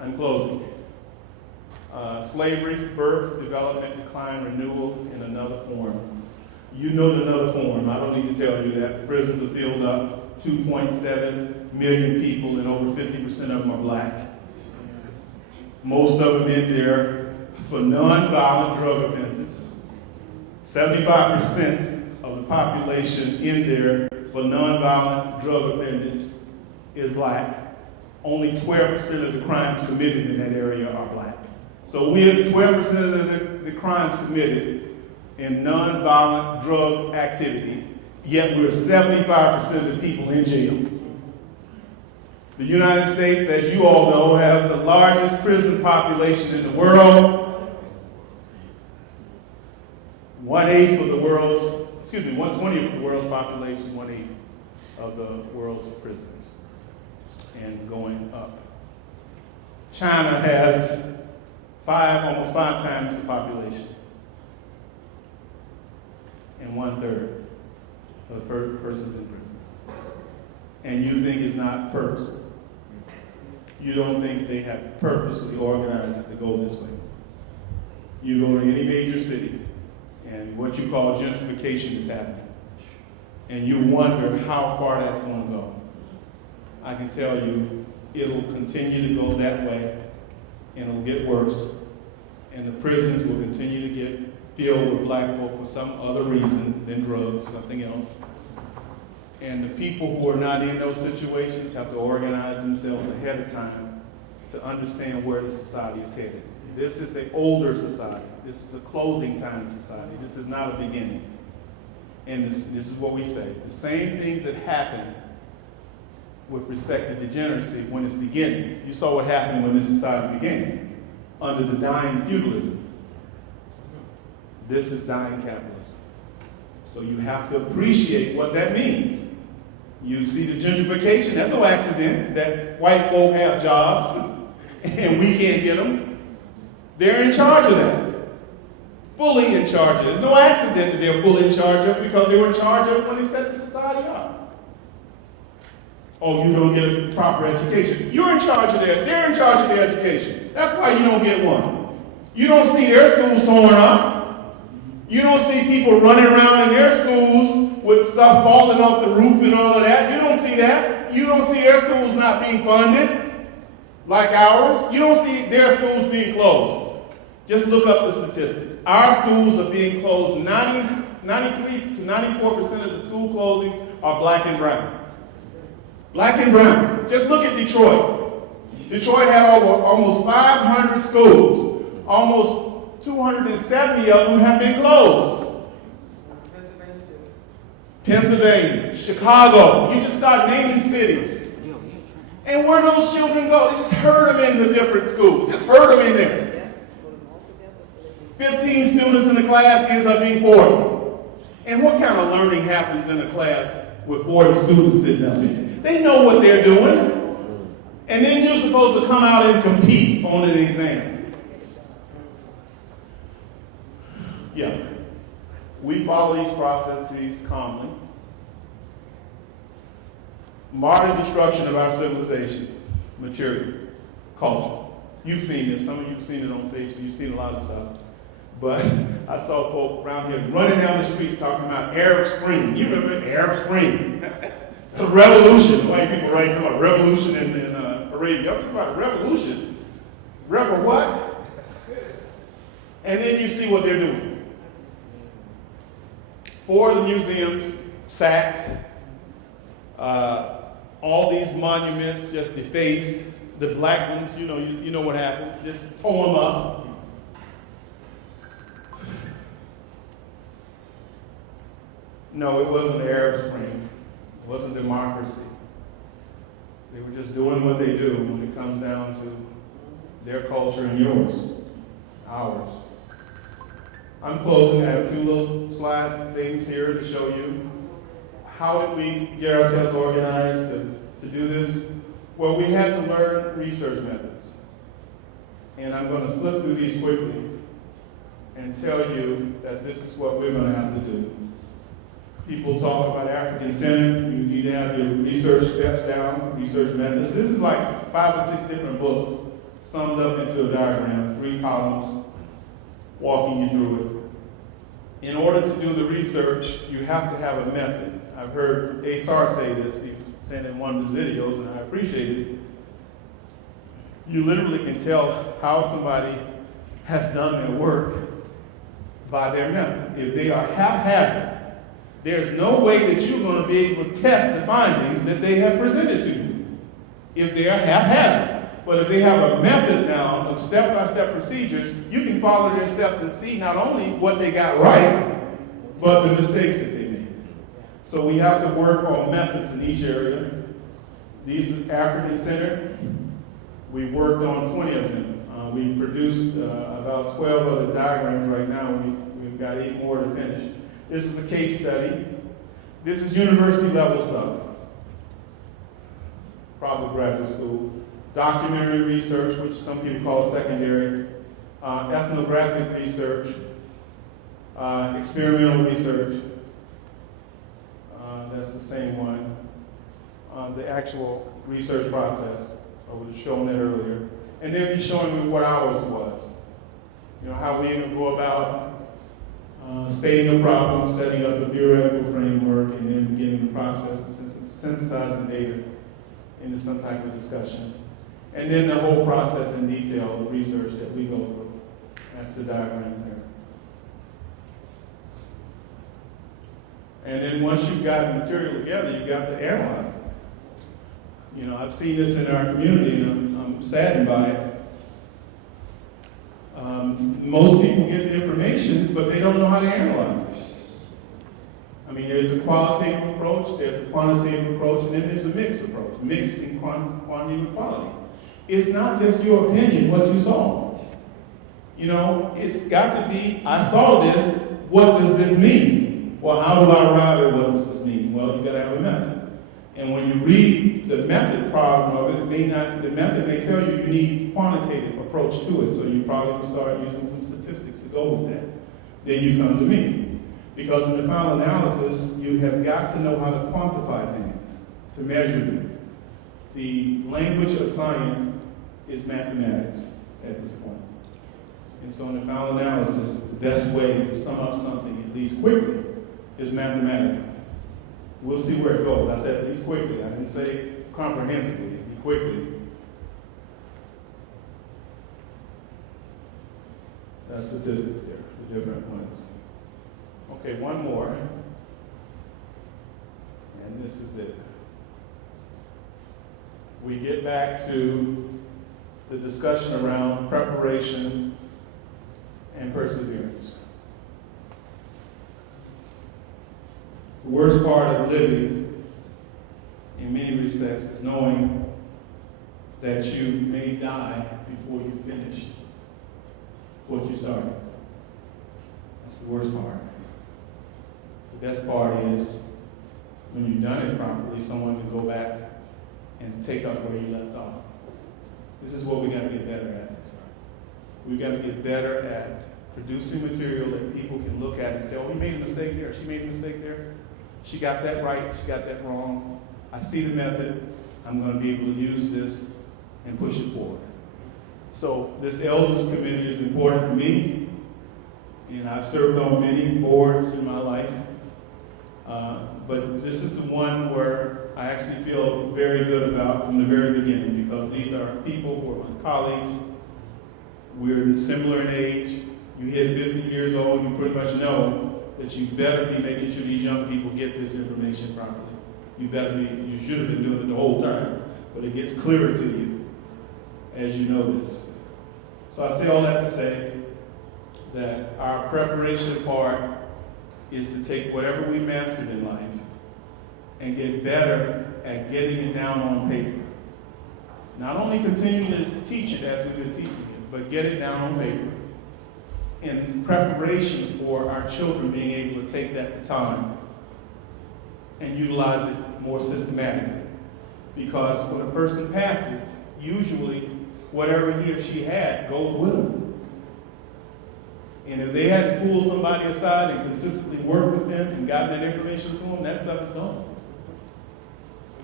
I'm closing. Slavery, birth, development, decline, renewal in another form. You know the another form. I don't need to tell you that. The prisons are filled up, 2.7 million people, and over 50% of them are black. Most of them in there for non-violent drug offenses. 75% of the population in there for non-violent drug offending is black. Only 12% of the crimes committed in that area are black. So we have 12% of the crimes committed in non-violent drug activity, yet we're 75% of the people in jail. The United States, as you all know, have the largest prison population in the world. 1/8 of the world's, 1/20 of the world's population, 1/8 of the world's prisoners, and going up. China has almost five times the population, and 1/3 of persons in prison. And you think it's not purposeful. You don't think they have purposely organized it to go this way. You go to any major city, and what you call gentrification is happening. And you wonder how far that's going to go. I can tell you, it'll continue to go that way, and it'll get worse. And the prisons will continue to get filled with black folk for some other reason than drugs, something else. And the people who are not in those situations have to organize themselves ahead of time to understand where the society is headed. This is an older society. This is a closing time society. This is not a beginning. And this is what we say. The same things that happen with respect to degeneracy when it's beginning. You saw what happened when this society began, under the dying feudalism. This is dying capitalism. So you have to appreciate what that means. You see the gentrification, that's no accident that white folk have jobs and we can't get them. They're in charge of that. Fully in charge of it. There's no accident that they're fully in charge of it because they were in charge of it when they set the society up. Oh, you don't get a proper education. You're in charge of that. They're in charge of their education. That's why you don't get one. You don't see their schools torn up. You don't see people running around in their schools with stuff falling off the roof and all of that. You don't see that. You don't see their schools not being funded like ours. You don't see their schools being closed. Just look up the statistics. Our schools are being closed. 93 to 94% of the school closings are black and brown. Black and brown. Just look at Detroit. Detroit had almost 500 schools. Almost 270 of them have been closed. Pennsylvania, Chicago. You just start naming cities. And where those children go, they just herd them into different schools. Just herd them in there. 15 students in the class ends up being 40. And what kind of learning happens in a class with 40 students sitting up in it? They know what they're doing. And then you're supposed to come out and compete on an exam. Yeah, we follow these processes calmly. Modern destruction of our civilizations, material, culture. You've seen this. Some of you have seen it on Facebook. You've seen a lot of stuff. But I saw folk around here running down the street talking about Arab Spring. You remember Arab Spring? revolution. White people write about revolution in Arabia. I'm talking about revolution. Rebel what? And then you see what they're doing. 4 of the museums sacked. All these monuments just defaced. The black ones, you know what happens. Just tore them up. No, it wasn't the Arab Spring. It wasn't democracy. They were just doing what they do when it comes down to their culture and yours, ours. I'm closing. I have 2 little slide things here to show you. How did we get ourselves organized to do this? Well, we had to learn research methods. And I'm going to flip through these quickly and tell you that this is what we're going to have to do. People talk about African Center. You need to have your research steps down, research methods. This is like 5 or 6 different books summed up into a diagram, 3 columns, walking you through it. In order to do the research, you have to have a method. I've heard Asar say this. He said in one of his videos, and I appreciate it. You literally can tell how somebody has done their work by their method. If they are haphazard, there's no way that you're going to be able to test the findings that they have presented to you if they are haphazard. But if they have a method now of step-by-step procedures, you can follow their steps and see not only what they got right, but the mistakes that they made. So we have to work on methods in each area. These are African Center. We worked on 20 of them. We produced about 12 other diagrams right now. We've got 8 more to finish. This is a case study. This is university level stuff. Probably graduate school. Documentary research, which some people call secondary. Ethnographic research. Experimental research. That's the same one. The actual research process. I was showing that earlier. And then he's showing me what ours was. How we even go about stating a problem, setting up a theoretical framework, and then beginning the process of synthesizing data into some type of discussion. And then the whole process in detail of research that we go through. That's the diagram there. And then once you've got material together, you've got to analyze it. I've seen this in our community, and I'm saddened by it. Most people get the information, but they don't know how to analyze it. I mean, there's a qualitative approach, there's a quantitative approach, and then there's a mixed approach, mixed in quantity and quality. It's not just your opinion, what you saw. It's got to be, I saw this, what does this mean? Well, how do I arrive at what does this mean? Well, you got to have a method. And when you read the method problem of it, the method may tell you need quantitative approach to it, so you probably will start using some statistics to go with that. Then you come to me. Because in the final analysis, you have got to know how to quantify things, to measure them. The language of science is mathematics at this point. And so in the final analysis, the best way to sum up something, at least quickly, is mathematically. We'll see where it goes. I said at least quickly. I didn't say comprehensively, quickly. That's statistics here, the different ones. Okay, one more. And this is it. We get back to the discussion around preparation and perseverance. The worst part of living, in many respects, is knowing that you may die before you finished what you started. That's the worst part. The best part is when you've done it properly, someone can go back and take up where you left off. This is what we got to get better at. We've got to get better at producing material that people can look at and say, oh, he made a mistake there, she made a mistake there. She got that right, she got that wrong. I see the method. I'm going to be able to use this and push it forward. So this elders committee is important to me, and I've served on many boards in my life. But this is the one where I actually feel very good about from the very beginning, because these are people who are my colleagues. We're similar in age. You hit 50 years old, you pretty much know that you better be making sure these young people get this information properly. You should have been doing it the whole time, but it gets clearer to you as you know this. So I say all that to say that our preparation part is to take whatever we mastered in life and get better at getting it down on paper. Not only continue to teach it as we've been teaching it, but get it down on paper in preparation for our children being able to take that baton and utilize it more systematically. Because when a person passes, usually whatever he or she had goes with them. And if they hadn't pulled somebody aside and consistently worked with them and gotten that information to them, that stuff is gone.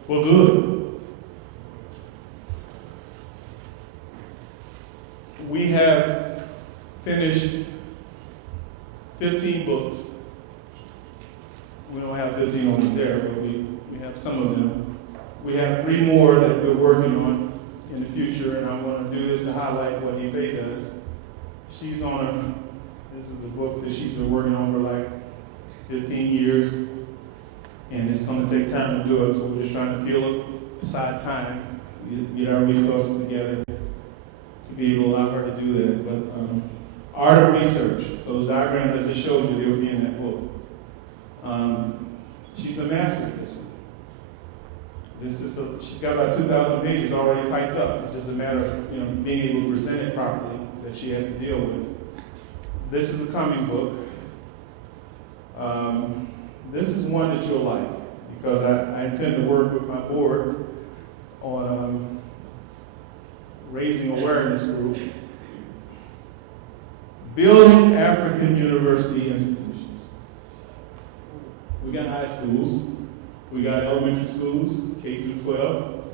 Well, good. We have finished 15 books. We don't have 15 on there, but we have some of them. We have 3 more that we're working on in the future, and I want to do this to highlight what Ife does. She's on this is a book that she's been working on for like 15 years, and it's going to take time to do it, so we're just trying to peel aside time, get our resources together to be able to allow her to do that. But art of research, so those diagrams I just showed you, they will be in that book. She's a master at this one. She's got about 2,000 pages already typed up. It's just a matter of being able to present it properly that she has to deal with. This is a coming book. This is one that you'll like, because I intend to work with my board on raising awareness group, building African university institutions. We got high schools, we got elementary schools, K through 12.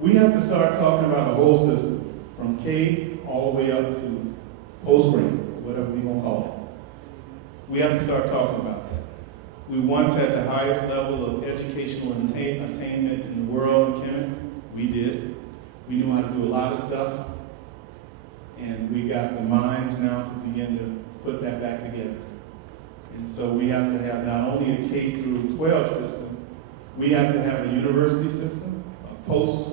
We have to start talking about the whole system, from K all the way up to post-grade, whatever we're going to call it. We have to start talking about that. We once had the highest level of educational attainment in the world in Kemet. We did. We knew how to do a lot of stuff. And we got the minds now to begin to put that back together. And so we have to have not only a K through 12 system, we have to have a university system, a post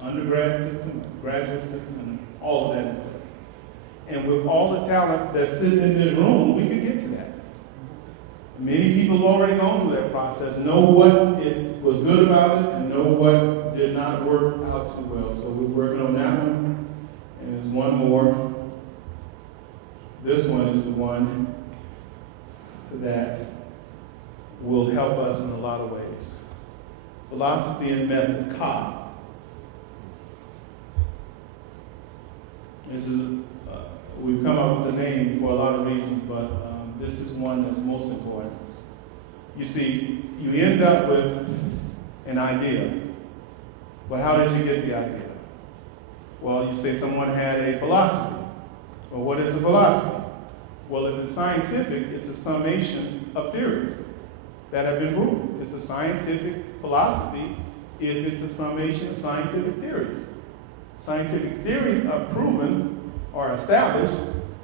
undergrad system, a graduate system, and all of that in place. And with all the talent that's sitting in this room, we could get to that. Many people have already gone through that process, know what it was good about it, and know what did not work out too well. So we're working on that one. And there's one more. This one is the one that will help us in a lot of ways. Philosophy and method, Ka. This is, we've come up with the name for a lot of reasons, but this is one that's most important. You see, you end up with an idea, but how did you get the idea? Well, you say someone had a philosophy. Well, what is a philosophy? Well, if it's scientific, it's a summation of theories that have been proven. It's a scientific philosophy if it's a summation of scientific theories. Scientific theories are proven or established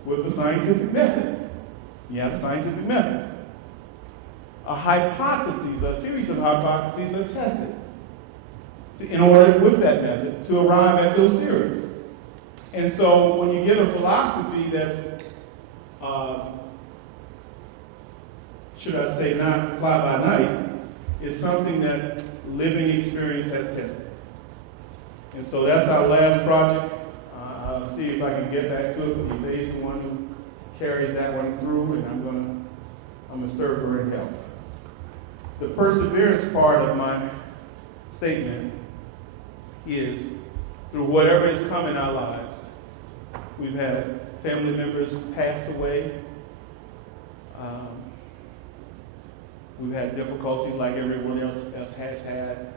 with a scientific method. You have a scientific method. A hypothesis, a series of hypotheses are tested in order, with that method, to arrive at those theories. And so when you get a philosophy that's, should I say, not fly by night, is something that living experience has tested. And so that's our last project. I'll see if I can get back to it, but Ife's the one who carries that one through, and I'm gonna serve her and help. The perseverance part of my statement is, through whatever has come in our lives, we've had family members pass away. We've had difficulties like everyone else has had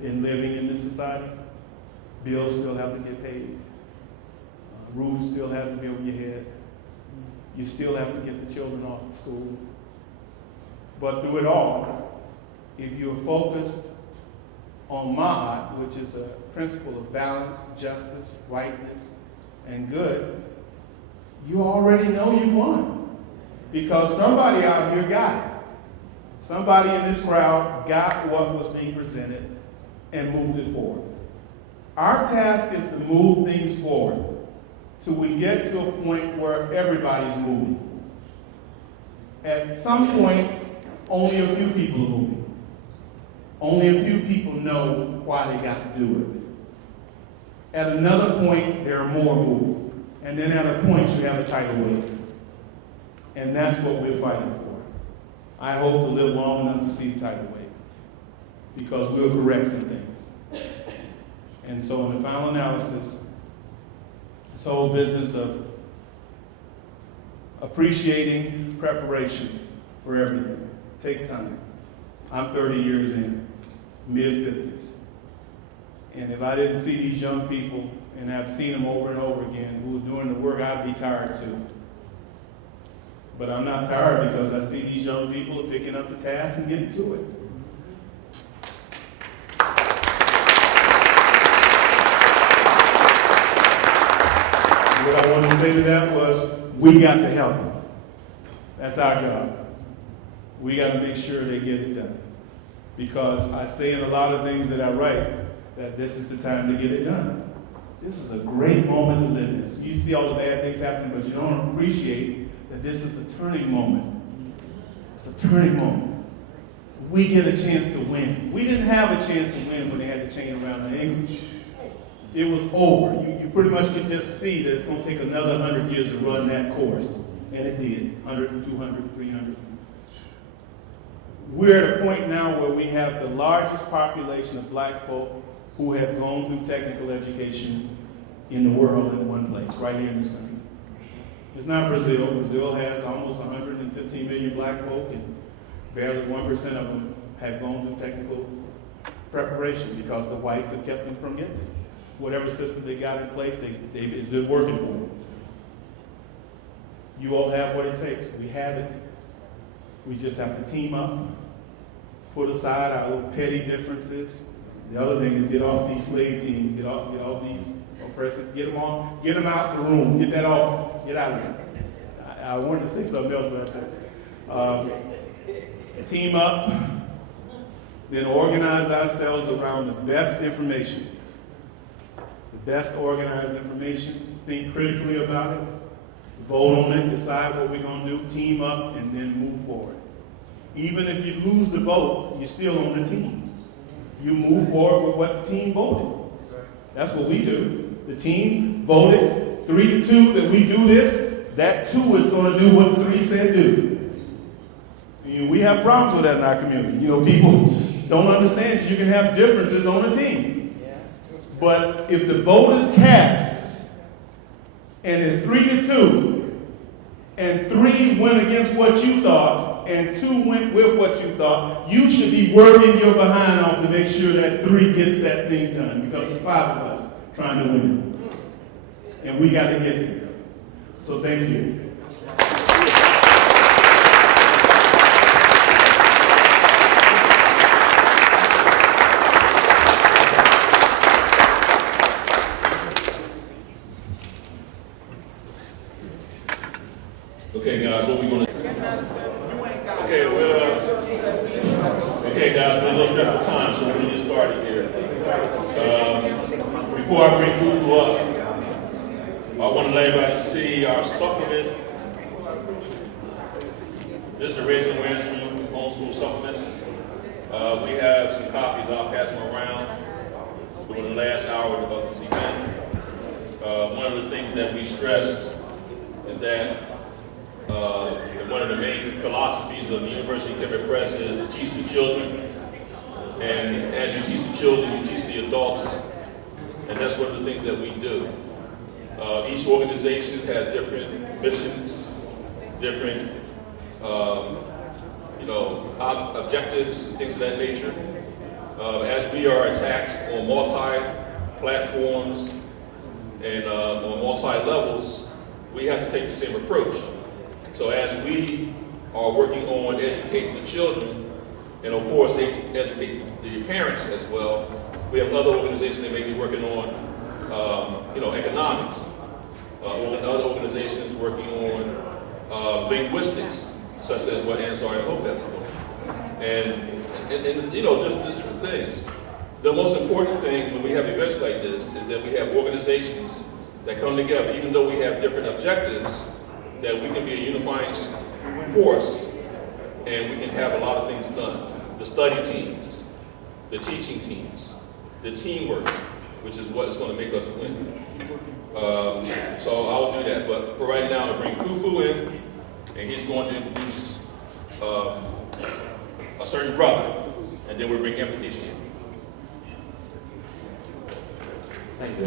in living in this society. Bills still have to get paid. Roof still has to be over your head. You still have to get the children off to school. But through it all, if you're focused on Maat, which is a principle of balance, justice, rightness, and good, you already know you won. Because somebody out here got it. Somebody in this crowd got what was being presented and moved it forward. Our task is to move things forward till we get to a point where everybody's moving. At some point, only a few people are moving. Only a few people know why they got to do it. At another point, there are more moving. And then at a point, you have a tidal wave. And that's what we're fighting for. I hope to live long enough to see the tidal wave, because we'll correct some things. And so in the final analysis, this whole business of appreciating preparation for everything takes time. I'm 30 years in, mid-50s. And if I didn't see these young people, and I've seen them over and over again, who are doing the work, I'd be tired too. But I'm not tired because I see these young people are picking up the task and getting to it. What I wanted to say to that was, we got to help them. That's our job. We got to make sure they get it done. Because I say in a lot of things that I write that this is the time to get it done. This is a great moment to live in. So you see all the bad things happening, but you don't appreciate that this is a turning moment. It's a turning moment. We get a chance to win. We didn't have a chance to win when they had the chain around the English. It was over. You pretty much could just see that it's going to take another 100 years to run that course. And it did. 100, 200, 300. We're at a point now where we have the largest population of black folk who have gone through technical education in the world in one place, right here in this country. It's not Brazil. Brazil has almost 115 million black folk, and barely 1% of them have gone through technical preparation because the whites have kept them from getting it. Whatever system they got in place, it's been working for them. You all have what it takes. We have it. We just have to team up, put aside our little petty differences. The other thing is get off these slave teams, get off these oppressive, get them out the room, get that off, get out of here. I wanted to say something else, but I said, team up, then organize ourselves around the best information. The best organized information, think critically about it, vote on it, decide what we're going to do, team up, and then move forward. Even if you lose the vote, you're still on the team. You move forward with what the team voted. That's what we do. The team voted 3-2 that we do this. That 2 is going to do what the 3 said do. We have problems with that in our community. People don't understand you can have differences on a team. But if the vote is cast and it's 3-2, and 3 went against what you thought, and 2 went with what you thought, you should be working your behind off to make sure that 3 gets that thing done, because there's 5 of us trying to win. And we got to get there. So thank you. Okay, guys, what we going to... Okay, guys, we're a little strapped for time, so we're going to get started here. Before I bring Khufu up, I want to let everybody see our supplement. This is the Raising Awareness Group Homeschool Supplement. We have some copies. I'll pass them around during the last hour of this event. One of the things that we stress is that one of the main philosophies of the University of Kemet Press is to teach the children. And as you teach the children, you teach the adults. And that's one of the things that we do. Each organization has different missions, different objectives, and things of that nature. As we are attacked on multi-platforms and on multi-levels, we have to take the same approach. So as we are working on educating the children, and of course they educate the parents as well. We have other organizations that may be working on, economics. Other organizations working on linguistics, such as what Asar Imhotep is doing, and just different things. The most important thing when we have events like this is that we have organizations that come together, even though we have different objectives, that we can be a unifying force, and we can have a lot of things done. The study teams, the teaching teams, the teamwork, which is what is going to make us win. So I'll do that, but for right now, I'll bring Khufu in, and he's going to introduce a certain brother, and then we'll bring Mfundishi in. Thank you.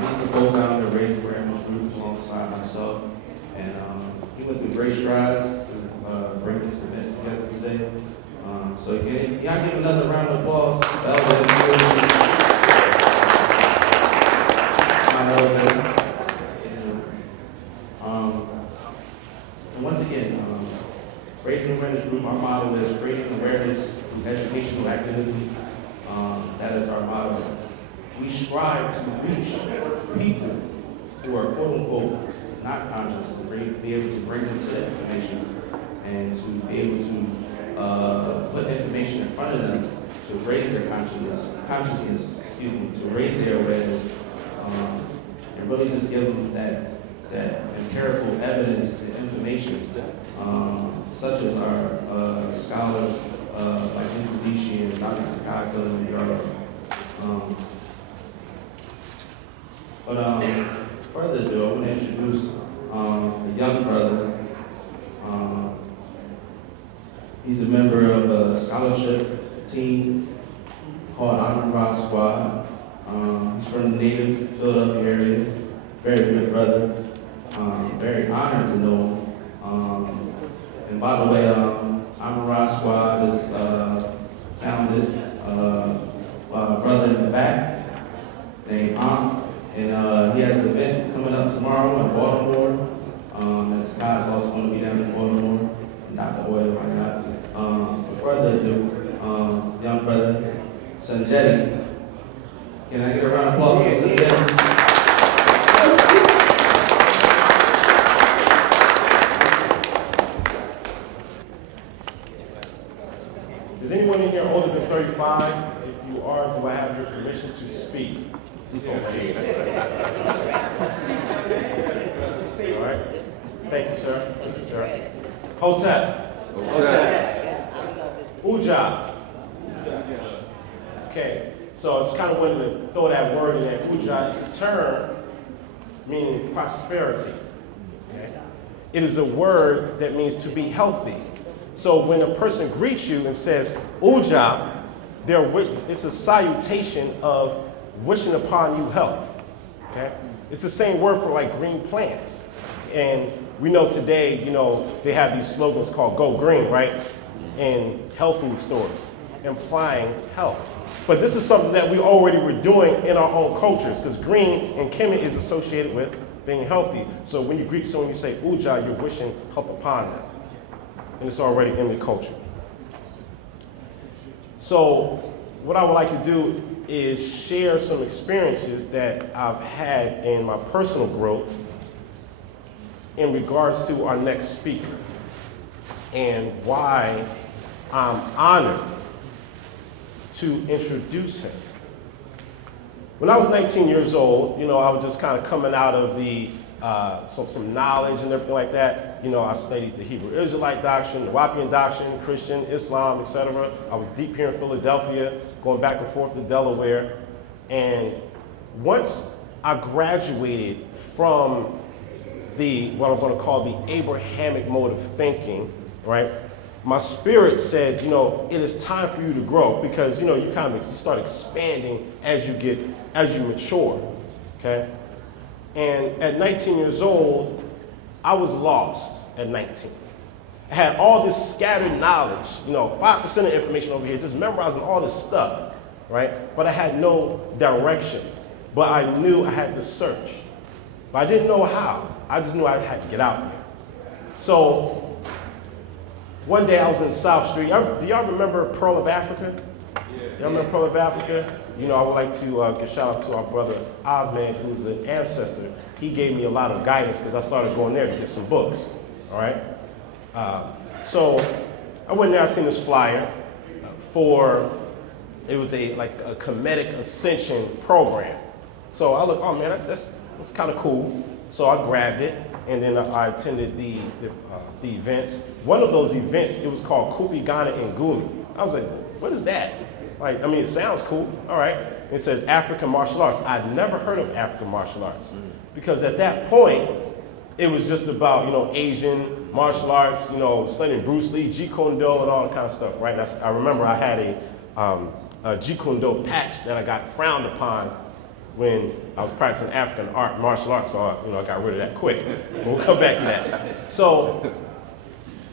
He's the co-founder of Raising Awareness Group alongside myself, and he went through great strides to bring this event together today. So again, y'all give another round of applause. And once again, Raising Awareness Group, our motto is creating awareness through educational activism. That is our motto. We strive to reach people who are quote unquote not conscious, to be able to bring them to the information and to be able to put information in front of them to raise their consciousness, to raise their awareness, and really just give them that empirical evidence and information, such as our scholars like Mfundishi and Dr. Tdka and Mayada. But further ado, I want to introduce a young brother. He's a member of a scholarship team called AmenRa Squad. He's from the native Philadelphia area. Very good brother. Very honored to know him. And by the way, AmenRa Squad is founded by a brother in the back named Ankh. And he has an event coming up tomorrow in Baltimore. And Tdka is also going to be down in Baltimore. Not the oil, why not? But further ado, young brother, Sonjedi. Can I get a round of applause for Sonjedi? Is anyone in here older than 35? If you are, do I have your permission to speak? All right. Thank you, sir. Thank you, sir. Hotep. Uja. Okay. So I just kind of wanted to throw that word in there. Uja is a term meaning prosperity. Okay? It is a word that means to be healthy. So when a person greets you and says Uja, it's a salutation of wishing upon you health. Okay? It's the same word for like green plants. And we know today, they have these slogans called Go Green, right? In health food stores, implying health. But this is something that we already were doing in our own cultures, because green and Kemet is associated with being healthy. So when you greet someone, you say Uja, you're wishing health upon them. And it's already in the culture. So what I would like to do is share some experiences that I've had in my personal growth in regards to our next speaker and why I'm honored to introduce him. When I was 19 years old, I was just kind of coming out of the some knowledge and everything like that. I studied the Hebrew Israelite doctrine, the Wapian doctrine, Christian, Islam, etc. I was deep here in Philadelphia, going back and forth to Delaware. And once I graduated from what I'm going to call the Abrahamic mode of thinking, right? My spirit said, it is time for you to grow, because you start expanding as you mature, okay? And at 19 years old, I was lost at 19. I had all this scattered knowledge, 5% of information over here, just memorizing all this stuff, right? But I had no direction. But I knew I had to search. But I didn't know how. I just knew I had to get out there. So one day I was in South Street. Do y'all remember Pearl of Africa? Y'all remember Pearl of Africa? You know, I would like to give a shout out to our brother Ahmed, who's an ancestor. He gave me a lot of guidance because I started going there to get some books. All right. So I went there. I seen this flyer for it was a Kemetic ascension program. So I looked, oh man, that's kind of cool. So I grabbed it, and then I attended the events. One of those events, it was called Kupigana and Gumi. I was like, what is that? Like, I mean, it sounds cool. All right. It says African martial arts. I'd never heard of African martial arts because at that point, it was just about, you know, Asian martial arts, you know, studying Bruce Lee, Jeet Kune Do, and all that kind of stuff, right? And I remember I had a Jeet Kune Do patch that I got frowned upon when I was practicing African martial arts, so I got rid of that quick. We'll come back to that. So,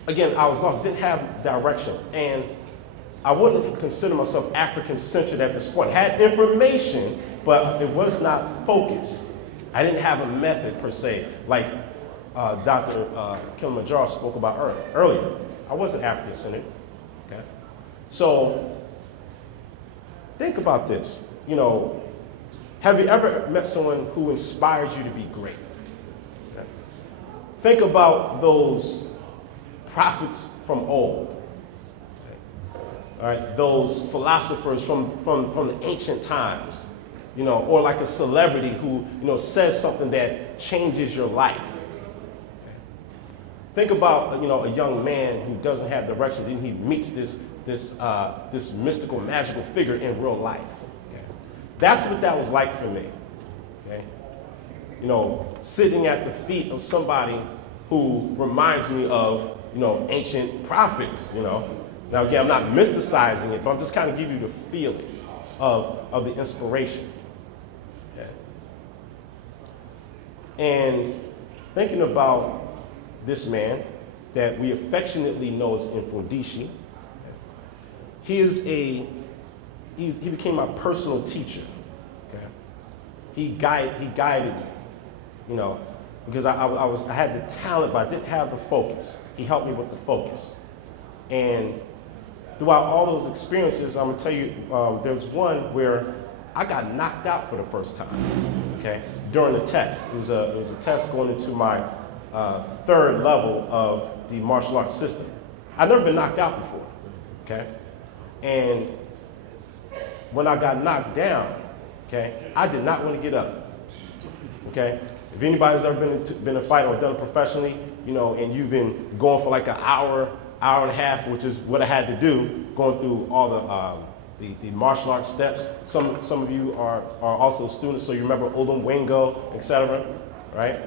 again, I was lost, didn't have direction, and I wouldn't consider myself African-centered at this point. Had information, but it was not focused. I didn't have a method per se, like Dr. Kilimanjaro spoke about earlier. I wasn't African-centered, okay? So, think about this. You know, have you ever met someone who inspires you to be great? Okay? Think about those prophets from old. Okay? All right, those philosophers from the ancient times, you know, or like a celebrity who, you know, says something that changes your life. Okay? Think about, you know, a young man who doesn't have direction, then he meets this mystical, magical figure in real life. Okay? That's what that was like for me. Okay? You know, sitting at the feet of somebody who reminds me of, you know, ancient prophets, you know. Now again, I'm not mysticizing it, but I'm just kind of giving you the feeling of the inspiration. Okay? And thinking about this man that we affectionately know as Mfundishi, he became my personal teacher. Okay? He guided me, you know, because I had the talent, but I didn't have the focus. He helped me with the focus. And throughout all those experiences, I'm gonna tell you, there's one where I got knocked out for the first time, okay, during the test. It was a test going into my third level of the martial arts system. I'd never been knocked out before, okay? And when I got knocked down, okay, I did not want to get up, okay? If anybody's ever been in a fight or done it professionally, you know, and you've been going for like an hour and a half, which is what I had to do, going through all the martial arts steps. Some of you are also students, so you remember Odom Wengo, etc., right?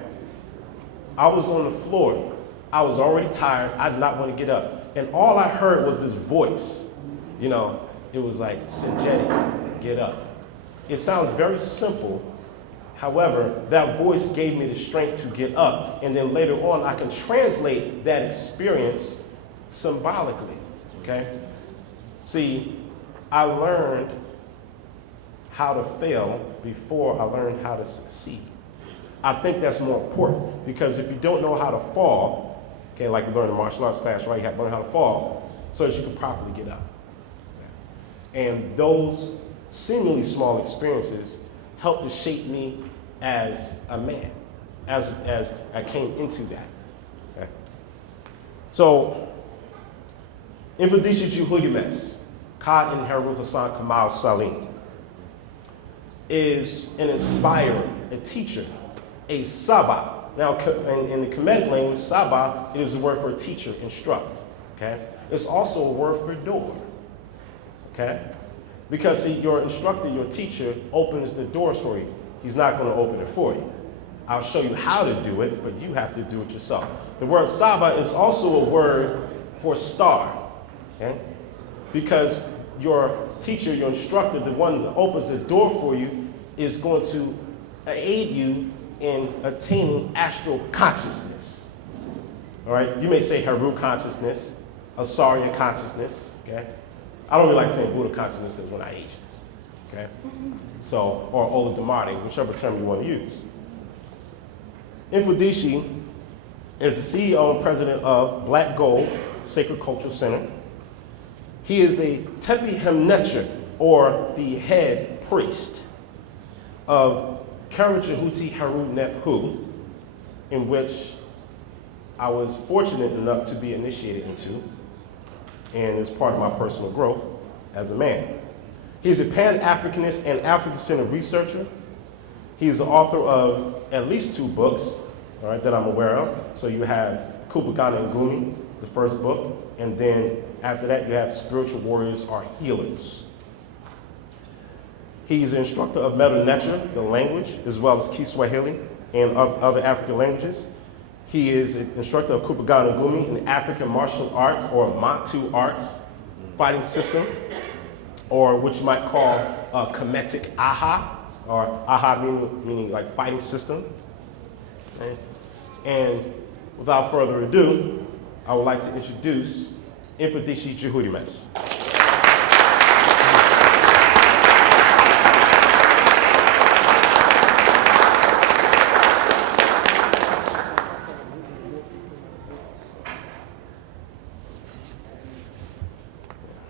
I was on the floor. I was already tired. I did not want to get up. And all I heard was this voice. You know, it was like, Sonjedi, get up. It sounds very simple. However, that voice gave me the strength to get up. And then later on, I can translate that experience symbolically, okay? See, I learned how to fail before I learned how to succeed. I think that's more important because if you don't know how to fall, okay, like we learned in martial arts class, right? You have to learn how to fall so that you can properly get up. And those seemingly small experiences helped to shape me as a man, as I came into that. Okay? So, Mfundishi Jhutyms, Ka in Heru Hassan Kamal Salim, is an inspirer, a teacher, a Saba. Now, in the Kemet language, Saba, it is a word for teacher, instruct. Okay? It's also a word for door. Okay? Because see, your instructor, your teacher, opens the doors for you. He's not going to open it for you. I'll show you how to do it, but you have to do it yourself. The word Saba is also a word for star. Okay? Because your teacher, your instructor, the one that opens the door for you, is going to aid you in attaining astral consciousness. All right? You may say Heru consciousness, Asarian consciousness. Okay? I don't really like saying Buddha consciousness because we're not Asians. Okay? So, or Ola Damari, whichever term you want to use. Mfundishi is the CEO and president of Black Gold Sacred Cultural Center. He is a Tepi Hemnetcher, or the head priest of Karajahuti Haru Nephu, in which I was fortunate enough to be initiated into, and is part of my personal growth as a man. He is a pan-Africanist and African-centered researcher. He is the author of at least 2 books, all right, that I'm aware of. So you have Kubagana Ngumi, the first book, and then after that you have Spiritual Warriors Are Healers. He's an instructor of Medu Neter, the language, as well as Kiswahili and other African languages. He is an instructor of Kubagana Ngumi, an African martial arts or Matu arts fighting system, or what you might call Kemetic Aha, or Aha meaning like fighting system. Okay. And without further ado, I would like to introduce Mfundishi Jhutyms.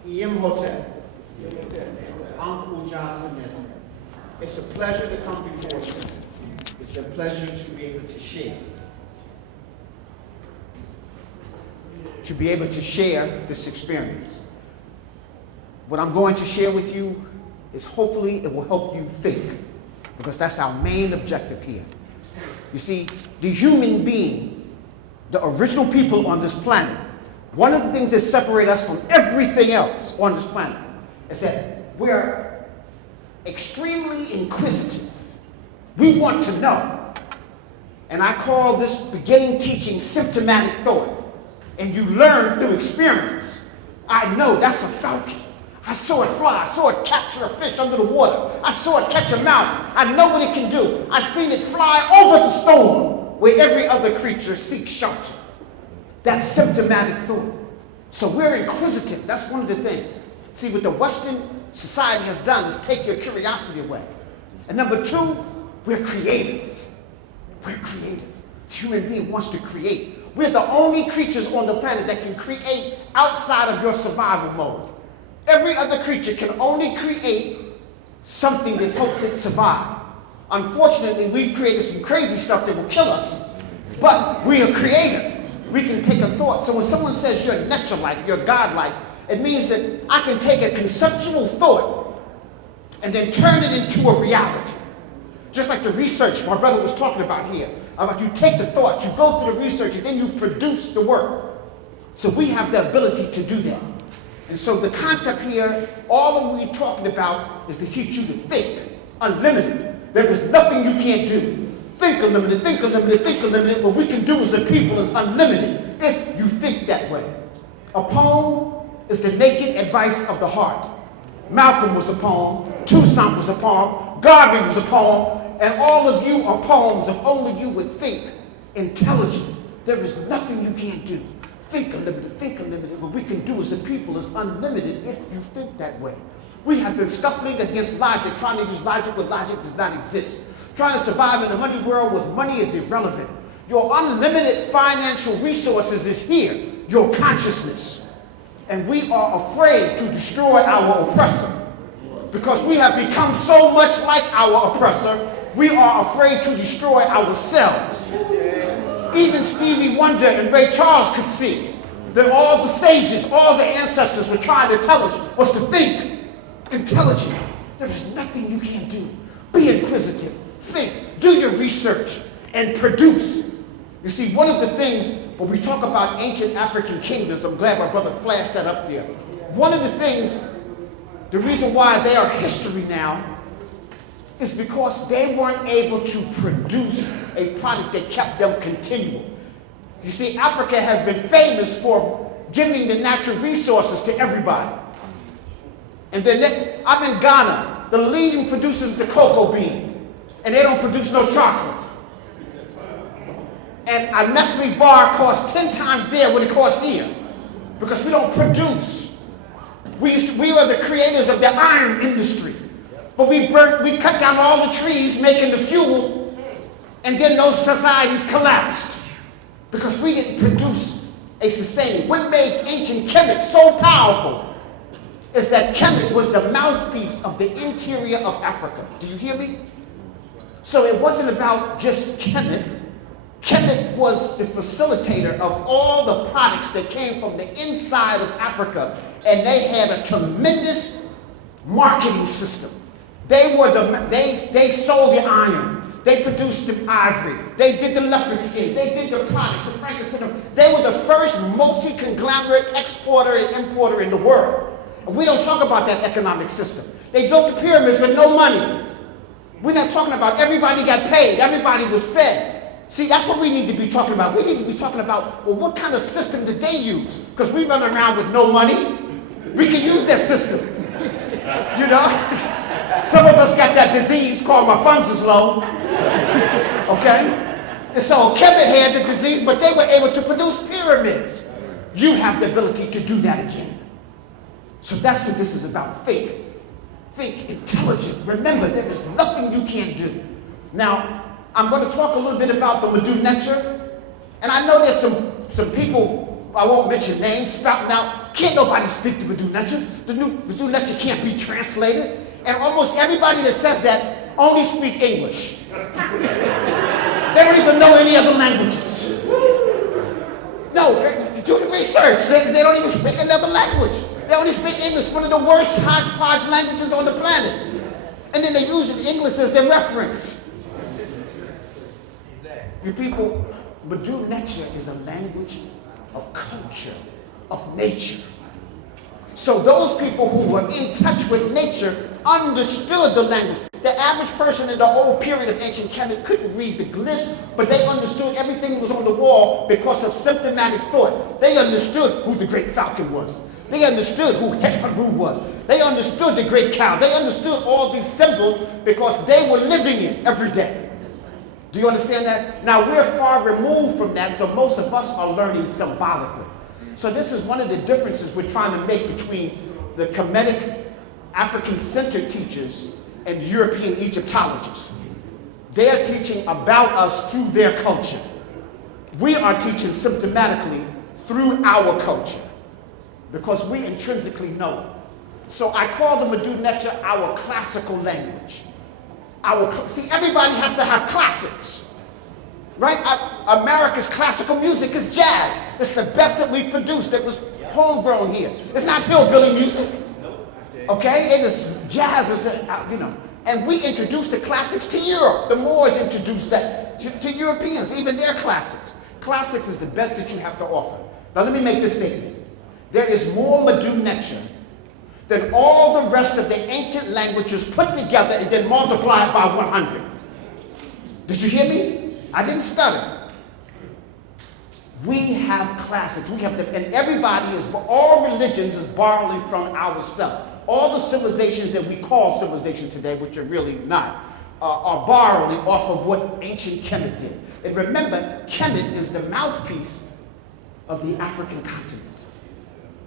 Imhotep. Mkuu Mzee. It's a pleasure to come before you. It's a pleasure to be able to share. To be able to share this experience. What I'm going to share with you is hopefully it will help you think, because that's our main objective here. You see, the human being, the original people on this planet, one of the things that separate us from everything else on this planet is that we're extremely inquisitive. We want to know. And I call this beginning teaching symptomatic thought. And you learn through experience. I know that's a falcon. I saw it fly. I saw it capture a fish under the water. I saw it catch a mouse. I know what it can do. I seen it fly over the storm where every other creature seeks shelter. That's symptomatic thought. So we're inquisitive. That's one of the things. See, what the Western society has done is take your curiosity away. And number 2, we're creative. We're creative. The human being wants to create. We're the only creatures on the planet that can create outside of your survival mode. Every other creature can only create something that helps it survive. Unfortunately, we've created some crazy stuff that will kill us, but we are creative. We can take a thought. So when someone says you're nature-like, you're God-like, it means that I can take a conceptual thought and then turn it into a reality. Just like the research my brother was talking about here. About you take the thought, you go through the research, and then you produce the work. So we have the ability to do that. And so the concept here, all we're talking about is to teach you to think unlimited. There is nothing you can't do. Think unlimited, think unlimited, think unlimited. What we can do as a people is unlimited if you think that way. A poem is the naked advice of the heart. Malcolm was a poem, Toussaint was a poem, Garvey was a poem, and all of you are poems if only you would think intelligent. There is nothing you can't do. Think unlimited, think unlimited. What we can do as a people is unlimited if you think that way. We have been scuffling against logic, trying to use logic where logic does not exist. Trying to survive in a money world with money is irrelevant. Your unlimited financial resources is here, your consciousness. And we are afraid to destroy our oppressor. Because we have become so much like our oppressor, we are afraid to destroy ourselves. Even Stevie Wonder and Ray Charles could see that all the sages, all the ancestors were trying to tell us was to think intelligent. There is nothing you can't do. Be inquisitive, think, do your research, and produce. You see, one of the things when we talk about ancient African kingdoms, I'm glad my brother flashed that up there. One of the things, the reason why they are history now is because they weren't able to produce a product that kept them continual. You see, Africa has been famous for giving the natural resources to everybody. And then I'm in Ghana, the leading producers of the cocoa bean, and they don't produce no chocolate. And a Nestle bar costs 10 times there what it costs here, because we don't produce. We are the creators of the iron industry. But we cut down all the trees making the fuel And then those societies collapsed because we didn't produce a sustaining. What made ancient Kemet so powerful is that Kemet was the mouthpiece of the interior of Africa. Do you hear me? So it wasn't about just Kemet. Kemet was the facilitator of all the products that came from the inside of Africa, and they had a tremendous marketing system. They sold the iron. They produced the ivory. They did the leopard skin. They did the products, the frankincense. They were the first multi-conglomerate exporter and importer in the world. And we don't talk about that economic system. They built the pyramids with no money. We're not talking about everybody got paid. Everybody was fed. See, that's what we need to be talking about. We need to be talking about, well, what kind of system did they use? Because we run around with no money. We can use that system. You know? Some of us got that disease called my funds is low. Okay? And so Kemet had the disease, but they were able to produce pyramids. You have the ability to do that again. So that's what this is about. Think. Think intelligent. Remember, there is nothing you can't do. Now, I'm going to talk a little bit about the Mkuu Mzee. And I know there's some people, I won't mention names, spouting out, can't nobody speak the Mkuu Mzee. The Mkuu Mzee can't be translated. And almost everybody that says that only speak English. They don't even know any other languages. No, do the research. They don't even speak another language. They only speak English, one of the worst hodgepodge languages on the planet. And then they use English as their reference. You people, Mkuu Mzee is a language of culture, of nature. So those people who were in touch with nature understood the language. The average person in the old period of ancient Kemet couldn't read the glyphs, but they understood everything that was on the wall because of symptomatic thought. They understood who the great falcon was. They understood who Heteru was. They understood the great cow. They understood all these symbols because they were living it every day. Do you understand that? Now we're far removed from that, so most of us are learning symbolically. So this is one of the differences we're trying to make between the Kemetic African-centered teachers and European Egyptologists. They're teaching about us through their culture. We are teaching symptomatically through our culture because we intrinsically know it. So I call the Mkuu Mzee our classical language. See, everybody has to have classics, right? America's classical music is jazz. It's the best that we've produced that was homegrown here. It's not hillbilly music. Okay, it is jazz, you know. And we introduced the classics to Europe. The Moors introduced that to Europeans, even their classics. Classics is the best that you have to offer. Now let me make this statement. There is more Mkuu Mzee than all the rest of the ancient languages put together and then multiplied by 100. Did you hear me? I didn't stutter. We have classics. We have them, and everybody all religions is borrowing from our stuff. All the civilizations that we call civilization today, which are really not, are borrowing off of what ancient Kemet did. And remember, Kemet is the mouthpiece of the African continent.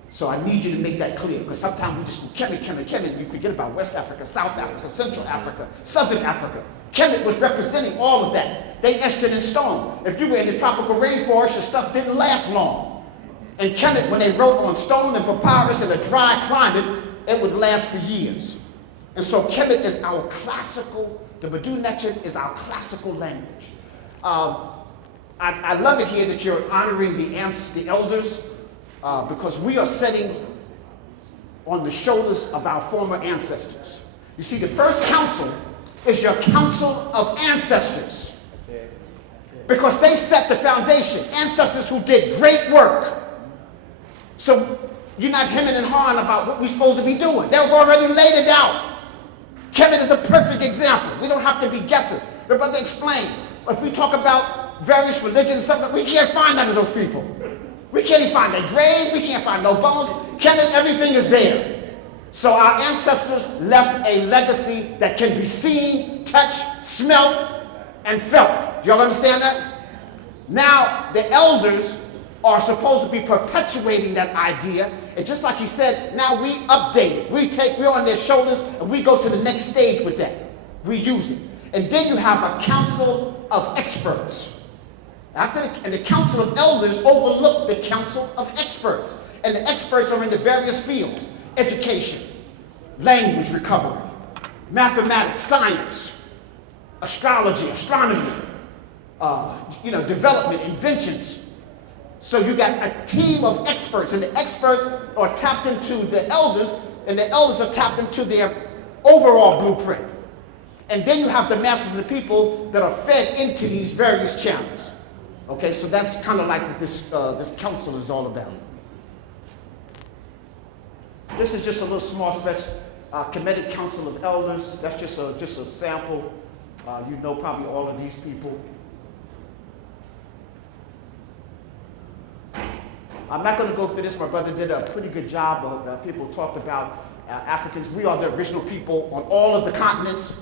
So I need you to make that clear, because sometimes we just Kemet, and you forget about West Africa, South Africa, Central Africa, Southern Africa. Kemet was representing all of that. They etched it in stone. If you were in the tropical rainforest, your stuff didn't last long. And Kemet, when they wrote on stone and papyrus in a dry climate, it would last for years. And so Kemet is our classical, the Mkuu Mzee is our classical language. I love it here that you're honoring the elders, because we are sitting on the shoulders of our former ancestors. You see, the first council is your council of ancestors, because they set the foundation, ancestors who did great work. So you're not hemming and hawing about what we're supposed to be doing. They've already laid it out. Kemet is a perfect example. We don't have to be guessing. The brother explained, if we talk about various religions, something, we can't find none of those people. We can't even find their grave. We can't find no bones. Kemet, everything is there. So our ancestors left a legacy that can be seen, touched, smelt, and felt. Do y'all understand that? Now, the elders are supposed to be perpetuating that idea. And just like he said, now we update it. We're on their shoulders and we go to the next stage with that. We use it. And then you have a council of experts. And the council of elders overlook the council of experts. And the experts are in the various fields: education, language recovery, mathematics, science, astrology, astronomy, development, inventions. So you got a team of experts, and the experts are tapped into the elders, and the elders are tapped into their overall blueprint. And then you have the masses of the people that are fed into these various channels. Okay, so that's kind of like what this council is all about. This is just a little small sketch. Kemetic Council of Elders. That's just a sample. You know probably all of these people. I'm not going to go through this. My brother did a pretty good job of people talked about Africans. We are the original people on all of the continents.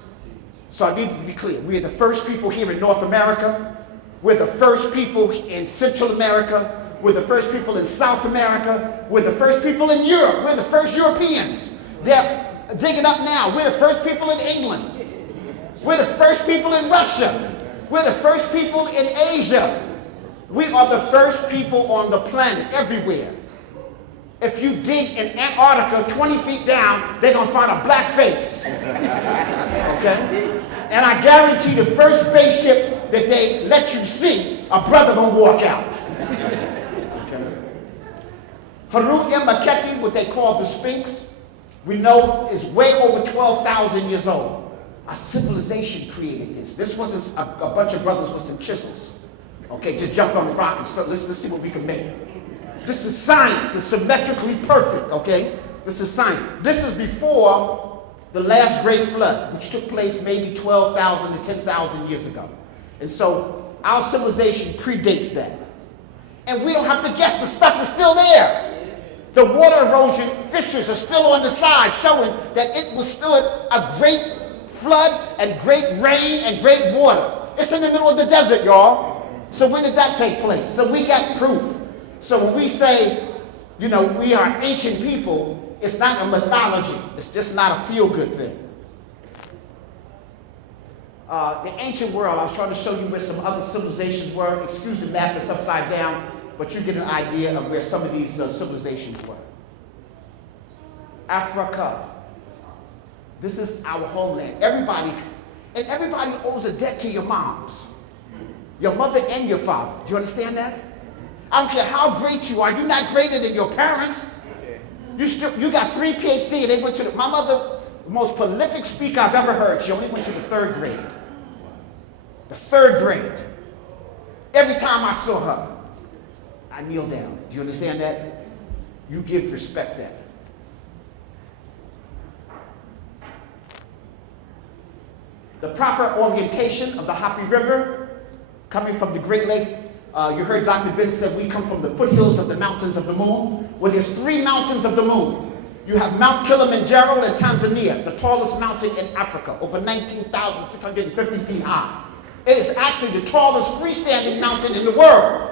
So I need to be clear. We are the first people here in North America. We're the first people in Central America. We're the first people in South America. We're the first people in Europe. We're the first Europeans. They're digging up now. We're the first people in England. We're the first people in Russia. We're the first people in Asia. We are the first people on the planet, everywhere. If you dig in Antarctica 20 feet down, they're going to find a black face. Okay? And I guarantee the first spaceship that they let you see, a brother going to walk out. Okay? Haru Mbaketi, what they call the Sphinx, we know is way over 12,000 years old. A civilization created this. This wasn't a bunch of brothers with some chisels. Okay, just jumped on the rock and start, let's see what we can make. This is science. It's symmetrically perfect, okay? This is science. This is before the last great flood, which took place maybe 12,000 to 10,000 years ago. And so our civilization predates that. And we don't have to guess, the stuff is still there. The water erosion fissures are still on the side, showing that it withstood a great flood and great rain and great water. It's in the middle of the desert, y'all. So when did that take place? So we got proof. So when we say, we are ancient people, it's not a mythology. It's just not a feel-good thing. The ancient world, I was trying to show you where some other civilizations were. Excuse the map, it's upside down, but you get an idea of where some of these civilizations were. Africa. This is our homeland. Everybody owes a debt to your moms. Your mother and your father. Do you understand that? I don't care how great you are. You're not greater than your parents. You got 3 PhD. They went to my mother, the most prolific speaker I've ever heard. She only went to the 3rd grade. The 3rd grade. Every time I saw her, I kneel down. Do you understand that? You give respect that. The proper orientation of the Hopi River, coming from the Great Lakes. You heard Dr. Ben said we come from the foothills of the mountains of the moon. Well, there's 3 mountains of the moon. You have Mount Kilimanjaro in Tanzania, the tallest mountain in Africa, over 19,650 feet high. It is actually the tallest freestanding mountain in the world.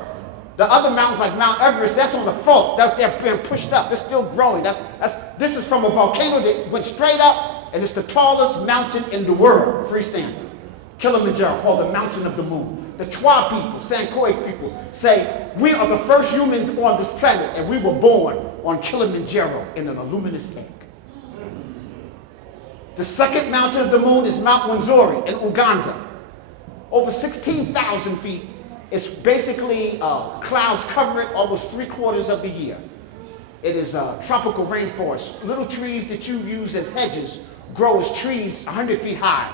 The other mountains like Mount Everest, that's on the fault. They're being pushed up. It's still growing. This is from a volcano that went straight up, and it's the tallest mountain in the world, freestanding. Kilimanjaro, called the Mountain of the Moon. The Twa people, Sankoic people, say we are the first humans on this planet, and we were born on Kilimanjaro in an luminous egg. The second mountain of the moon is Mount Wanzori in Uganda. Over 16,000 feet. It's basically clouds cover it almost 3/4 of the year. It is a tropical rainforest. Little trees that you use as hedges grow as trees 100 feet high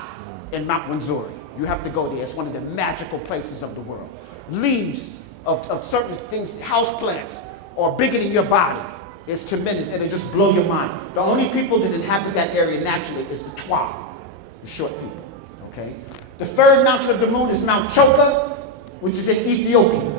in Mount Wanzori. You have to go there. It's one of the magical places of the world. Leaves of certain things, house plants, are bigger than your body. It's tremendous. It'll just blow your mind. The only people that inhabit that area naturally is the Twa, the short people. Okay? The 3rd mountain of the moon is Mount Choka, which is in Ethiopia.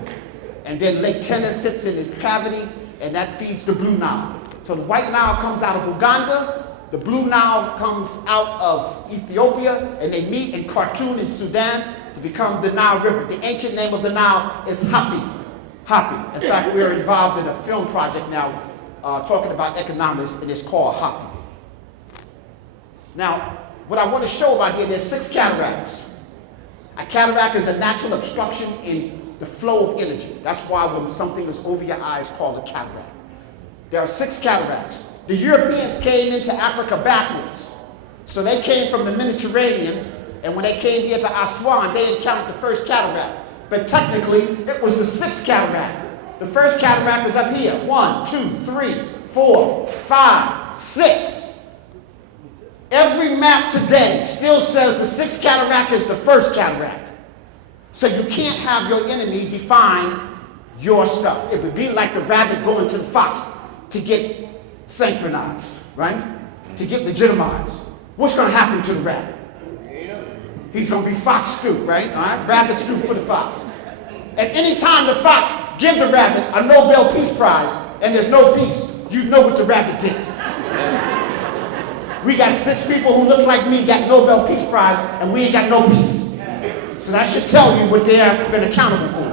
And then Lake Tena sits in its cavity, and that feeds the Blue Nile. So the White Nile comes out of Uganda. The Blue Nile comes out of Ethiopia, and they meet in Khartoum in Sudan to become the Nile River. The ancient name of the Nile is Hapi. Hapi. In fact, we're involved in a film project now talking about economics, and it's called Hapi. Now, what I want to show about here, there's 6 cataracts. A cataract is a natural obstruction in the flow of energy. That's why when something is over your eyes, called a cataract. There are 6 cataracts. The Europeans came into Africa backwards. So they came from the Mediterranean, and when they came here to Aswan, they encountered the first cataract. But technically, it was the 6th cataract. The first cataract is up here. 1, 2, 3, 4, 5, 6. Every map today still says the 6th cataract is the first cataract. So you can't have your enemy define your stuff. It would be like the rabbit going to the fox to get synchronized, right? To get legitimized. What's going to happen to the rabbit? He's going to be fox stew, right? All right? Rabbit stew for the fox. At any time the fox give the rabbit a Nobel Peace Prize and there's no peace, you know what the rabbit did. We got 6 people who look like me got Nobel Peace Prize and we ain't got no peace. So that should tell you what they have been accountable for.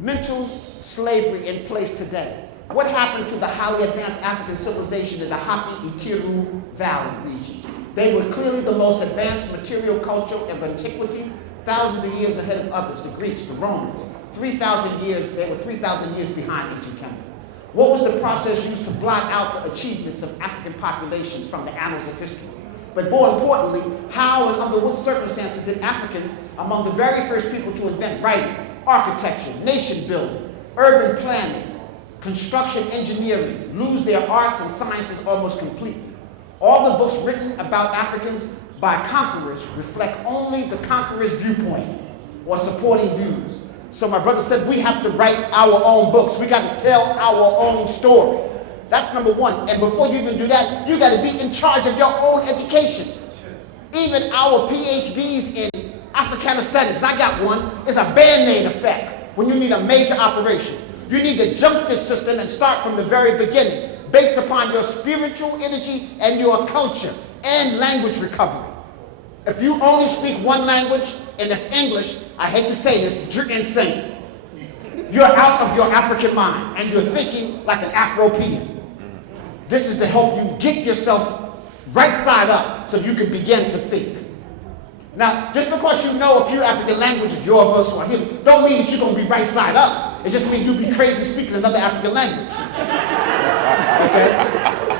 Mental slavery in place today. What happened to the highly advanced African civilization in the Hapi-Itiru Valley region? They were clearly the most advanced material culture of antiquity, thousands of years ahead of others, the Greeks, the Romans. 3,000 years, they were 3,000 years behind ancient Kemet. What was the process used to blot out the achievements of African populations from the annals of history? But more importantly, how and under what circumstances did Africans, among the very first people to invent writing, architecture, nation building, urban planning, construction engineering, lose their arts and sciences almost completely? All the books written about Africans by conquerors reflect only the conqueror's viewpoint or supporting views. So my brother said we have to write our own books. We got to tell our own story. That's number one. And before you even do that, you got to be in charge of your own education. Even our PhDs in African aesthetics, I got one, is a Band-Aid effect when you need a major operation. You need to jump this system and start from the very beginning, based upon your spiritual energy and your culture and language recovery. If you only speak one language, and it's English, I hate to say this, but you're insane. You're out of your African mind, and you're thinking like an Afropean. This is to help you get yourself right side up so you can begin to think. Now, just because you know a few African languages, Yoruba, Swahili, don't mean that you're going to be right side up. It just means you'll be crazy speaking another African language. Okay?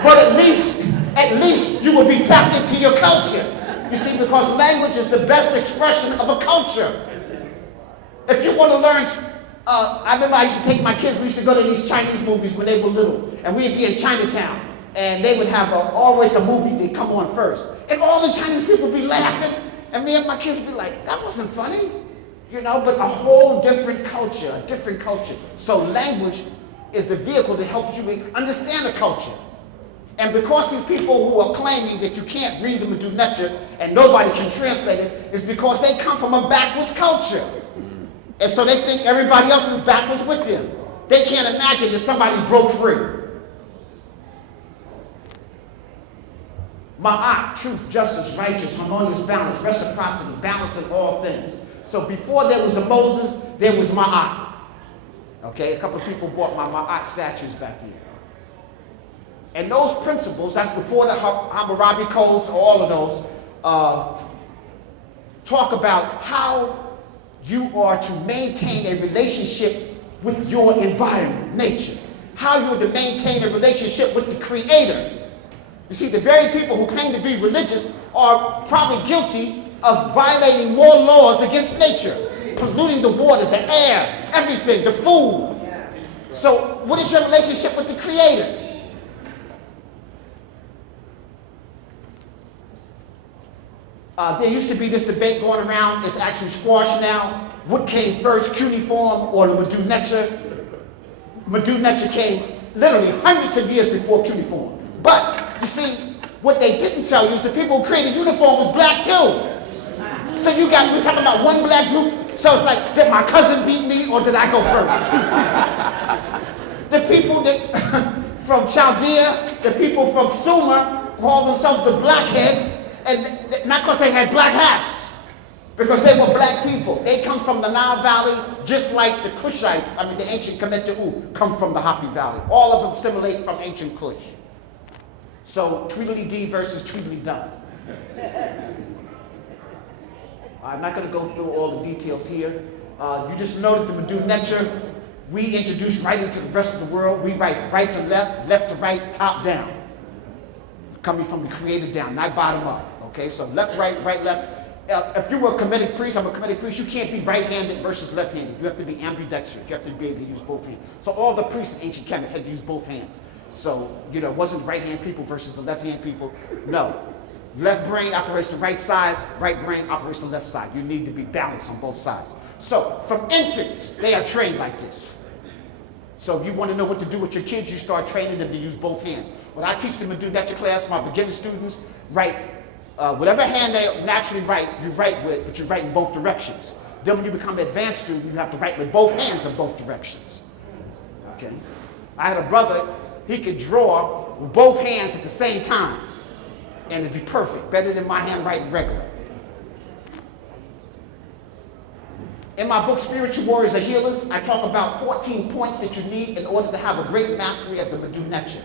But at least you will be tapped into your culture. You see, because language is the best expression of a culture. If you want to learn, I remember I used to take my kids, we used to go to these Chinese movies when they were little, and we'd be in Chinatown, and they would have always a movie that come on first. And all the Chinese people would be laughing, and me and my kids would be like, that wasn't funny. You know, but a whole different culture, a different culture. So language is the vehicle that helps you understand the culture. And because these people who are claiming that you can't read the Mfundishi and nobody can translate it, is because they come from a backwards culture. And so they think everybody else is backwards with them. They can't imagine that somebody broke free. Ma'at, truth, justice, righteous, harmonious balance, reciprocity, balance in all things. So before there was a Moses, there was Ma'at. Okay, a couple of people bought my Ma'at statues back then. And those principles, that's before the Hammurabi codes, all of those, talk about how you are to maintain a relationship with your environment, nature. How you're to maintain a relationship with the Creator. You see, the very people who claim to be religious are probably guilty of violating more laws against nature, polluting the water, the air, everything, the food. So what is your relationship with the Creator? There used to be this debate going around, it's actually squashed now. What came first, cuneiform or the Mfundishi? Mfundishi came literally hundreds of years before cuneiform. But, you see, what they didn't tell you is the people who created uniform was black too. So we're talking about one black group, so it's like, did my cousin beat me or did I go first? The people that from Chaldea, the people from Sumer call themselves the blackheads, and not because they had black hats, because they were black people. They come from the Nile Valley, just like the Kushites, the ancient Kemet come from the Hapi Valley. All of them stimulate from ancient Kush. So Tweedledee versus Tweedledum. I'm not going to go through all the details here. You just know that the Mkuu Mzee, we introduce writing to the rest of the world. We write right to left, left to right, top down. Coming from the creator down, not bottom up. Okay, so left, right, left. If you were a Kemetic priest, I'm a Kemetic priest, you can't be right-handed versus left-handed. You have to be ambidextrous. You have to be able to use both hands. So all the priests in ancient Kemet had to use both hands. So, you know, it wasn't right-hand people versus the left-hand people. No. Left brain operates the right side, right brain operates the left side. You need to be balanced on both sides. So, from infants, they are trained like this. So if you want to know what to do with your kids, you start training them to use both hands. When I teach the Mkuu Mzee class, my beginner students write whatever hand they naturally write, you write with, but you write in both directions. Then when you become an advanced student, you have to write with both hands in both directions. Okay? I had a brother, he could draw with both hands at the same time, and it'd be perfect, better than my handwriting regular. In my book, Spiritual Warriors Are Healers, I talk about 14 points that you need in order to have a great mastery of the Mkuu Mzee.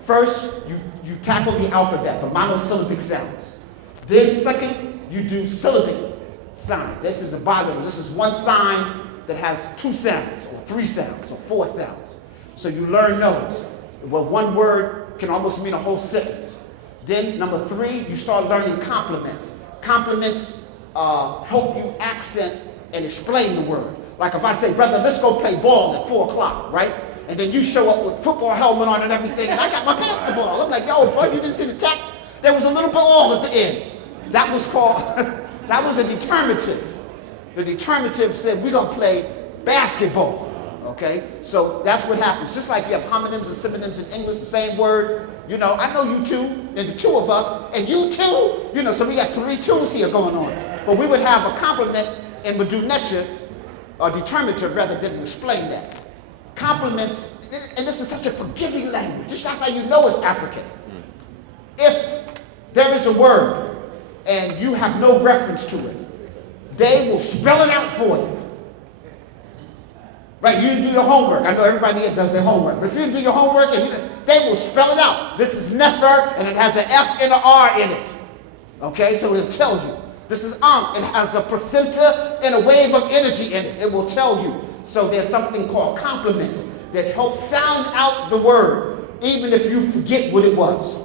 First, you tackle the alphabet, the monosyllabic sounds. Then second, you do syllabic sounds. This is a bilingual. This is one sign that has 2 sounds, or 3 sounds, or 4 sounds. So you learn those. Well, one word can almost mean a whole sentence. Then number 3, you start learning complements. Complements help you accent and explain the word. Like if I say, brother, let's go play ball at 4 o'clock, right? And then you show up with football helmet on and everything, and I got my basketball. I'm like, yo, bro, you didn't see the text? There was a little ball at the end. That was called, that was a determinative. The determinative said, we're going to play basketball, okay? So that's what happens. Just like you have homonyms and synonyms in English, the same word. You know, I know you two, and the 2 of us, and you too. You know, so we got 3 twos here going on. But we would have a complement in Mkuu Mzee, or determinative rather, than explain that. Compliments, and this is such a forgiving language. This is how you know it's African. If there is a word and you have no reference to it, they will spell it out for you. Right, you do your homework. I know everybody here does their homework. But if you do your homework, they will spell it out. This is Nefer, and it has an F and an R in it. Okay, so it'll tell you. This is Ankh. It has a placenta and a wave of energy in it. It will tell you. So there's something called complements that help sound out the word, even if you forget what it was.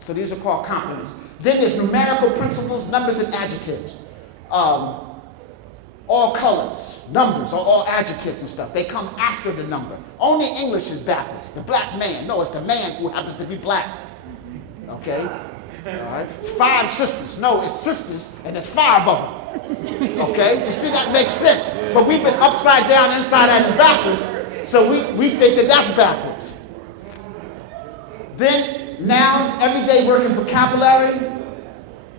So these are called complements. Then there's numerical principles, numbers and adjectives. All colors, numbers, or all adjectives and stuff. They come after the number. Only English is backwards. The black man. No, it's the man who happens to be black. Okay? All right? It's 5 sisters. No, it's sisters, and there's 5 of them. Okay? You see, that makes sense. But we've been upside down, inside out, and backwards, so we think that that's backwards. Then, nouns, everyday working vocabulary.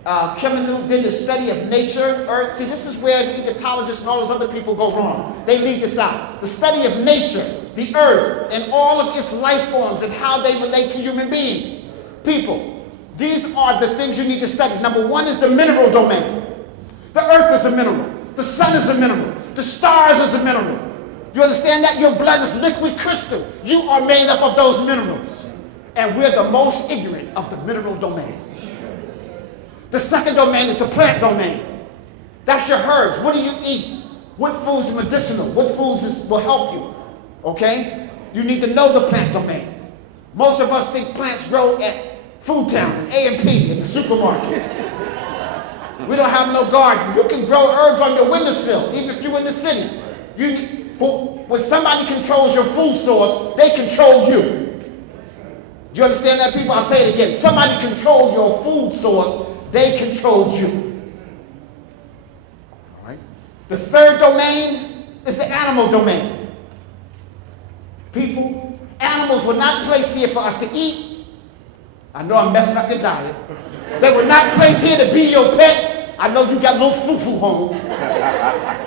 Then the study of nature, earth. See, this is where the Egyptologists and all those other people go wrong. They leave this out. The study of nature, the earth, and all of its life forms and how they relate to human beings. People, these are the things you need to study. Number 1 is the mineral domain. The earth is a mineral. The sun is a mineral. The stars is a mineral. You understand that? Your blood is liquid crystal. You are made up of those minerals. And we're the most ignorant of the mineral domain. The second domain is the plant domain. That's your herbs. What do you eat? What foods are medicinal? What foods will help you? Okay? You need to know the plant domain. Most of us think plants grow at Food Town and A&P at the supermarket. We don't have no garden. You can grow herbs on your windowsill, even if you're in the city. When somebody controls your food source, they control you. Do you understand that, people? I'll say it again. Somebody controls your food source, they control you. All right? The third domain is the animal domain. People, animals were not placed here for us to eat. I know I'm messing up your diet. They were not placed here to be your pet. I know you got a little foo-foo home.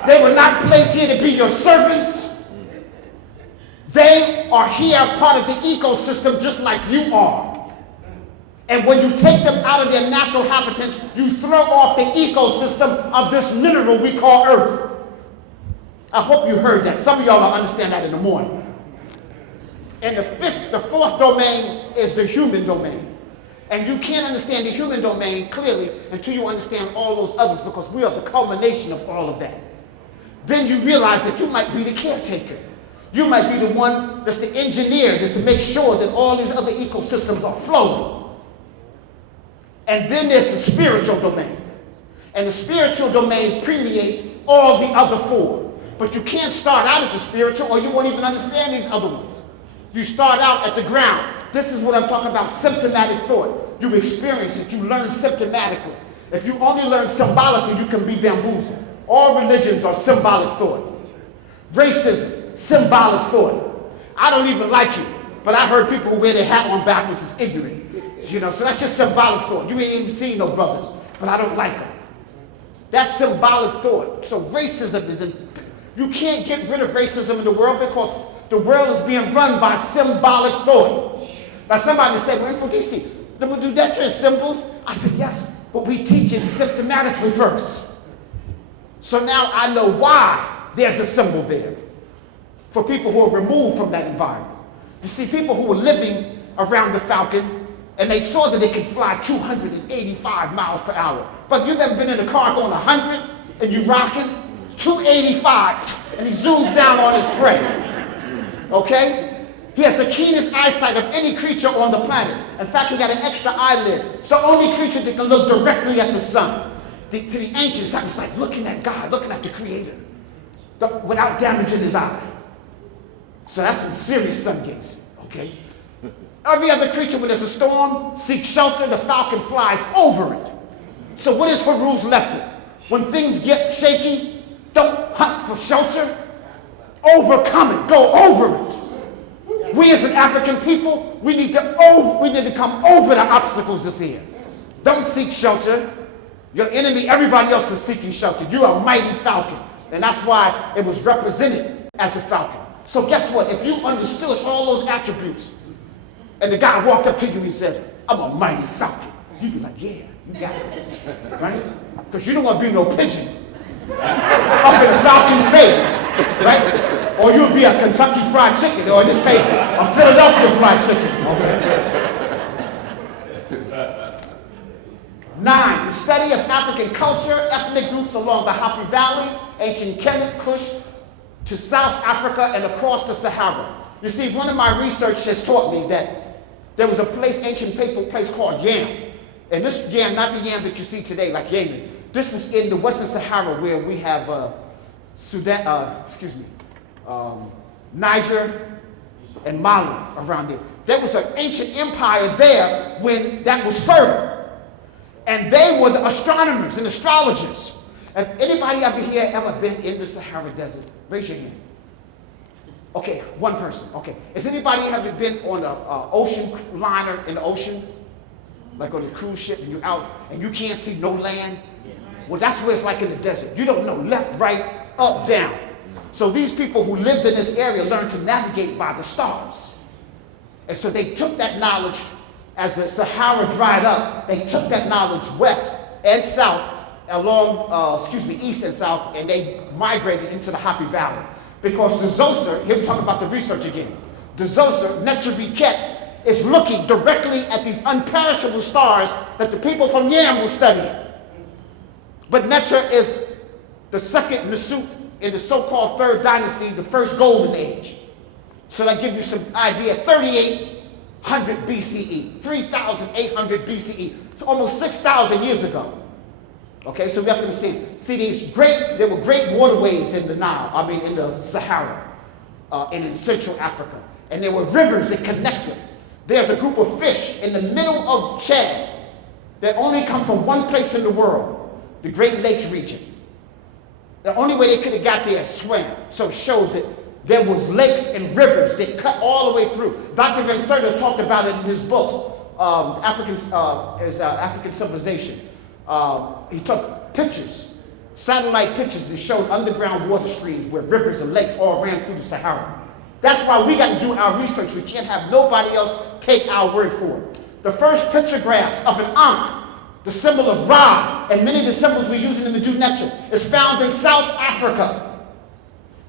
They were not placed here to be your servants. They are here part of the ecosystem just like you are. And when you take them out of their natural habitats, you throw off the ecosystem of this mineral we call Earth. I hope you heard that. Some of y'all will understand that in the morning. And the fourth domain is the human domain. And you can't understand the human domain clearly until you understand all those others, because we are the culmination of all of that. Then you realize that you might be the caretaker. You might be the one that's the engineer, that's to make sure that all these other ecosystems are flowing. And then there's the spiritual domain. And the spiritual domain permeates all the other four. But you can't start out at the spiritual, or you won't even understand these other ones. You start out at the ground. This is what I'm talking about, symptomatic thought. You experience it, you learn symptomatically. If you only learn symbolically, you can be bamboozled. All religions are symbolic thought. Racism, symbolic thought. I don't even like you, but I've heard people who wear their hat on backwards is ignorant. You know, so that's just symbolic thought. You ain't even seen no brothers, but I don't like them. That's symbolic thought. So racism is you can't get rid of racism in the world because the world is being run by symbolic thought. Now somebody said, well, Mfundishi, then we do that as symbols? I said, yes, but we teach it symptomatically first. So now I know why there's a symbol there for people who are removed from that environment. You see, people who were living around the Falcon, and they saw that they could fly 285 miles per hour. But you've ever been in a car going 100 and you rocking? 285, and he zooms down on his prey. Okay? He has the keenest eyesight of any creature on the planet. In fact, he got an extra eyelid. It's the only creature that can look directly at the sun. To the ancients, that was like looking at God, looking at the Creator, without damaging his eye. So that's some serious sun gazing, okay? Every other creature, when there's a storm, seeks shelter, the falcon flies over it. So what is Haru's lesson? When things get shaky, don't hunt for shelter, overcome it, go over it. We as an African people, we need to come over the obstacles that's there. Don't seek shelter. Your enemy, everybody else is seeking shelter. You are a mighty falcon. And that's why it was represented as a falcon. So guess what? If you understood all those attributes, and the guy walked up to you and he said, I'm a mighty falcon, you'd be like, yeah, you got this. Right? Because you don't want to be no pigeon up in a falcon's face, right? Or you'll be a Kentucky Fried Chicken, or in this case, a Philadelphia Fried Chicken. Okay. 9, the study of African culture, ethnic groups along the Happy Valley, ancient Kemet, Kush, to South Africa and across the Sahara. You see, one of my research has taught me that there was a place, ancient place called Yam. And this Yam, not the Yam that you see today, like Yemen. This was in the Western Sahara where we have Niger and Mali around there. There was an ancient empire there when that was fertile. And they were the astronomers and astrologers. If anybody ever here ever been in the Sahara Desert, raise your hand. Okay, one person. Okay. Has anybody ever been on an ocean liner in the ocean? Like on a cruise ship and you're out and you can't see no land? Well, that's what it's like in the desert. You don't know left, right, up, down. So these people who lived in this area learned to navigate by the stars. And so they took that knowledge as the Sahara dried up. They took that knowledge west and south, along, east and south, and they migrated into the Happy Valley. Because the Zoser, here we talk about the research again. The Zoser, Netriviket, is looking directly at these unperishable stars that the people from Yam were studying. But Netra is the second Nasut in the so-called third dynasty, the first golden age. So that gives you some idea, 3800 BCE, 3800 BCE. It's almost 6,000 years ago. Okay, so we have to understand. See, there were great waterways in the Nile, in the Sahara, and in Central Africa. And there were rivers that connected. There's a group of fish in the middle of Chad that only come from one place in the world, the Great Lakes region. The only way they could have got there is swam. So it shows that there was lakes and rivers that cut all the way through. Dr. Van Serter talked about it in his books, African Civilization. He took pictures, satellite pictures, and showed underground water streams where rivers and lakes all ran through the Sahara. That's why we got to do our research. We can't have nobody else take our word for it. The first pictographs of an Ankh, the symbol of Ra, and many of the symbols we're using in the Netra, is found in South Africa.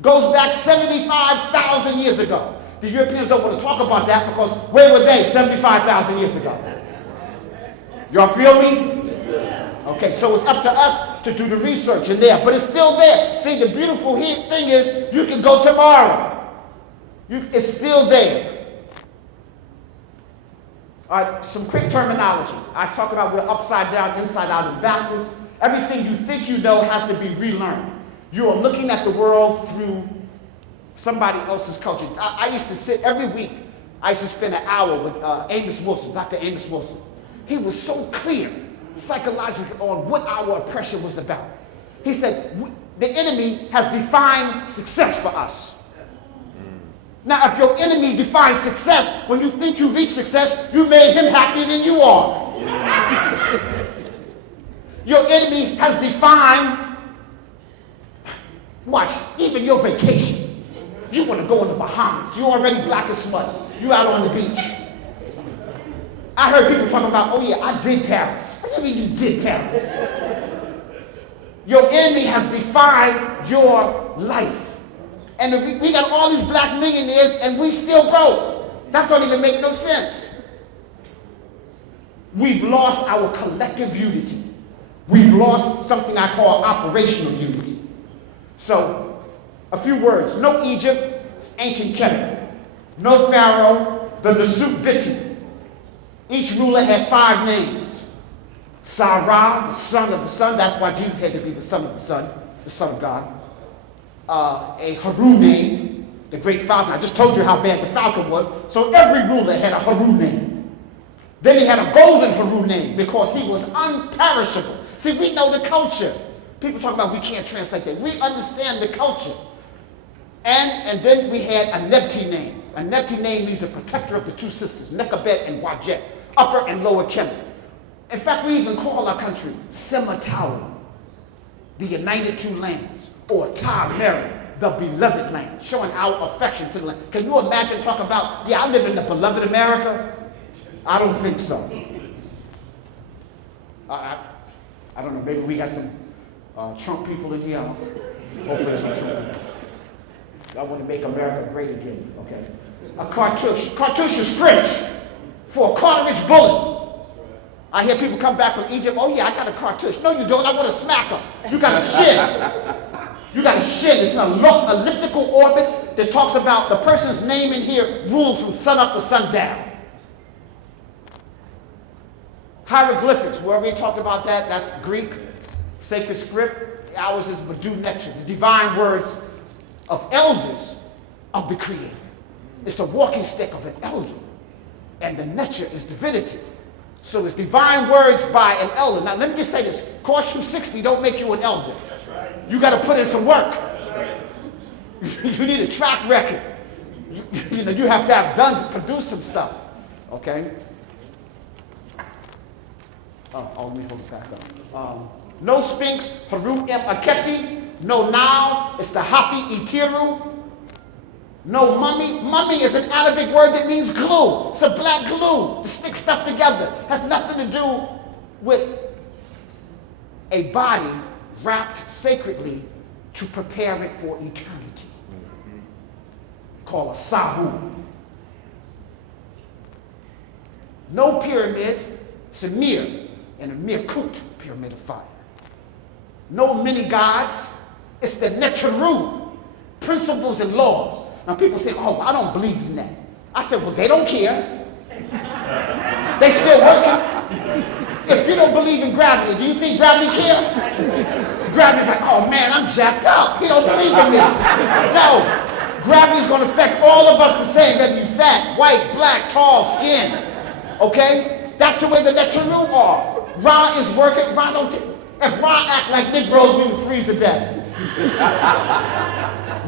Goes back 75,000 years ago. The Europeans don't want to talk about that because where were they 75,000 years ago? Y'all feel me? Okay, so it's up to us to do the research in there, but it's still there. See, the beautiful thing is you can go tomorrow. It's still there. All right, some quick terminology. I talk about we're upside down, inside out, and backwards. Everything you think you know has to be relearned. You are looking at the world through somebody else's culture. I used to sit every week. I used to spend an hour with Amos Wilson, Dr. Amos Wilson. He was so clear psychologically on what our oppression was about. He said, the enemy has defined success for us. Now, if your enemy defines success, when you think you reach success, you made him happier than you are. Your enemy has defined, watch, even your vacation. You want to go in the Bahamas. You're already black as smut. You out on the beach. I heard people talking about, oh yeah, I did Paris. What do you mean you did Paris? Your enemy has defined your life. And we got all these black millionaires and we still broke. That don't even make no sense. We've lost our collective unity. We've lost something I call operational unity. So, a few words. No Egypt, ancient Kemet. No Pharaoh, the Nasut Biti. Each ruler had 5 names. Sarah, the son of the sun. That's why Jesus had to be the son of the son of God. A Harun name, the great falcon. I just told you how bad the falcon was. So every ruler had a Harun name. Then he had a golden Harun name because he was unperishable. See, we know the culture. People talk about we can't translate that. We understand the culture. And then we had a Nebti name. A Nebti name means a protector of the 2 sisters, Nekabet and Wajet, Upper and Lower Kemet. In fact, we even call our country Sematawa, the United 2 Lands, or Mary, the beloved land, showing our affection to the land. Can you imagine talking about, yeah, I live in the beloved America? I don't think so. I don't know, maybe we got some Trump people in here. Hopefully there's no Trump people. I want to make America great again, okay? A cartouche. Cartouche is French for a cartridge bullet. I hear people come back from Egypt, oh yeah, I got a cartouche. No, you don't, I want to smack them. You got a shit. You got a shit. It's an elliptical orbit that talks about the person's name in here rules from sun up to sundown. Hieroglyphics, we already talked about that. That's Greek, sacred script. Ours is Madu Necha, the divine words of elders of the Creator. It's a walking stick of an elder. And the Necha is divinity. So it's divine words by an elder. Now let me just say this. Cost you 60, don't make you an elder. You got to put in some work. You need a track record. You know, you have to have done to produce some stuff. Okay? Let me hold it back up. No Sphinx, Haru M. Aketi. No Nile, it's the Hapi Itiru. No mummy. Mummy is an Arabic word that means glue. It's a black glue to stick stuff together. Has nothing to do with a body wrapped sacredly to prepare it for eternity. Called a sahu. No pyramid, it's a mir, and a mirkut, pyramid of fire. No many gods, it's the Necharu, principles and laws. Now people say, oh, I don't believe in that. I said, well, they don't care. They still working. If you don't believe in gravity, do you think gravity care? Gravity's like, oh man, I'm jacked up. He don't believe in me. No, gravity's gonna affect all of us the same, whether you're fat, white, black, tall, skin. Okay? That's the way the Necharu are. Ra is working. If Ra act like Negroes, we would freeze to death.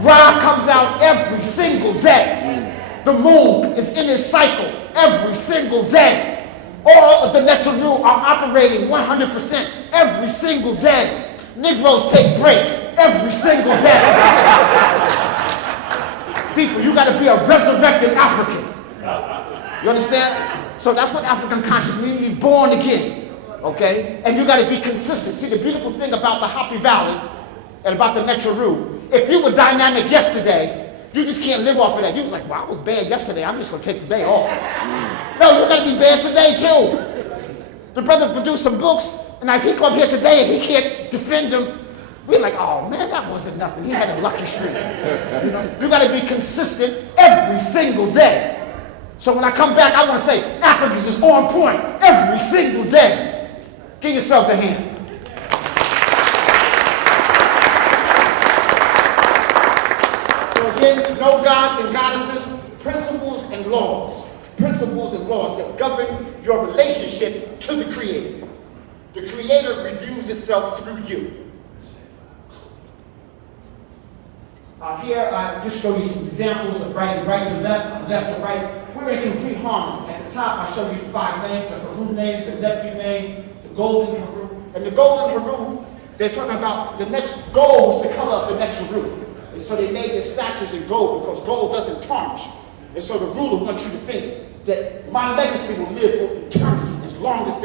Ra comes out every single day. The moon is in its cycle every single day. All of the Necharu are operating 100% every single day. Negroes take breaks every single day. People, you got to be a resurrected African. You understand? So that's what African consciousness means, be born again. Okay? And you got to be consistent. See, the beautiful thing about the Happy Valley and about the Necharu, if you were dynamic yesterday, You just can't live off of that. You was like, well, I was bad yesterday. I'm just going to take the day off. No, you got to be bad today, too. The brother produced some books, and if he come here today and he can't defend them, we're like, oh, man, that wasn't nothing. He had a lucky streak. You know, you got to be consistent every single day. So when I come back, I want to say, Africa's is on point every single day. Give yourselves a hand. So again, no gods and goddesses, principles and laws. Principles and laws that govern your relationship to the Creator. The Creator reviews itself through you. Here, I just show you some examples of right to left, left to right. We're in complete harmony. At the top, I show you the 5 names, the Haru name, the Nephi name, the golden Haru. And the golden Haru, they're talking about the next gold was the color of the next Haru. And so they made their statues in gold because gold doesn't tarnish. And so the ruler wants you to think that my legacy will live for eternity as long as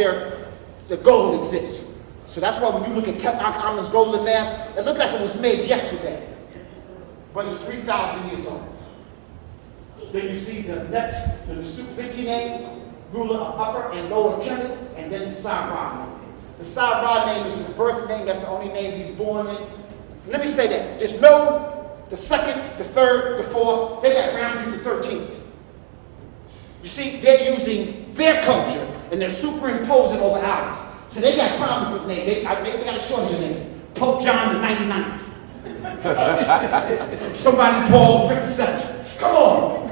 the gold exists. So that's why when you look at Tutankhamun's golden mask, it looked like it was made yesterday. But it's 3,000 years old. Then you see the Mfundishi name, ruler of Upper and Lower Kemet, and then the Sarah name. The Sarah name is his birth name. That's the only name he's born in. Let me say that. There's no the second, the third, the fourth. They got Ramses the 13th. You see, they're using their culture, and they're superimposing over ours. So they got problems with names. Maybe they got a shortage of name. Pope John the 99th. Somebody Paul 57. Come on.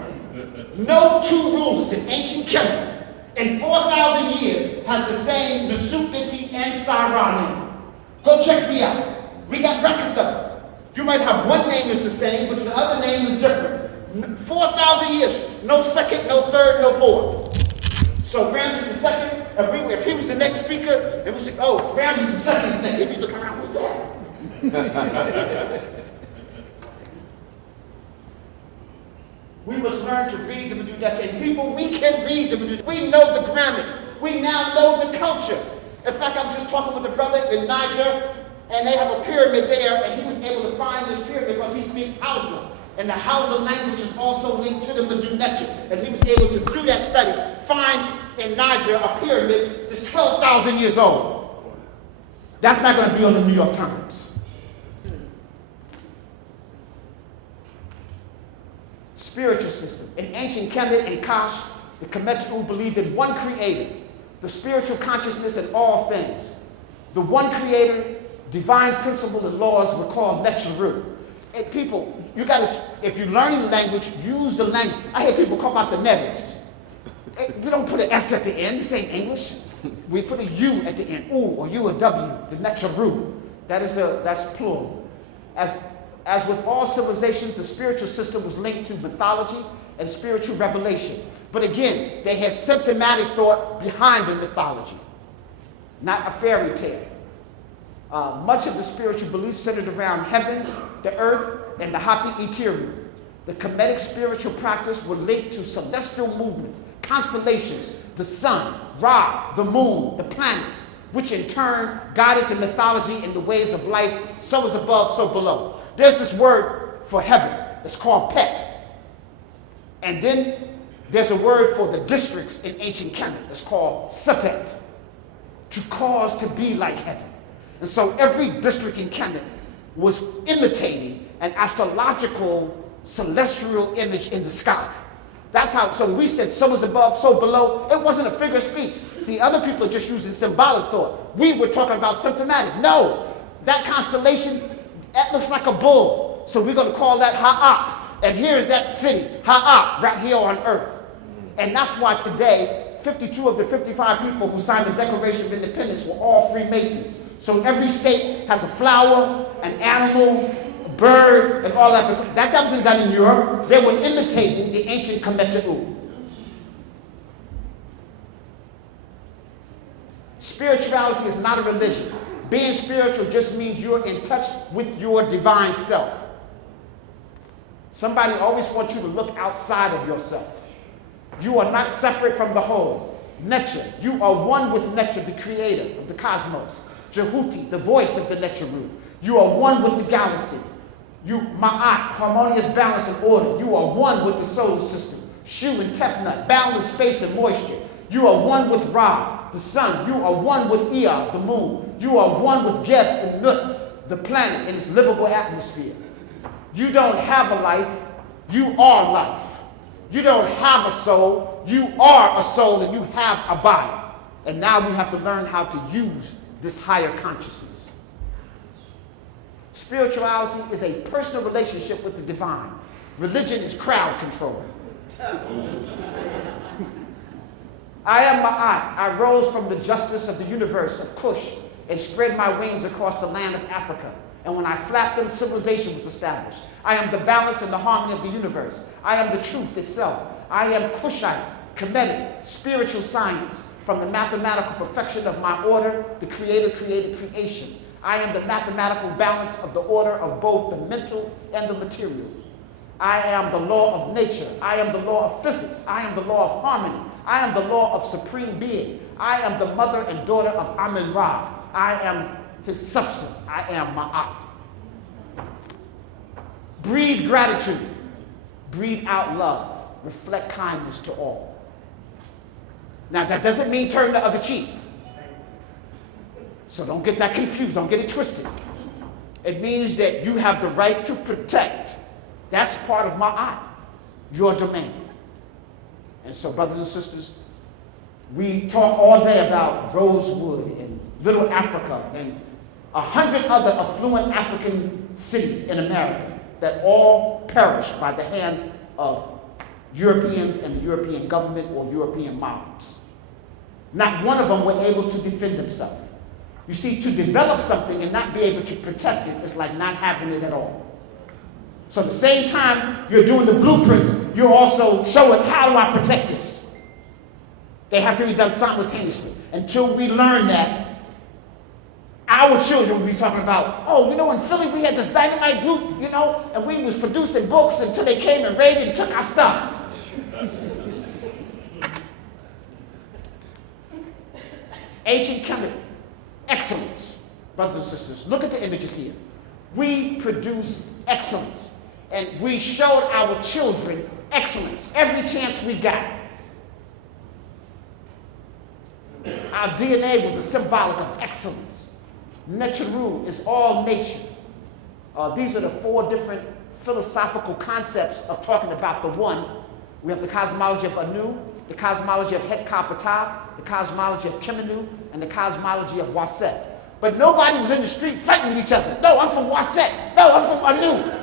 No two rulers in ancient Kemet in 4,000 years have the same Mfundishi and Sarah name. Go check me out. We got records of it. You might have one name is the same, but the other name is different. 4,000 years. No second, no third, no fourth. So Ramses the second, if he was the next speaker, it was, oh, Ramses the second is next. He'd be looking around, what's that? We must learn to read the Medunet. And people, we can read the Medunet. We know the grammars. We now know the culture. In fact, I was just talking with a brother in Niger, and they have a pyramid there, and he was able to find this pyramid because he speaks Hausa. And the Hausa language is also linked to the Medunet. And he was able to do that study, find in Niger a pyramid that's 12,000 years old. That's not going to be on the New York Times. Spiritual system. In ancient Kemet and Kash, the Kemetu believed in one creator, the spiritual consciousness in all things. The one creator, divine principle and laws were called Necharu. And people, you gotta, if you're learning the language, use the language. I hear people call out the netters. We don't put an S at the end, this ain't English. We put a U at the end, U or U or W, the Necharu. That's plural. As with all civilizations, the spiritual system was linked to mythology and spiritual revelation. But again, they had symptomatic thought behind the mythology, not a fairy tale. Much of the spiritual beliefs centered around heaven, the earth, and the Hapi Ethereal. The Kemetic spiritual practice were linked to celestial movements, constellations, the sun, Ra, the moon, the planets, which in turn guided the mythology and the ways of life, so is above, so below. There's this word for heaven. It's called Pet. And then there's a word for the districts in ancient Kemet. It's called Sepet. To cause to be like heaven. And so every district in Kemet was imitating an astrological celestial image in the sky. That's how, so when we said so is above, so below, it wasn't a figure of speech. See, other people are just using symbolic thought. We were talking about symptomatic. No, that constellation, that looks like a bull. So we're going to call that Ha'ap. And here's that city, Ha'ap, right here on earth. And that's why today, 52 of the 55 people who signed the Declaration of Independence were all Freemasons. So every state has a flower, an animal, a bird, and all that. Because that wasn't done in Europe. They were imitating the ancient Kemetu. Spirituality is not a religion. Being spiritual just means you're in touch with your divine self. Somebody always wants you to look outside of yourself. You are not separate from the whole. Necha, you are one with Necha, the creator of the cosmos. Jhuty, the voice of the Necharu. You are one with the galaxy. You, Ma'at, harmonious balance and order. You are one with the solar system. Shu and Tefnut, boundless space and moisture. You are one with Ra, the sun. You are one with Ea, the moon. You are one with Geb and Nut, the planet and its livable atmosphere. You don't have a life, you are life. You don't have a soul, you are a soul and you have a body. And now we have to learn how to use this higher consciousness. Spirituality is a personal relationship with the divine. Religion is crowd control. I am Ma'at. I rose from the justice of the universe of Kush and spread my wings across the land of Africa. And when I flapped them, civilization was established. I am the balance and the harmony of the universe. I am the truth itself. I am Kushite, Kemetic, spiritual science. From the mathematical perfection of my order, the creator created creation. I am the mathematical balance of the order of both the mental and the material. I am the law of nature. I am the law of physics. I am the law of harmony. I am the law of supreme being. I am the mother and daughter of AmenRa. I am his substance. I am Ma'at. Breathe gratitude. Breathe out love. Reflect kindness to all. Now that doesn't mean turn the other cheek. So don't get that confused. Don't get it twisted. It means that you have the right to protect. That's part of Ma'at, your domain. And so, brothers and sisters, we talk all day about Rosewood and Little Africa and 100 other affluent African cities in America that all perished by the hands of Europeans and the European government or European mobs. Not one of them were able to defend themselves. You see, to develop something and not be able to protect it is like not having it at all. So at the same time you're doing the blueprints, you're also showing how do I protect this. They have to be done simultaneously. Until we learn that, our children will be talking about, oh, you know, in Philly we had this dynamite group, you know, and we was producing books until they came and raided and took our stuff. Ancient Kemet, excellence. Brothers and sisters, look at the images here. We produce excellence. And we showed our children excellence every chance we got. Our DNA was a symbolic of excellence. Necharu is all nature. These are the 4 different philosophical concepts of talking about the one. We have the cosmology of Anu, the cosmology of Het Kapata, the cosmology of Kemenu, and the cosmology of Waset. But nobody was in the street fighting with each other. No, I'm from Waset. No, I'm from Anu.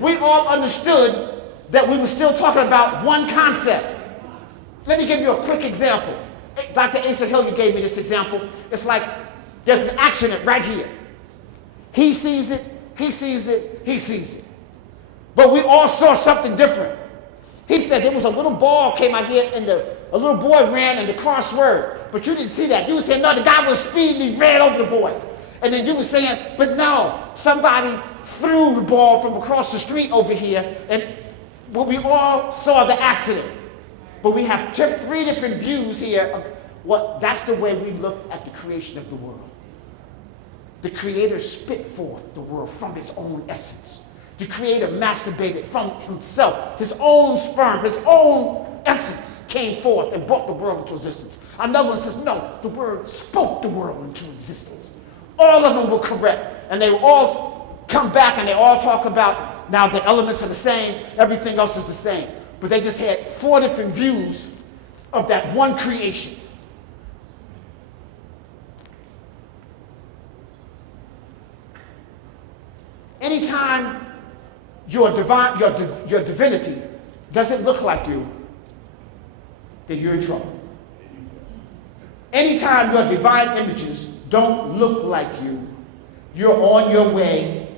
We all understood that we were still talking about one concept. Let me give you a quick example. Dr. Asa Hilliard gave me this example. It's like there's an accident right here. He sees it, he sees it, he sees it. But we all saw something different. He said there was a little ball came out here and a little boy ran and the car swerved. But you didn't see that. You were saying, no, the guy was speeding, he ran over the boy. And then you were saying, but no, somebody threw the ball from across the street over here, and we all saw the accident. But we have 3 different views here of what, that's the way we look at the creation of the world. The Creator spit forth the world from his own essence. The Creator masturbated from himself. His own sperm, his own essence came forth and brought the world into existence. Another one says, no, the Word spoke the world into existence. All of them were correct. And they all come back and they all talk about, now the elements are the same, everything else is the same. But they just had 4 different views of that one creation. Anytime your divinity doesn't look like you, then you're in trouble. Anytime your divine images don't look like you, you're on your way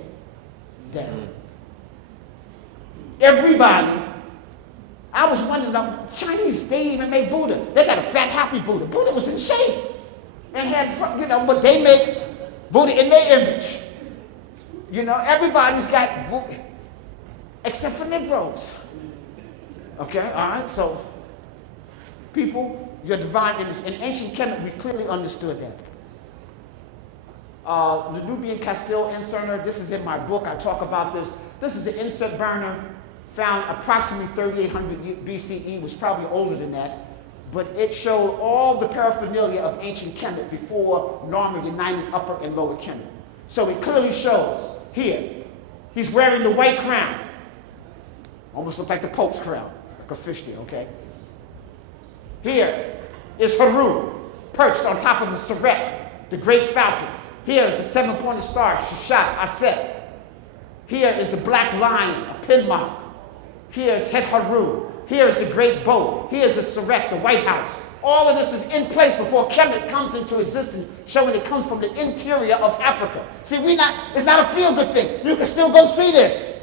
down. Everybody, I was wondering, Chinese, they even made Buddha. They got a fat, happy Buddha. Buddha was in shape and had, you know, but they make Buddha in their image. You know, everybody's got Buddha, except for Negroes. Okay, all right, so people, your divine image. In ancient Kemet, we clearly understood that. The Nubian Castile inserter, this is in my book, I talk about this. This is an insert burner found approximately 3800 BCE, was probably older than that, but it showed all the paraphernalia of ancient Kemet before Narmer united Upper and Lower Kemet. So it clearly shows here, he's wearing the white crown. Almost look like the Pope's crown, like a fish there, okay? Here is Haru, perched on top of the Serep, the great falcon. Here is the seven-pointed star, Shushat, Aset. Here is the black lion, a pin mark. Here is Het Haru. Here is the great boat. Here is the Serep, the White House. All of this is in place before Kemet comes into existence, showing it comes from the interior of Africa. See, it's not a feel-good thing. You can still go see this.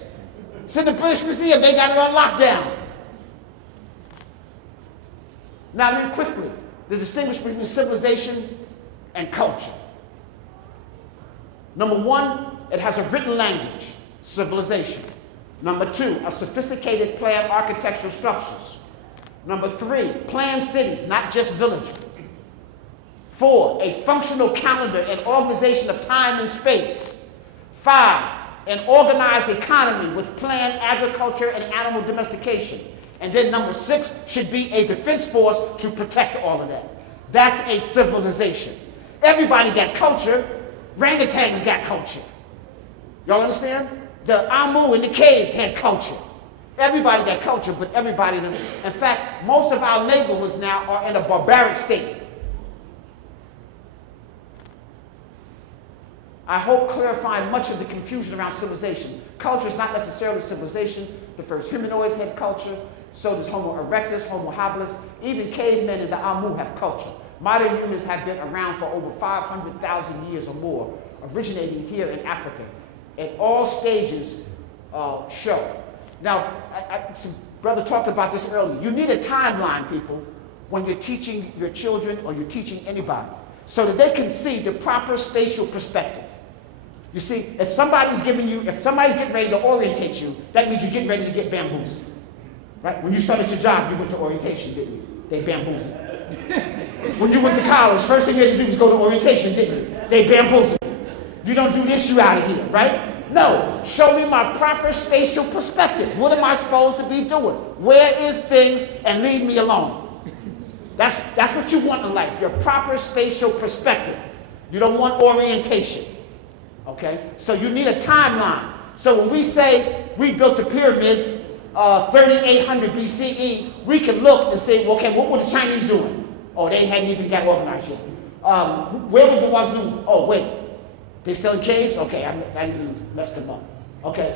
It's in the British Museum. They got it on lockdown. Now, real quickly, the distinction between civilization and culture. Number one, it has a written language, civilization. Number two, a sophisticated planned architectural structures. Number three, planned cities, not just villages. Four, a functional calendar and organization of time and space. Five, an organized economy with planned agriculture and animal domestication. And then number six should be a defense force to protect all of that. That's a civilization. Everybody got culture. Orangutans got culture. Y'all understand? The Amu in the caves had culture. Everybody got culture, but everybody doesn't. In fact, most of our neighborhoods now are in a barbaric state. I hope clarifying much of the confusion around civilization. Culture is not necessarily civilization. The first humanoids had culture. So does Homo erectus, Homo habilis. Even cavemen and the Amu have culture. Modern humans have been around for over 500,000 years or more, originating here in Africa. At all stages show. Now, some brother talked about this earlier. You need a timeline, people, when you're teaching your children or you're teaching anybody, so that they can see the proper spatial perspective. You see, if somebody's getting ready to orientate you, that means you're getting ready to get bamboozled. Right? When you started your job, you went to orientation, didn't you? They bamboozled. When you went to college, first thing you had to do was go to orientation, didn't you? They bamboozled. You don't do this, you out of here, right? No, show me my proper spatial perspective. What am I supposed to be doing? Where is things, and leave me alone. That's what you want in life, your proper spatial perspective. You don't want orientation, okay? So you need a timeline. So when we say we built the pyramids 3800 BCE, we can look and say, well, okay, what were the Chinese doing? Oh, they hadn't even got organized yet. Where was the Wazoo? Oh, wait, they still in caves? Okay, I didn't even mess them up. Okay,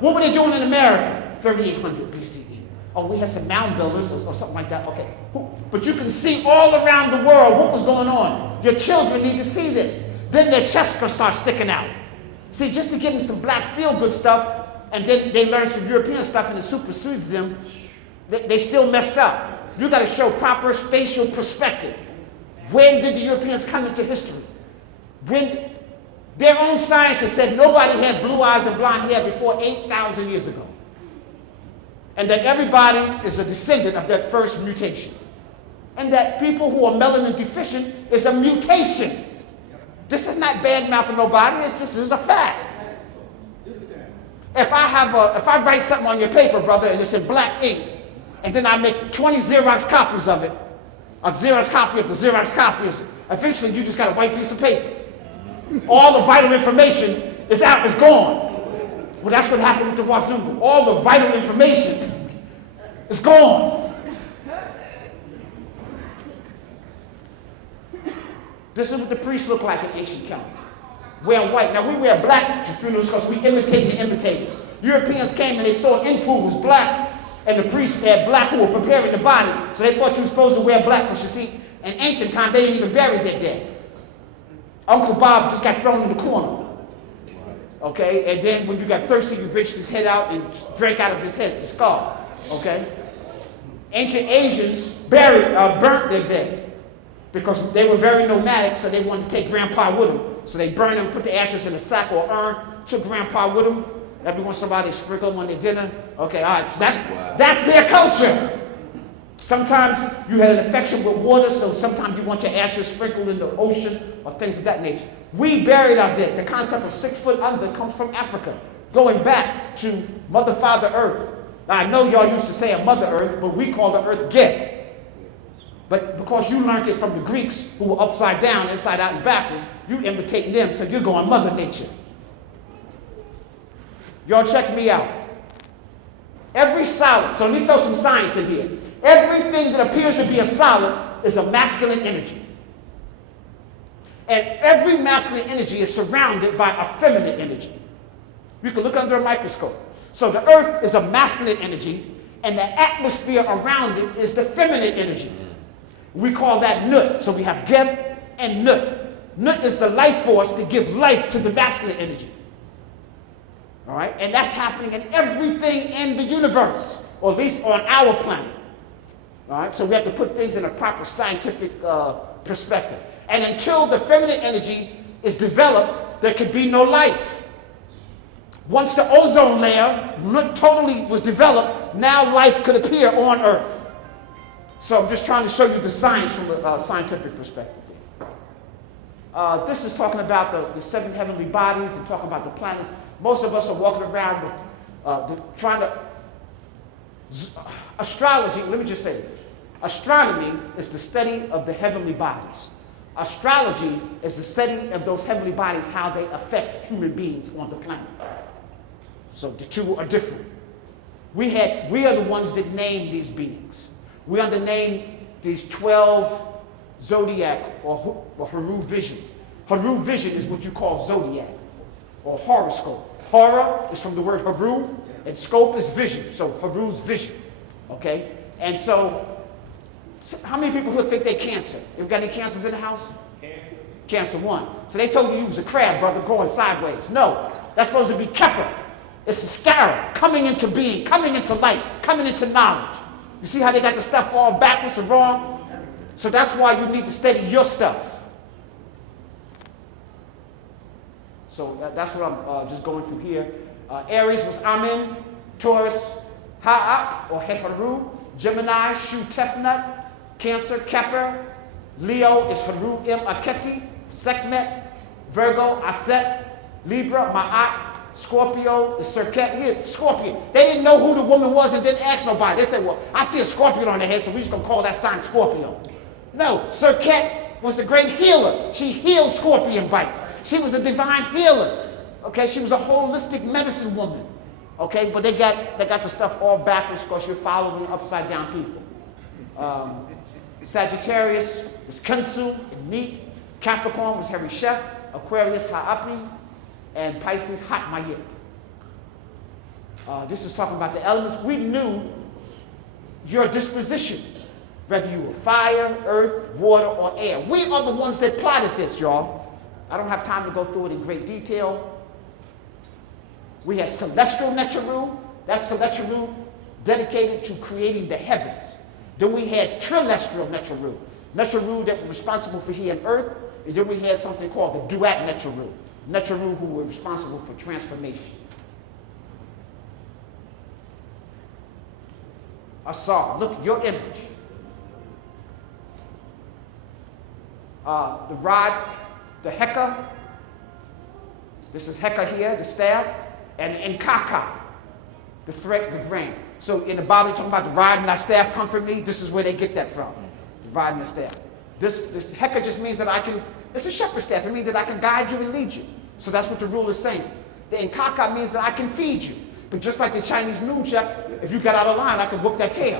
what were they doing in America? 3800 BCE. Oh, we had some mound builders or something like that. Okay, but you can see all around the world what was going on. Your children need to see this. Then their chests gonna start sticking out. See, just to give them some black feel-good stuff, and then they learn some European stuff and it supersedes them, they still messed up. You got to show proper spatial perspective. When did the Europeans come into history? When their own scientists said nobody had blue eyes and blonde hair before 8,000 years ago. And that everybody is a descendant of that first mutation. And that people who are melanin deficient is a mutation. This is not bad mouthing nobody, this is a fact. If I write something on your paper, brother, and it's in black ink, and then I make 20 Xerox copies of it, a Xerox copy of the Xerox copy is, eventually you just got a white piece of paper. All the vital information is out, it's gone. Well, that's what happened with the Wazungu. All the vital information is gone. This is what the priests look like in ancient Kemet. Wearing white. Now we wear black to funerals because we imitate the imitators. Europeans came and they saw Mkuu was black, and the priests had black who were preparing the body, so they thought you were supposed to wear black because you see, in ancient time they didn't even bury their dead. Uncle Bob just got thrown in the corner. Okay, and then when you got thirsty, you reached his head out and drank out of his head, the skull. Okay? Ancient Asians burnt their dead because they were very nomadic, so they wanted to take grandpa with them. So they burned them, put the ashes in a sack or urn, took grandpa with them. Every once in a while they sprinkle them on their dinner. Okay, all right, so that's their culture. Sometimes you had an affection with water, so sometimes you want your ashes sprinkled in the ocean or things of that nature. We buried our dead. The concept of 6 foot under comes from Africa, going back to Mother, Father, Earth. Now, I know y'all used to say a Mother Earth, but we call the Earth Geb. But because you learned it from the Greeks, who were upside down, inside out, and backwards, you imitating them, so you're going Mother Nature. Y'all check me out. Every solid, so let me throw some science in here. Everything that appears to be a solid is a masculine energy. And every masculine energy is surrounded by a feminine energy. You can look under a microscope. So the earth is a masculine energy, and the atmosphere around it is the feminine energy. We call that Nut. So we have Geb and Nut. Nut is the life force that gives life to the masculine energy. All right? And that's happening in everything in the universe, or at least on our planet. All right? So we have to put things in a proper scientific perspective. And until the feminine energy is developed, there could be no life. Once the ozone layer totally was developed, now life could appear on Earth. So I'm just trying to show you the science from a scientific perspective. This is talking about the 7 heavenly bodies and talking about the planets. Most of us are walking around trying to... Astrology, let me just say, astronomy is the study of the heavenly bodies. Astrology is the study of those heavenly bodies, how they affect human beings on the planet. So the two are different. We are the ones that named these beings. We are the name these 12 zodiac or Haru visions. Haru vision is what you call zodiac or horoscope. Hora is from the word Haru, and scope is vision. So Haru's vision. Okay? And so how many people who think they're Cancer? You got any Cancers in the house? Cancer 1. So they told you was a crab, brother, going sideways. No, that's supposed to be Kepler. It's a scarab coming into being, coming into light, coming into knowledge. You see how they got the stuff all backwards and wrong? So that's why you need to study your stuff. So that's what I'm just going through here. Aries was Amen, Taurus, Ha'ak or Heharu, Gemini, Shu Tefnut, Cancer, Kepler, Leo is Haru Im Aketi, Sekhmet, Virgo, Aset, Libra, Ma'at, Scorpio is Serket. Here, Scorpion. They didn't know who the woman was and didn't ask nobody. They said, well, I see a scorpion on their head, so we're just going to call that sign Scorpio. No, Serket was a great healer. She healed scorpion bites. She was a divine healer. Okay, she was a holistic medicine woman. Okay, but they got the stuff all backwards because you're following upside down people. Sagittarius was Kensu and Neat. Capricorn was Harry Chef. Aquarius Ha'api. And Pisces Hatmayit. This is talking about the elements. We knew your disposition, whether you were fire, earth, water, or air. We are the ones that plotted this, y'all. I don't have time to go through it in great detail. We had celestial Necharu. That's celestial dedicated to creating the heavens. Then we had trilestial Necharu. Necharu that was responsible for here and earth. And then we had something called the Duat Necharu. Necharu who were responsible for transformation. Asar, look, your image. The rod, the Heka. This is Heka here, the staff. And the Nkaka, the thread, the grain. So in the Bible, talking about the rod and thy staff comfort me. This is where they get that from. The rod and the staff. This Heka just means that I can, it's a shepherd's staff. It means that I can guide you and lead you. So that's what the rule is saying. The Nkaka means that I can feed you. But just like the Chinese nunchak, if you got out of line, I can whoop that tail.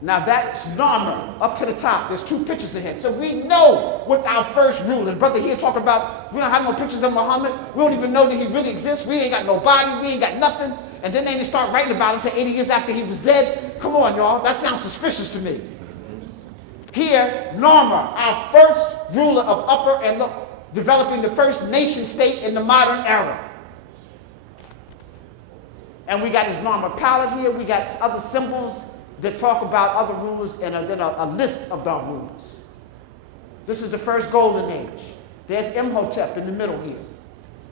Now that's Narmer, up to the top. There's 2 pictures of him. So we know what our first rule. And brother here talking about, we don't have no pictures of Muhammad. We don't even know that he really exists. We ain't got no body. We ain't got nothing. And then they start writing about him until 80 years after he was dead. Come on, y'all. That sounds suspicious to me. Here, Narmer, our first ruler of Upper and developing the first nation state in the modern era. And we got his Narmer palette here. We got other symbols that talk about other rulers and then a list of the rulers. This is the first golden age. There's Imhotep in the middle here.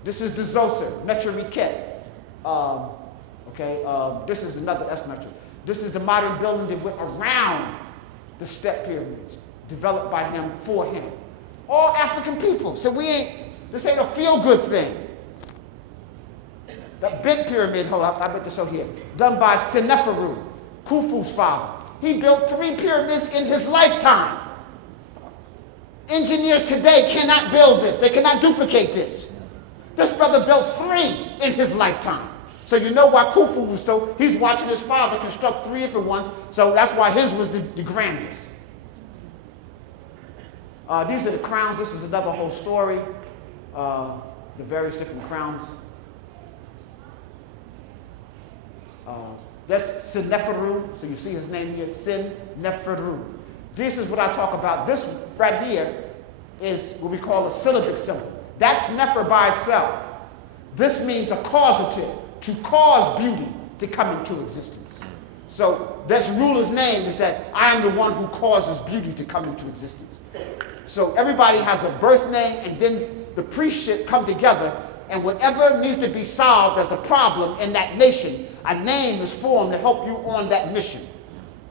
This is the Zoser, Netriket. This is another Netriket. This is the modern building that went around the step pyramids, developed by him for him. All African people. So this ain't a feel-good thing. The big pyramid, hold up, I bet this show here, done by Seneferu, Khufu's father. He built 3 pyramids in his lifetime. Engineers today cannot build this. They cannot duplicate this. This brother built 3 in his lifetime. So you know why Khufu was so, he's watching his father construct 3 different ones, so that's why his was the grandest. These are the crowns. This is another whole story. The various different crowns. That's Seneferu. So you see his name here, Seneferu. This is what I talk about. This right here is what we call a syllabic symbol. That's Nefer by itself. This means a causative, to cause beauty to come into existence. So this ruler's name is that I am the one who causes beauty to come into existence. So everybody has a birth name, and then the priestship come together, and whatever needs to be solved as a problem in that nation, a name is formed to help you on that mission.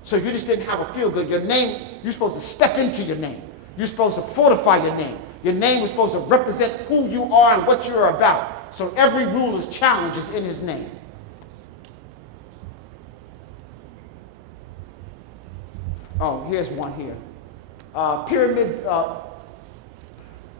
So if you just didn't have a feel good, your name, you're supposed to step into your name. You're supposed to fortify your name. Your name is supposed to represent who you are and what you're about. So every ruler's challenge is in his name. Oh, here's one here.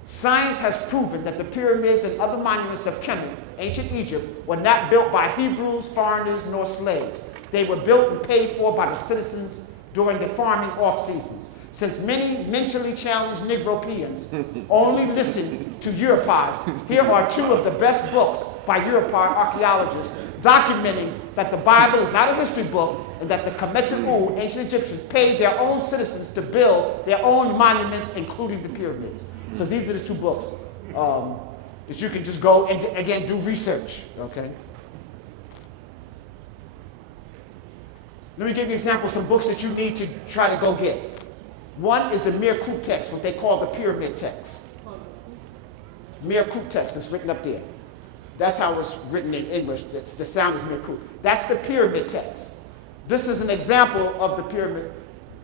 Science has proven that the pyramids and other monuments of Kemet, ancient Egypt, were not built by Hebrews, foreigners, nor slaves. They were built and paid for by the citizens during the farming off-seasons. Since many mentally challenged Negropeans only listen to Europods, here are 2 of the best books by Europod archaeologists documenting that the Bible is not a history book and that the Kemet, ancient Egyptians, paid their own citizens to build their own monuments, including the pyramids. So these are the 2 books that you can just go and, again, do research, okay? Let me give you an example of some books that you need to try to go get. One is the Mkuu text, what they call the pyramid text. Mkuu text is written up there. That's how it's written in English. The sound is Mkuu. That's the pyramid text. This is an example of the pyramid.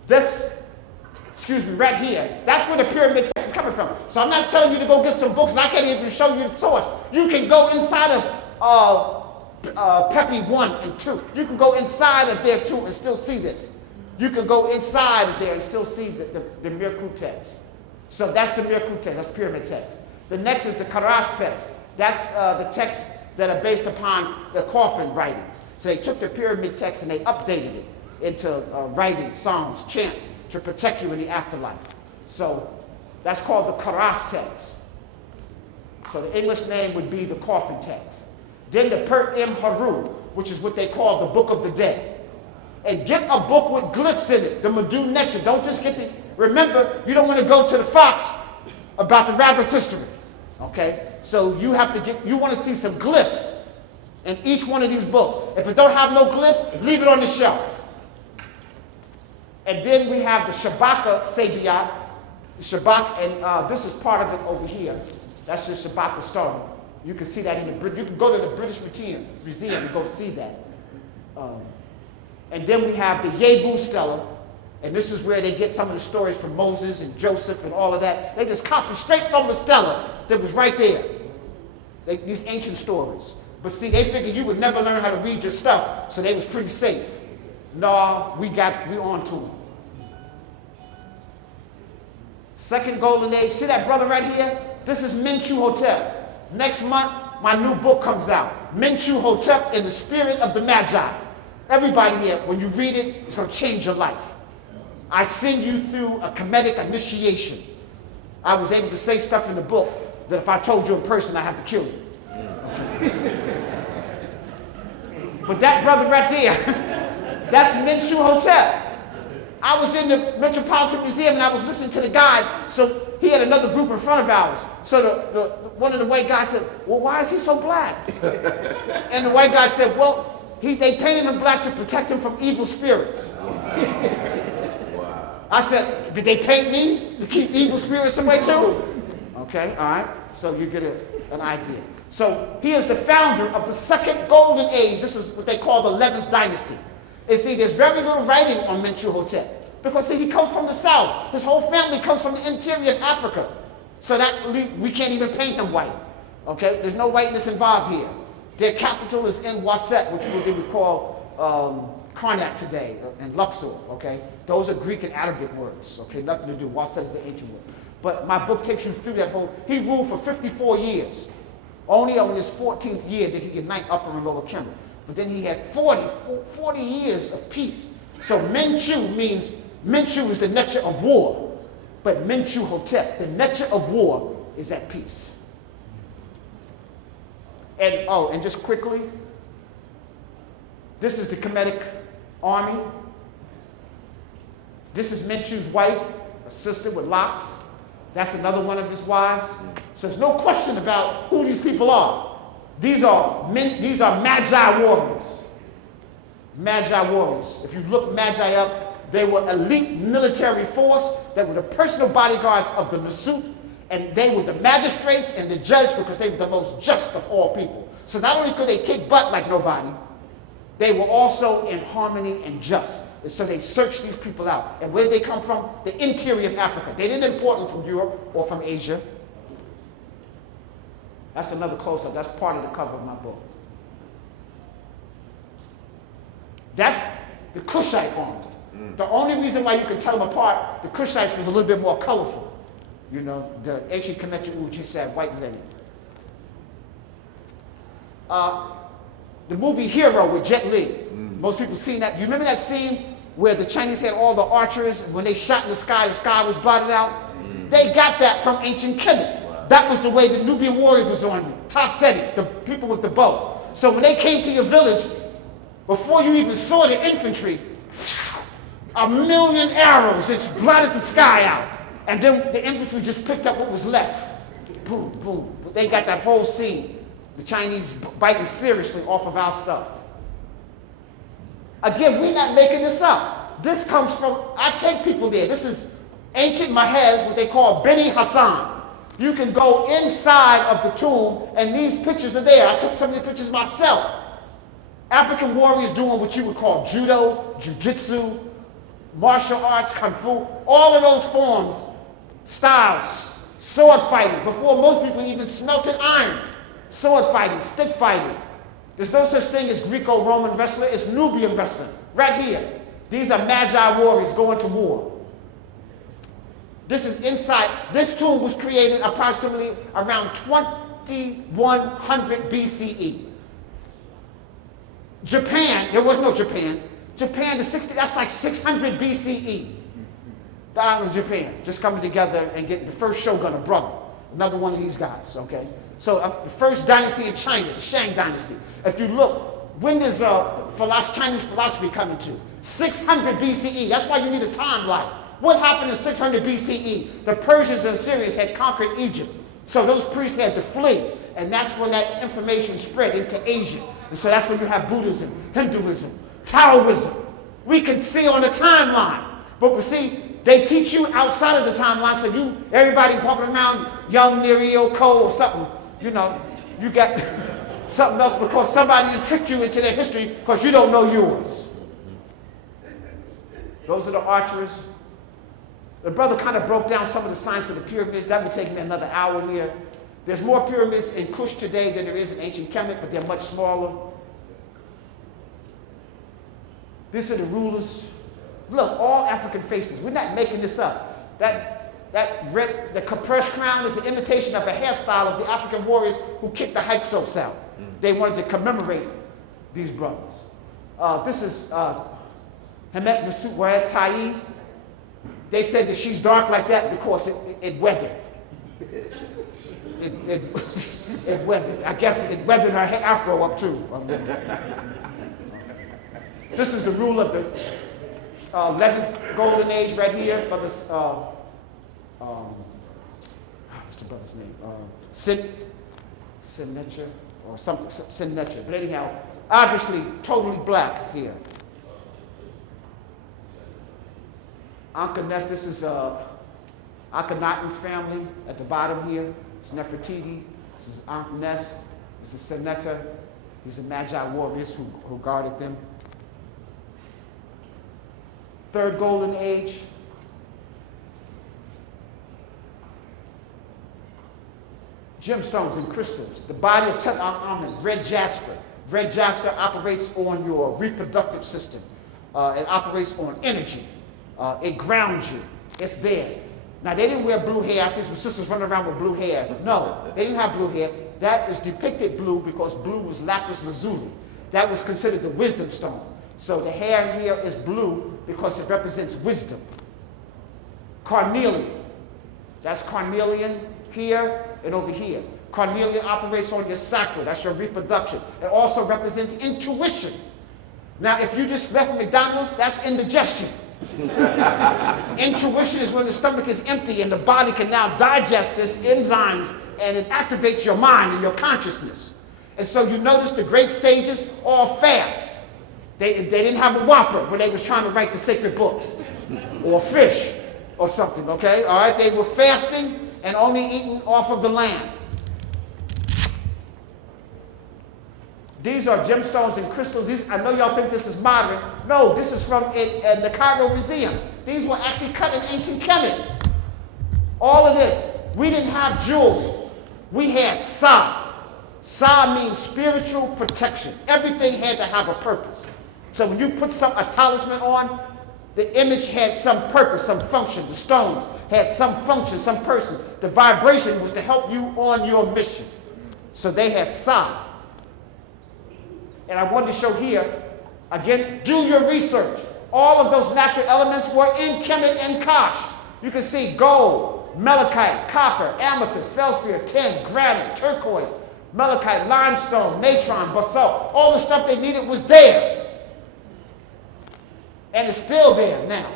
Right here, that's where the pyramid text is coming from. So I'm not telling you to go get some books. I can't even show you the source. You can go inside of Pepe 1 and 2. You can go inside of there too and still see this. You can go inside of there and still see the Mkuu text. So that's the Mkuu text, that's pyramid text. The next is the Karas text. That's the texts that are based upon the coffin writings. So they took the pyramid text and they updated it into writing, songs, chants to protect you in the afterlife. So that's called the Karas text. So the English name would be the coffin text. Then the Per Im Haru, which is what they call the Book of the Dead. And get a book with glyphs in it, the Medu Neter. Don't just get the, remember, you don't want to go to the Fox about the rabbit's history, okay? So you have to get, you want to see some glyphs in each one of these books. If it don't have no glyphs, leave it on the shelf. And then we have the Shabaka Sabiat, the Shabak, and this is part of it over here. That's the Shabaka story. You can see that in the, you can go to the British Museum and go see that. And then we have the Yebu Stela, and this is where they get some of the stories from Moses and Joseph and all of that. They just copy straight from the stela that was right there. These ancient stories. But see, they figured you would never learn how to read your stuff, so they was pretty safe. No, we on to them. Second golden age, see that brother right here? This is Mentuhotep. Next month, my new book comes out. Mentuhotep in the Spirit of the Magi. Everybody here, when you read it, it's going to change your life. I send you through a Kemetic initiation. I was able to say stuff in the book that if I told you in person, I have to kill you. But that brother right there, that's Mentuhotep. I was in the Metropolitan Museum and I was listening to the guide, so he had another group in front of ours. So one of the white guys said, well, why is he so black? And the white guy said, well, they painted him black to protect him from evil spirits. Wow. I said, did they paint me to keep evil spirits away too? Okay, all right. So you get an idea. So he is the founder of the second golden age. This is what they call the 11th dynasty. And see, there's very little writing on Mentuhotep. Because see, he comes from the south. His whole family comes from the interior of Africa. So that we can't even paint him white. Okay? There's no whiteness involved here. Their capital is in Waset, which they would call Karnak today, and Luxor, okay? Those are Greek and Arabic words, okay? Nothing to do. Waset is the ancient word. But my book takes you through that whole, he ruled for 54 years. Only on his 14th year did he unite Upper and Lower Kemet. But then he had 40 years of peace. So Menchu means, Menchu is the nature of war. But Mentuhotep, the nature of war, is at peace. And, oh, and just quickly, this is the Kemetic army. This is Menchu's wife, a sister with locks. That's another one of his wives. So there's no question about who these people are. These are Magi warriors. Magi warriors. If you look Magi up, they were elite military force. They were the personal bodyguards of the Nasut, and they were the magistrates and the judge because they were the most just of all people. So not only could they kick butt like nobody, they were also in harmony and just. And so they searched these people out. And where did they come from? The interior of Africa. They didn't import them from Europe or from Asia. That's another close-up. That's part of the cover of my book. That's the Kushite army. The only reason why you can tell them apart, the Kushites was a little bit more colorful. You know, the ancient Kemet Uji said white linen. The movie Hero with Jet Li. Most people seen that. You remember that scene where the Chinese had all the archers, when they shot in the sky was blotted out? They got that from ancient Kemet. Wow. That was the way the Nubian warriors was on you. Taseti, the people with the bow. So when they came to your village, before you even saw the infantry, 1,000,000 arrows, it's blotted the sky out. And then the infantry just picked up what was left. Boom, boom. They got that whole scene. The Chinese biting seriously off of our stuff. Again, we're not making this up. This comes from, I take people there. This is ancient Mahez, what they call Beni Hassan. You can go inside of the tomb, and these pictures are there. I took some of the pictures myself. African warriors doing what you would call judo, jiu-jitsu, martial arts, kung fu, all of those forms, styles, sword fighting, before most people even smelted iron. Sword fighting, stick fighting. There's no such thing as Greco-Roman wrestler, it's Nubian wrestling, right here. These are Magi warriors going to war. This is inside, this tomb was created approximately around 2100 BCE. Japan, there was no Japan. Japan, that's like 600 BCE. That was Japan, just coming together and getting the first shogun, a brother. Another one of these guys, okay? So the first dynasty in China, the Shang dynasty. If you look, when does Chinese philosophy come into? 600 BCE. That's why you need a timeline. What happened in 600 BCE? The Persians and Assyrians had conquered Egypt. So those priests had to flee. And that's when that information spread into Asia. And so that's when you have Buddhism, Hinduism, Taoism. We can see on the timeline. But we see, they teach you outside of the timeline, so everybody walking around young Nirio Ko or something, you know, you got something else because somebody tricked you into their history because you don't know yours. Those are the archers. The brother kind of broke down some of the science of the pyramids. That would take me another hour here. There's more pyramids in Kush today than there is in ancient Kemet, but they're much smaller. These are the rulers. Look, all African faces. We're not making this up. The Caprice crown is an imitation of a hairstyle of the African warriors who kicked the Hyksos out. They wanted to commemorate these brothers. This is Hemet Masut Waed Tai. They said that she's dark like that because it weathered. It weathered. I guess it weathered her afro up too. This is the rule of the 11th golden age right here. What's the brother's name? Sinnetra or something. Sinnetra. But anyhow, obviously totally black here. Ankh West, this is Akhenaton's family at the bottom here. It's Nefertiti. This is Ankh West. This is Sinnetra. These are Magi warriors who guarded them. Third golden age. Gemstones and crystals. The body of Tutankhamun, red jasper. Red jasper operates on your reproductive system. It operates on energy. It grounds you. It's there. Now, they didn't wear blue hair. I see some sisters running around with blue hair. No, they didn't have blue hair. That is depicted blue because blue was lapis lazuli. That was considered the wisdom stone. So the hair here is blue because it represents wisdom. Carnelian. That's carnelian here and over here. Carnelian operates on your sacral. That's your reproduction. It also represents intuition. Now, if you just left McDonald's, that's indigestion. Intuition is when the stomach is empty and the body can now digest this enzymes, and it activates your mind and your consciousness. And so you notice the great sages all fast. They didn't have a Whopper when they was trying to write the sacred books, or fish or something, okay? All right, they were fasting and only eating off of the land. These are gemstones and crystals. I know y'all think this is modern. No, this is from the Cairo Museum. These were actually cut in ancient Kemet. All of this. We didn't have jewelry. We had Sa. Sa means spiritual protection. Everything had to have a purpose. So when you put a talisman on, the image had some purpose, some function. The stones had some function, some person. The vibration was to help you on your mission. So they had Sa. And I wanted to show here, again, do your research. All of those natural elements were in Kemet and Kosh. You can see gold, malachite, copper, amethyst, feldspar, tin, granite, turquoise, malachite, limestone, natron, basalt. All the stuff they needed was there. And it's still there now.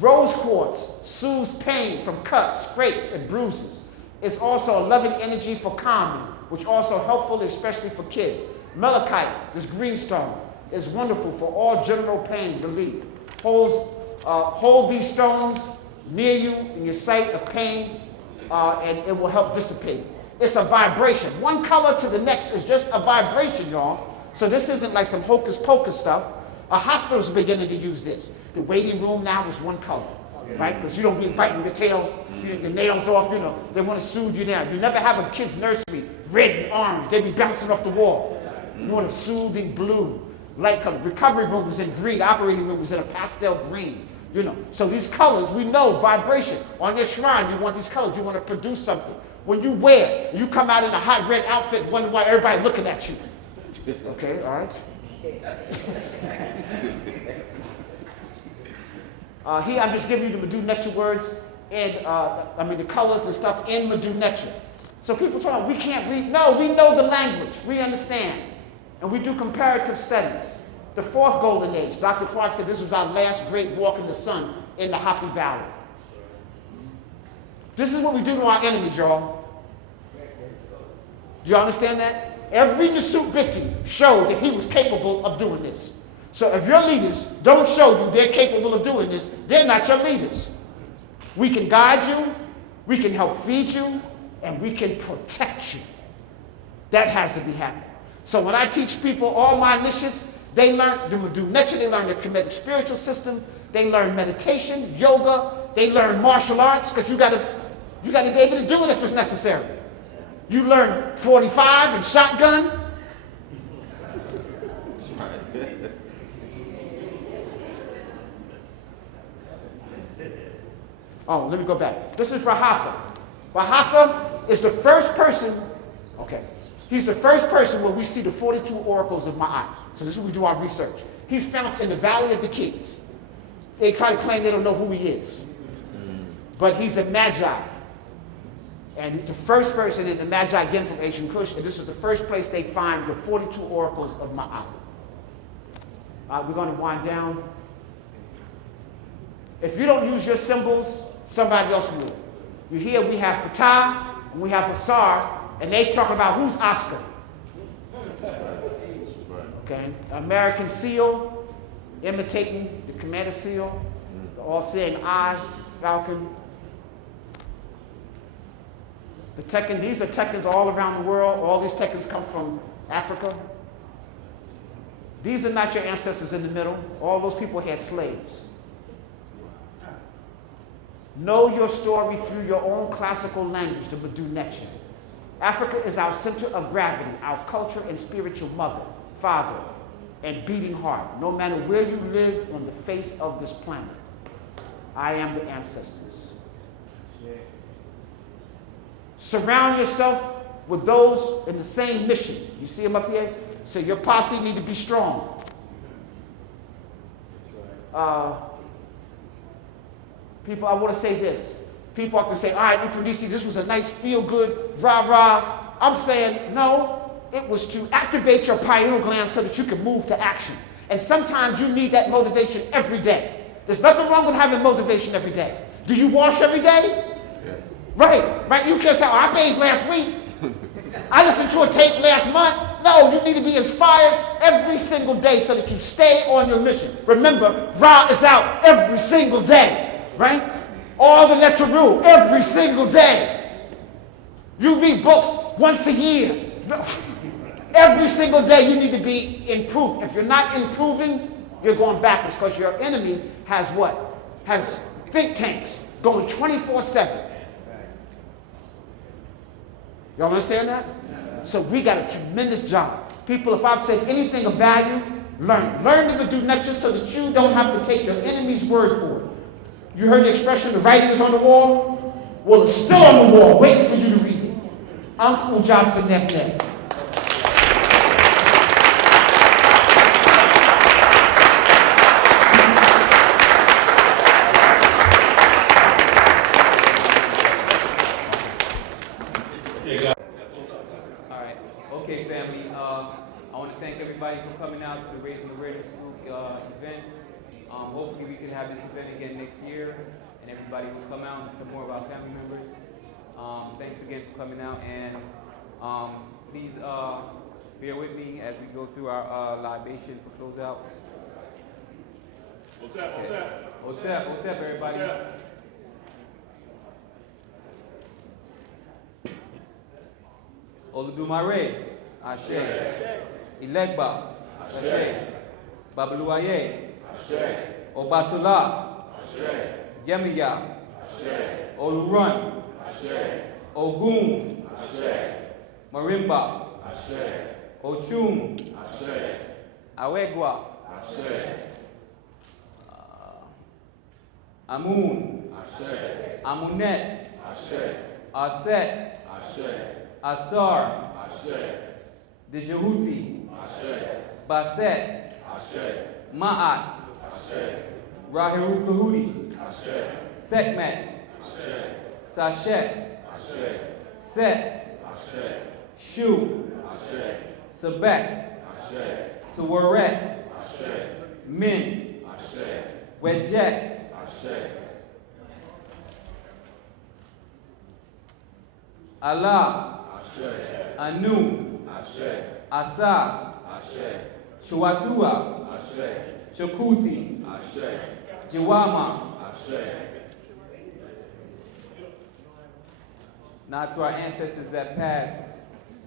Rose quartz soothes pain from cuts, scrapes, and bruises. It's also a loving energy for calming, which also helpful, especially for kids. Malachite, this greenstone, is wonderful for all general pain relief. Hold these stones near you in your site of pain, and it will help dissipate. It's a vibration. One color to the next is just a vibration, y'all. So this isn't like some hocus pocus stuff. Hospitals are beginning to use this. The waiting room now is one color, right? Because you don't be biting your tails, your nails off, you know. They want to soothe you down. You never have a kid's nursery red and orange. They be bouncing off the wall. You want a soothing blue, light color. Recovery room was in green. The operating room was in a pastel green. You know, so these colors, we know vibration. On your shrine, you want these colors. You want to produce something. When you wear, you come out in a hot red outfit, wonder why everybody looking at you. Okay, all right. Here, I'm just giving you the Mkuu Mzee words and the colors and stuff in Mkuu Mzee. So people talk, we can't read. No, we know the language. We understand. And we do comparative studies. The fourth golden age, Dr. Clark said this was our last great walk in the sun in the Happy Valley. This is what we do to our enemies, y'all. Do you understand that? Every Nasut Biti showed that he was capable of doing this. So if your leaders don't show you they're capable of doing this, they're not your leaders. We can guide you, we can help feed you, and we can protect you. That has to be happening. So when I teach people all my initiates, they learn the Mkuu Mzee, they learn the Kemetic spiritual system, they learn meditation, yoga, they learn martial arts, because you gotta be able to do it if it's necessary. You learn 45 and shotgun. Oh, let me go back. This is Brahapa. Brahapa is the first person, okay, he's the first person where we see the 42 oracles of Ma'at. So this is where we do our research. He's found in the Valley of the Kings. They kind of claim they don't know who he is. But he's a Magi. And the first person in the Magi, again from ancient Kush, and this is the first place they find the 42 oracles of Ma'at. We're going to wind down. If you don't use your symbols, somebody else will. You hear we have Ptah, and we have Asar, and they talk about who's Oscar. Okay, American seal, imitating the commander seal, the all-seeing eye, falcon. The Tekken, these are Tekkens all around the world. All these Tekkens come from Africa. These are not your ancestors in the middle. All those people had slaves. Know your story through your own classical language, the Mkuu Mzee. Africa is our center of gravity, our culture and spiritual mother, father, and beating heart, no matter where you live on the face of this planet. I am the ancestors. Surround yourself with those in the same mission. You see them up here? So your posse need to be strong. People, I want to say this. People often say, all right, Mfundishi, this was a nice feel-good, rah-rah. I'm saying, no, it was to activate your pineal gland so that you can move to action. And sometimes you need that motivation every day. There's nothing wrong with having motivation every day. Do you wash every day? Yes. Right. You can't say, oh, I bathed last week. I listened to a tape last month. No, you need to be inspired every single day so that you stay on your mission. Remember, Ra is out every single day, right? All the letter rule every single day. You read books once a year. Every single day you need to be improving. If you're not improving, you're going backwards because your enemy has what? Has think tanks going 24/7. Y'all understand that? So we got a tremendous job. People, if I've said anything of value, learn. Learn the Mkuu Mzee so that you don't have to take your enemy's word for it. You heard the expression, the writing is on the wall? Well, it's still on the wall, waiting for you to read it. Ankh West. Okay, family. I want to thank everybody for coming out to the Raising Awareness Group event. Hopefully we can have this event again next year, and everybody will come out and some more of our family members. Thanks again for coming out, and please bear with me as we go through our libation for closeout. Hotep, everybody. Oludumare, Ashe. Ilegba, Ashe. Babaluaye, Ashe. Obatula, Ashe. Yemiya, Ashe. Olurun, Ashe. Ogun, Ashe. Marimba, Ashe. Ochum, Ashe. Awegwa, Ashe. Amun, Ashe. Amunet, Ashe. Aset, Ashe. Asar, Ashe. Djhuty, Ashe. Baset, Ashe. Maat, Ashe. Rahiru Kahudi, Ashe. Sekmet, Ashe. Sachet, Ashe. Set, Ashe. Shu, Ashe. Sebek, Ashe. Tawaret, Ashe. Min, Ashe. Wejet, Ashe. Allah, Ashe. Anu, Ashe. Asa, Ashe. Chuatua, Ashe. Chokuti, Ashe. Jiwama, Ashe. Now to our ancestors that passed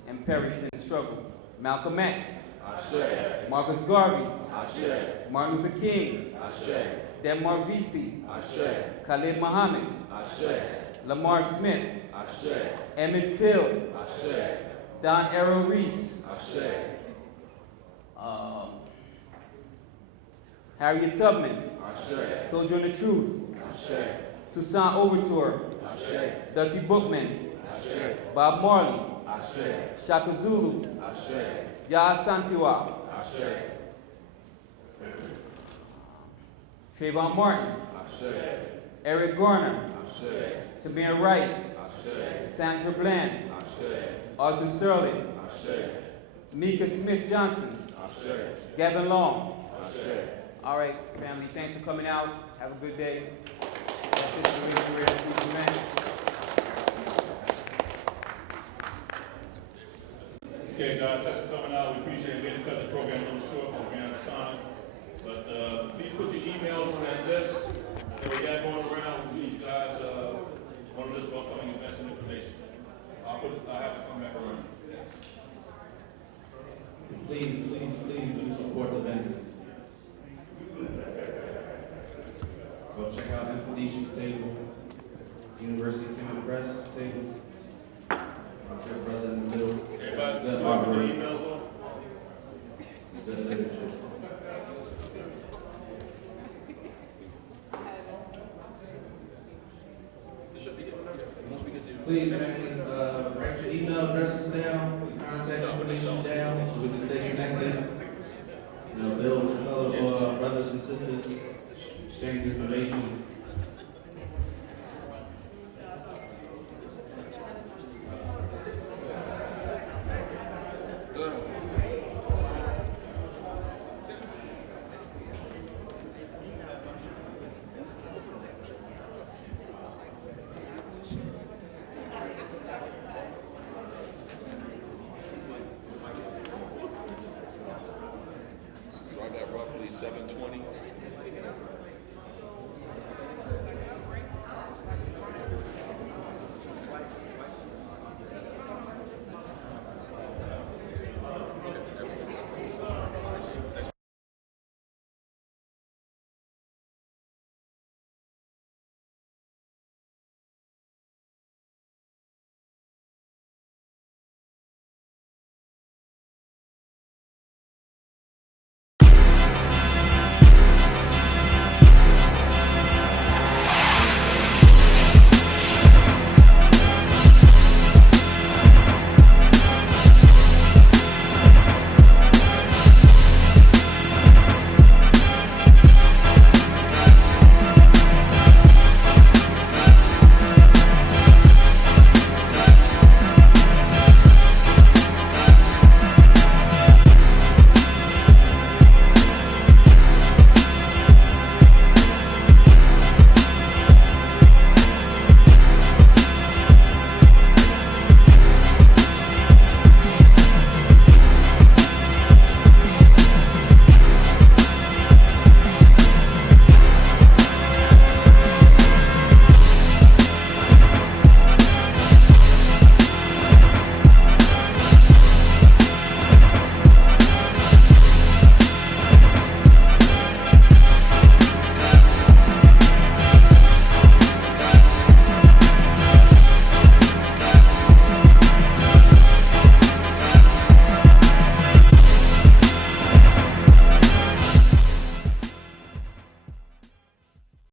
and perished in struggle. Malcolm X, Ashe. Marcus Garvey, Ashe. Martin Luther King, Ashe. Denmark Vesey, Ashe. Khalid Muhammad, Ashe. Lamar Smith, Ashe. Emmett Till, Ashe. Don Errol Reese, Ashe. Harriet Tubman, Ashe. Sojourner Truth, Ashe. Toussaint Overture, Ashe. Dutty Bookman, Ashe. Bob Marley, Ashe. Shaka Zulu, Ashe. Yaa Santiwa, Ashe. Trayvon Martin, Ashe. Eric Garner, Ashe. Tamir Rice, Ashe. Sandra Bland, Ashe. Arthur Sterling, Ashe. Mika Smith Johnson, Ashe. Gavin Long, Ashe. All right, family, thanks for coming out. Have a good day. That's it for the Raising Awareness event. Okay, guys, thanks for coming out. We appreciate it. We had to cut the program a little short because we ran out of time. But please put your emails on that list that we got going around. You guys on the list of upcoming events and information. I have to come back around. Please support the University of Kemet Press table. My good brother in the middle. Everybody, Good so I put the artwork. emails on? Good literature. Please, family, write your email addresses down, your contact information down, so we can stay connected. You know, build with fellow brothers and sisters, exchange information.